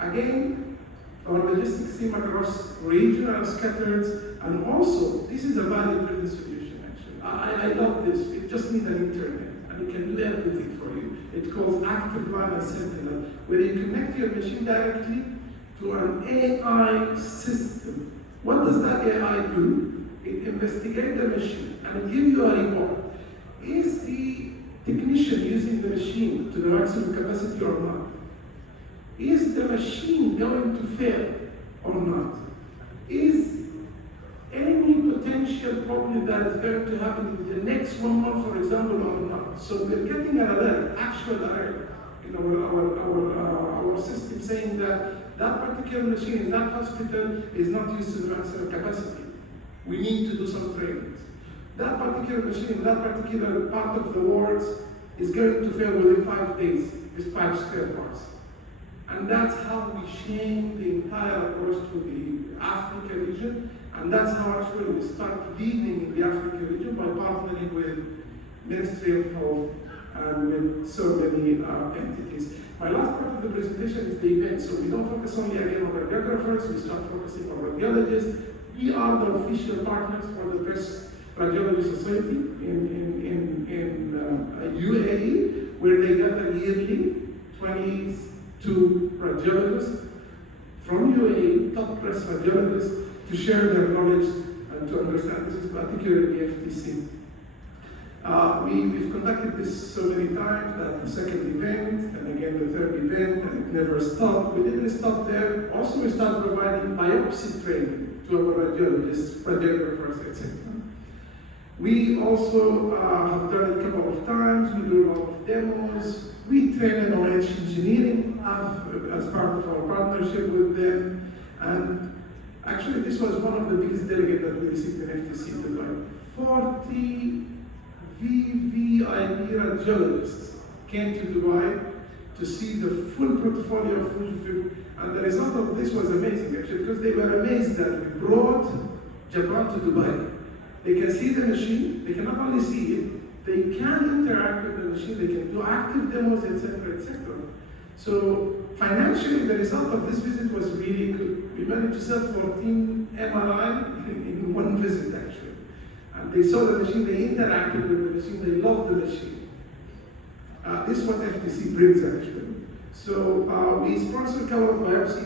Again, our logistics team across region are scattered, and also this is a value-driven solution. Actually, I love this. It just needs an internet, and it can do everything for you. It's called Active Line and Sentinel, where you connect your machine directly to an AI system. What does that AI do? It investigates the machine and it gives you a report. Is the technician using the machine to the maximum capacity or not? Is the machine going to fail or not? Is any potential problem that is going to happen in the next 1 month, for example, or not? So we're getting an alert, actual alert, in our system saying that that particular machine in that hospital is not used to the maximum capacity. We need to do some trainings. That particular machine in that particular part of the wards is going to fail within 5 days, dispatch spare parts. And that's how we change the entire approach to the Africa region, and that's how actually we start leading in the Africa region by partnering with Ministry of Health and with so many entities. My last part of the presentation is the event, so we don't focus only again on radiographers, we start focusing on radiologists. We are the official partners for the Best Radiology Society in UAE, where they gather yearly 22 radiologists from UAE, top breast radiologists, to share their knowledge and to understand. This is particularly FTC. We've conducted this so many times that the second event, and again the third event, and it never stopped. We didn't stop there. Also, we started providing biopsy training to our radiologists, radiographers, etc. We also have done it a couple of times. We do a lot of demos. We train an knowledge engineering as part of our partnership with them. And actually, this was one of the biggest delegates that we received in FTC Dubai. 40 VVIP radiologists came to Dubai to see the full portfolio of Fujifilm, and the result of this was amazing actually, because they were amazed that we brought Japan to Dubai. They can see the machine, they can not only see it, they can interact with the machine, they can do active demos, etc., etc. So financially, the result of this visit was really good. We managed to sell 14 MRI in one visit actually. And they saw the machine, they interacted with the machine, they loved the machine. This is what FTC brings actually. So we sponsor a couple of biopsy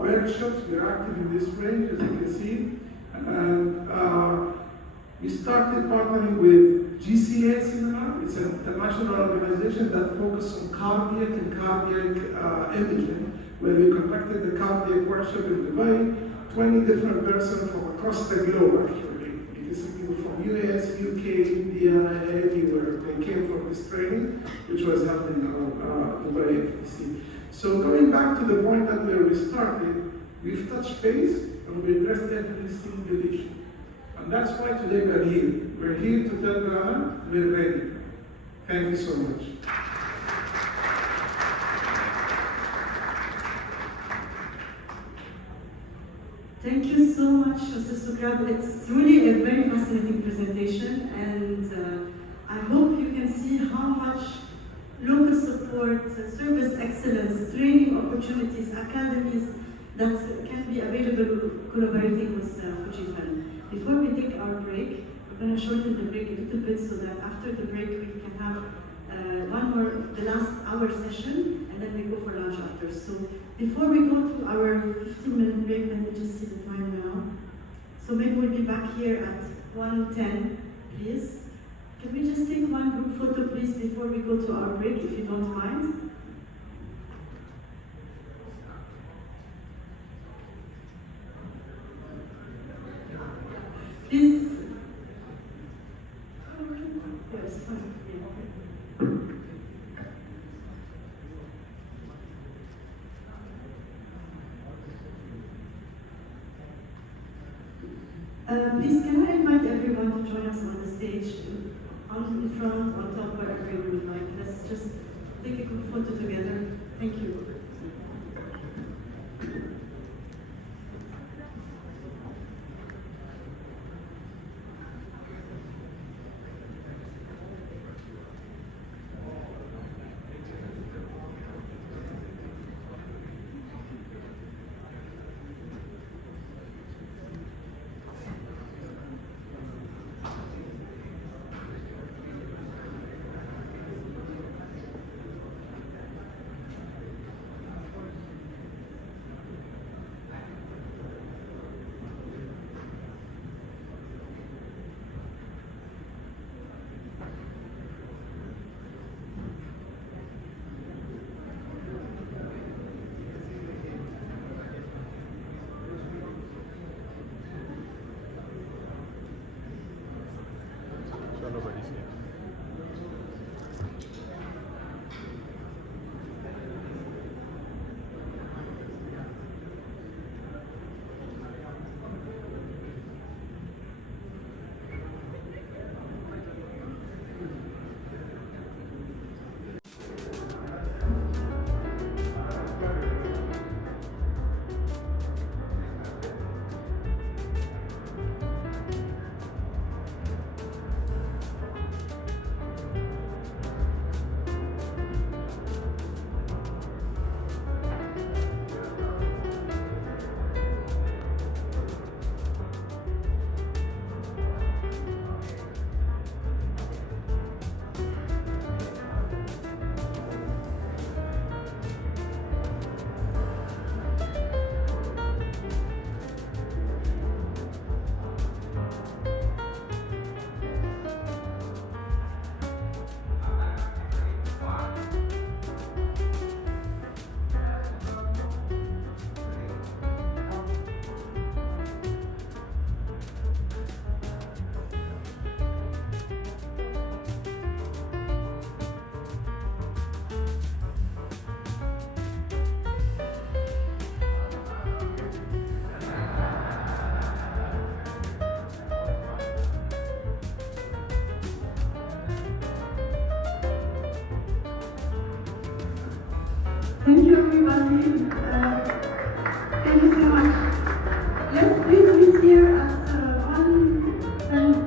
workshops. We are active in this range, as you can see. And we started partnering with GCA Seminar. It's an international organization that focuses on cardiac and cardiac imaging, where we conducted the cardiac workshop in Dubai. 20 different persons from across the globe actually. From US, UK, India, and everywhere. They came for this training, which was held in Dubai FTC. So going back to the point that where we started, we've touched base and we addressed every single issue. And that's why today we're here. We're here to tell Ghana we're ready. Thank you so much. Thank you so much, Mr. Sokrab. It's really a very fascinating presentation, and I hope you can see how much local support, service excellence, training opportunities, academies that can be available collaborating with Fujifilm. Before we take our break, we're going to shorten the break a little bit so that after the break we can have the last hour session, and then we go for lunch after. So before we go to our 15-minute break, let me just see the time now. So maybe we'll be back here at 1:10, please. Can we just take one group photo, please, before we go to our break, if you don't mind? Please. Yes, fine. Please, can I invite everyone to join us on the stage, in front, on top, wherever you would like. Let's just take a group photo together. Thank you. Nobody's here. Thank you, everybody. Thank you so much. Let's please meet here at 1:10.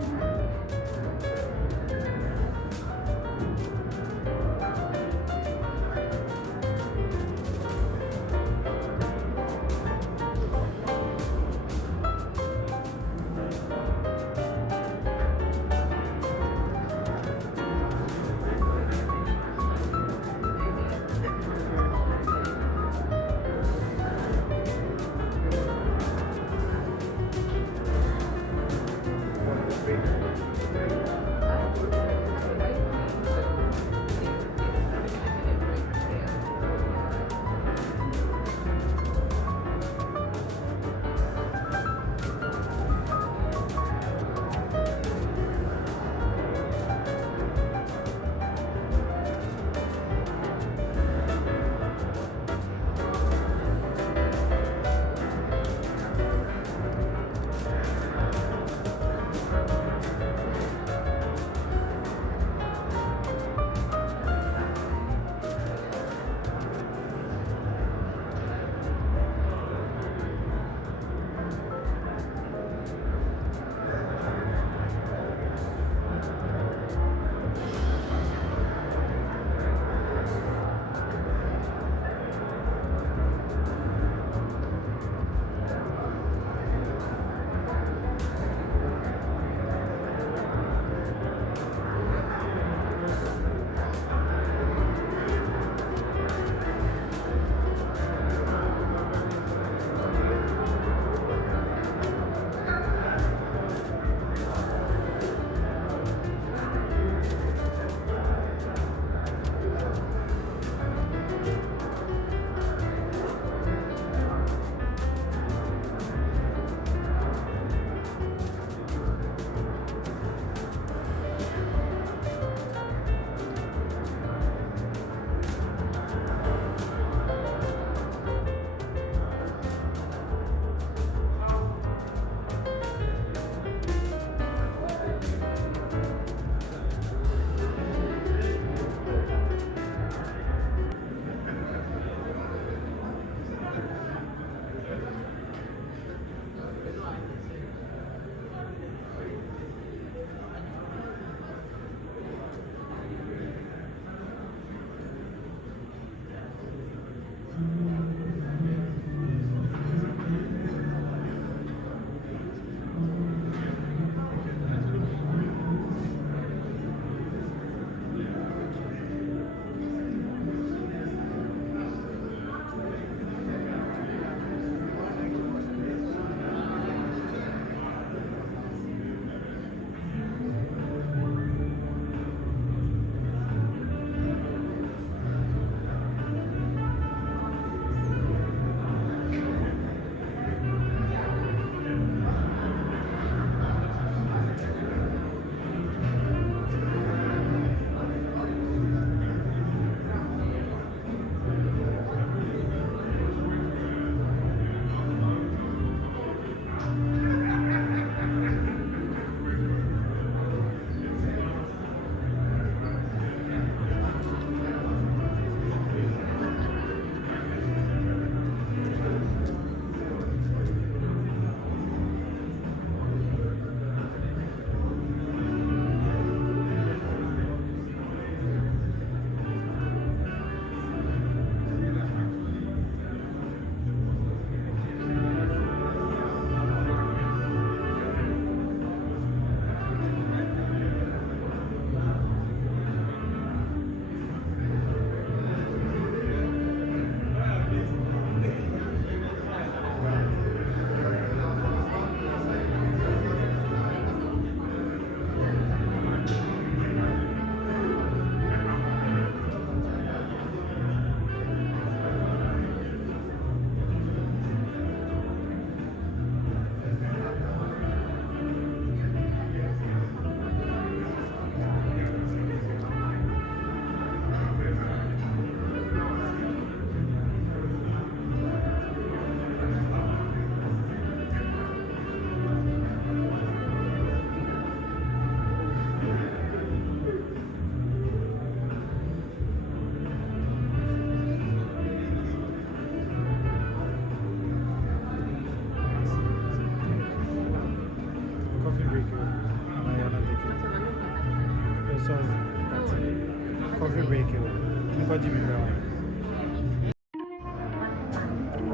pas 10 000 heures.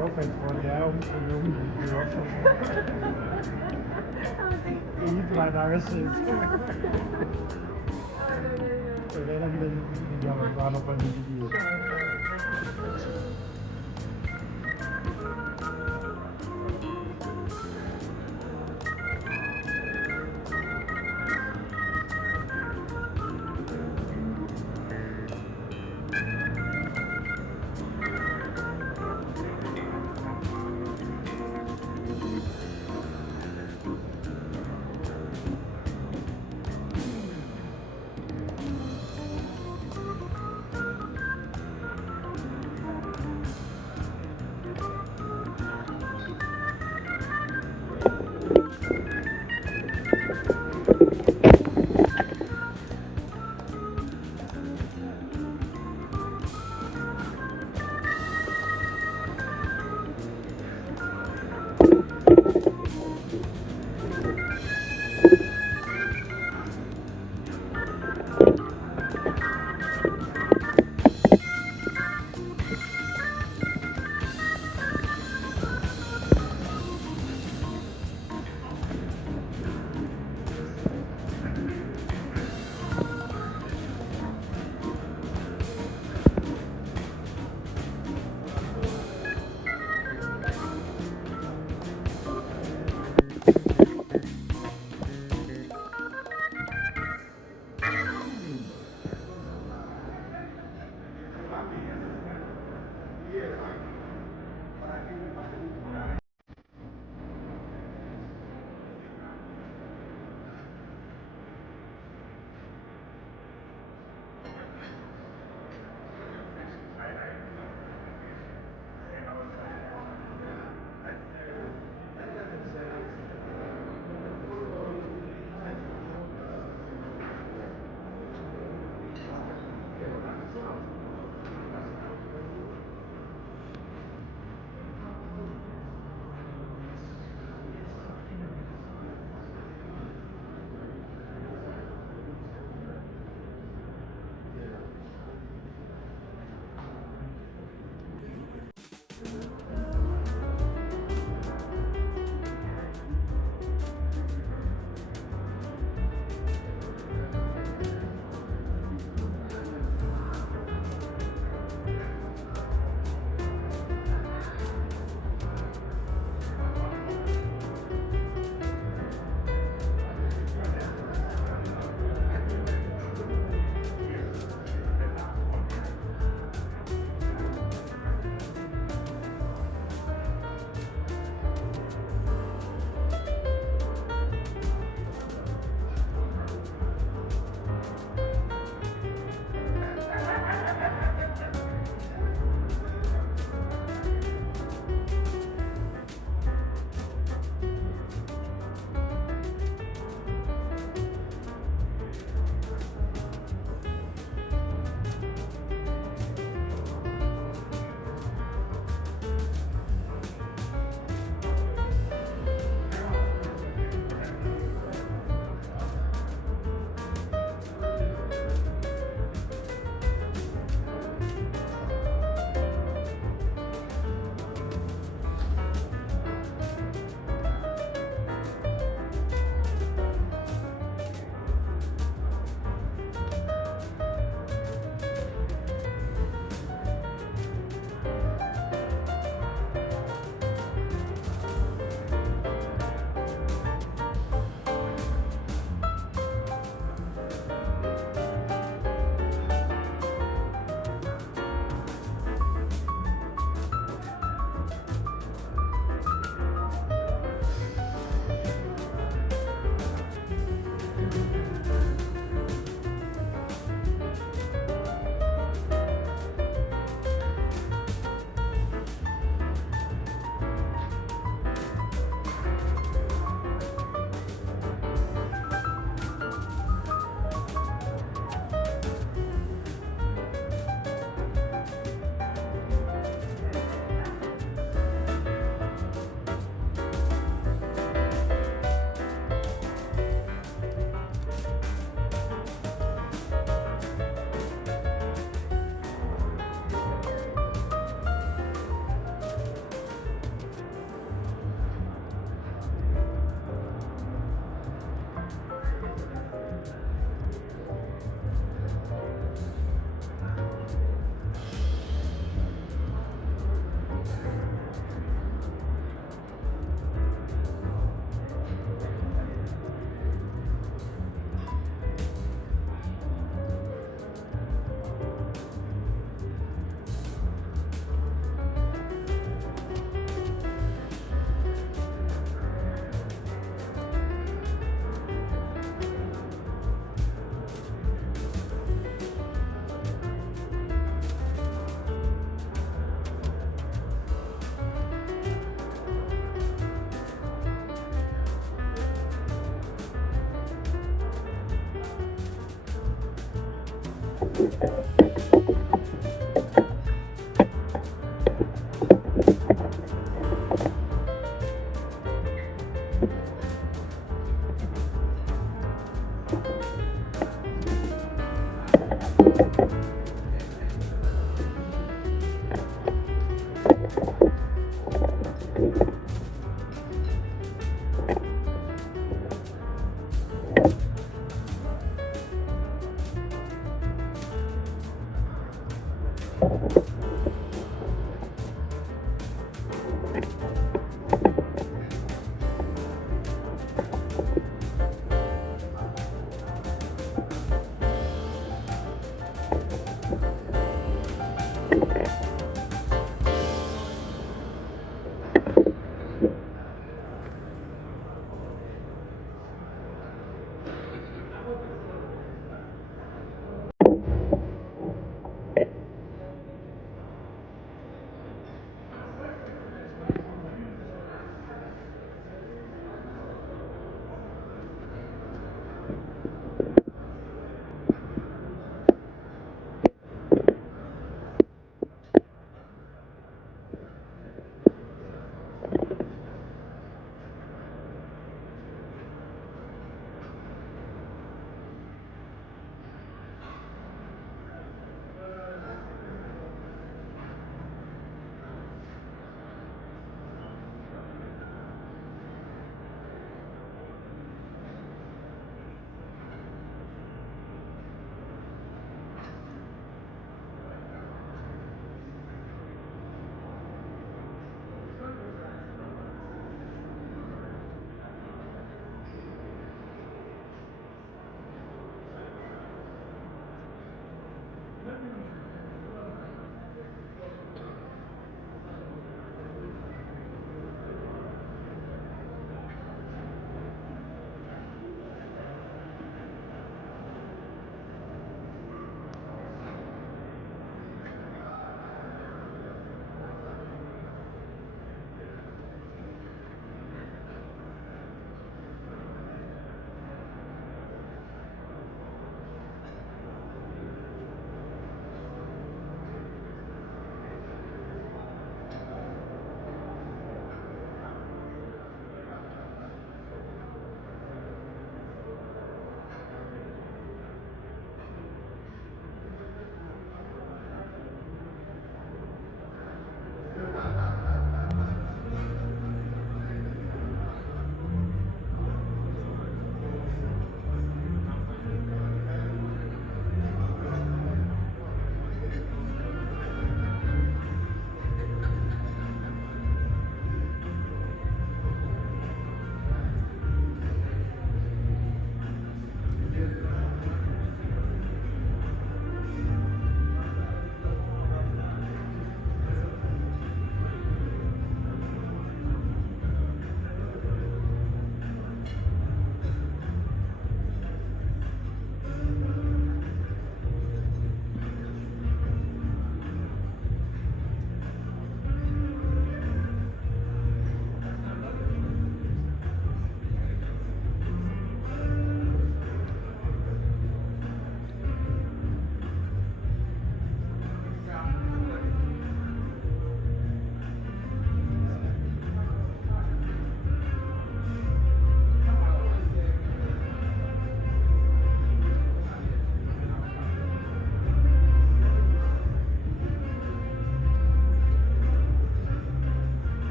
Open for the album, Iyi try sih. Kayaknya kita jangan apa di video.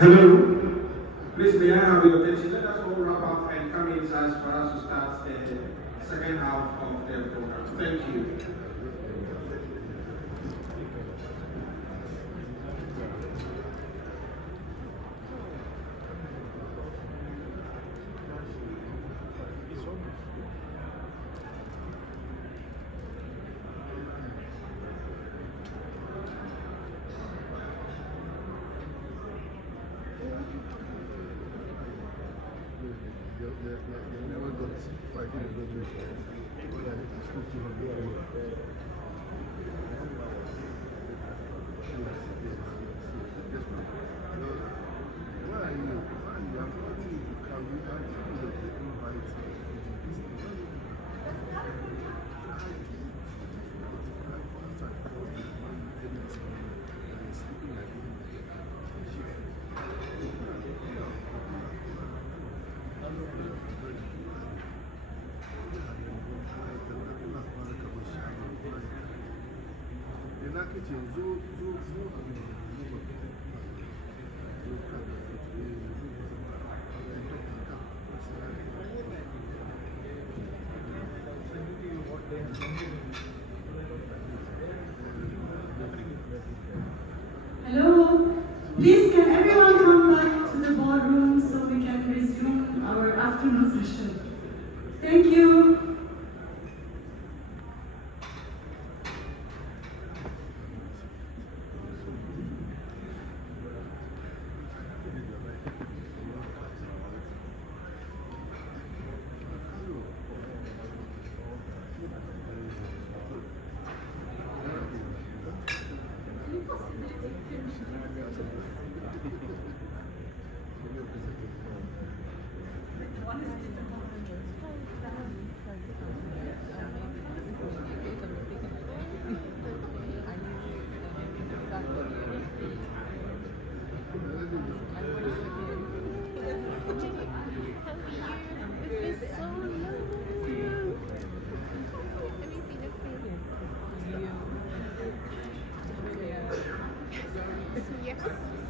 Hello. Please, may I have your attention? Let us all wrap up and come inside for us to start the second half of the program. Thank you. Hello. Please, can everyone come back to the ballroom so we can resume our afternoon session? Thank you.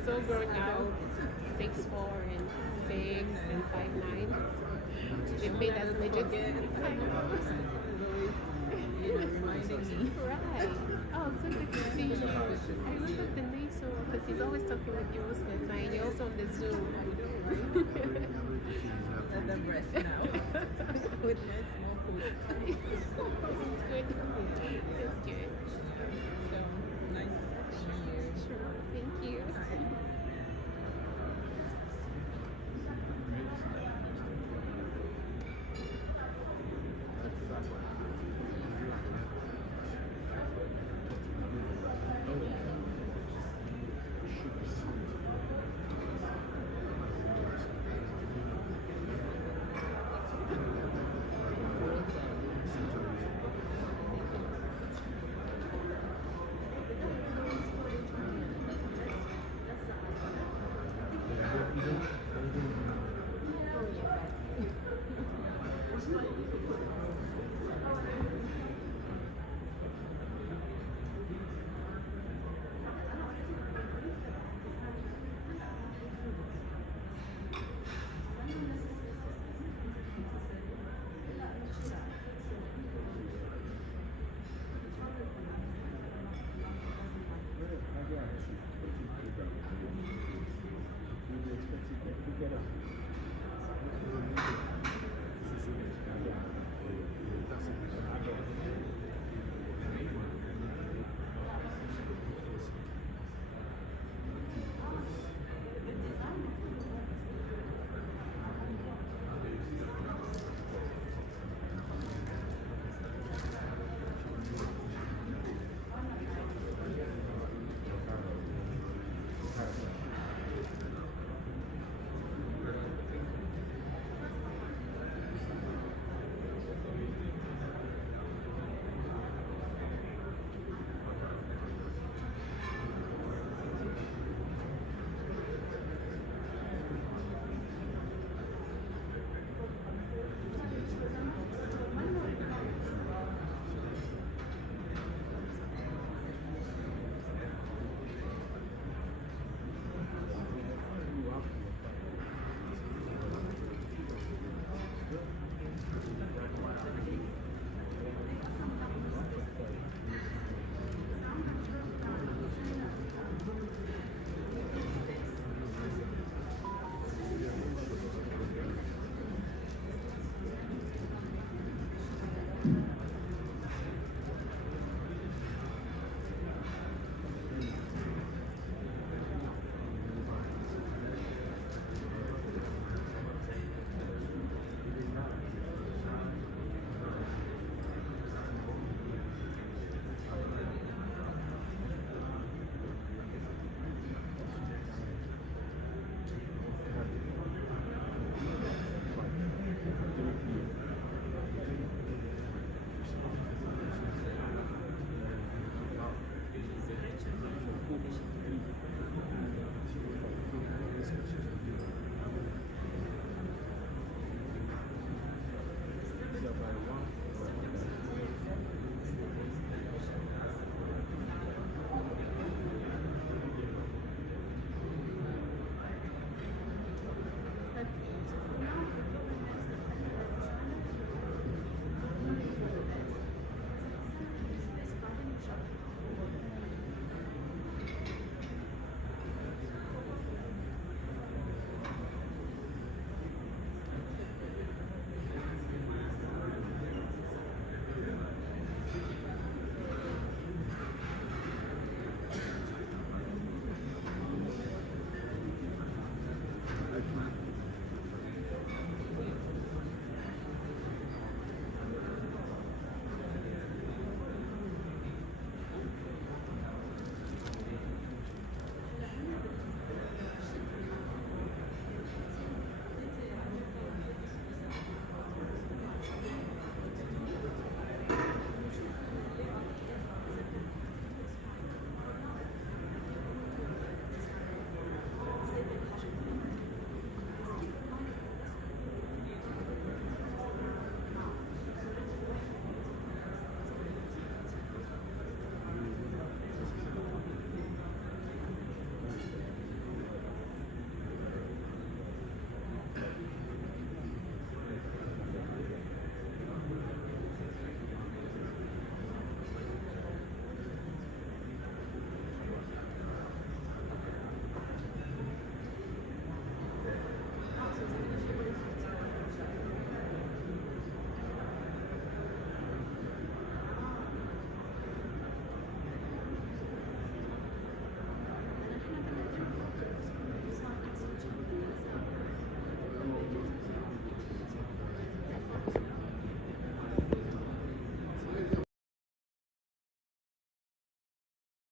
So grown now, 6'4" and 6 and 5'9". They've made us midgets. Right. Oh, so good to see you. I look at the name so because he's always talking with you most of the time. You're also on the Zoom. The breast now. With my small food. It's good. It's good.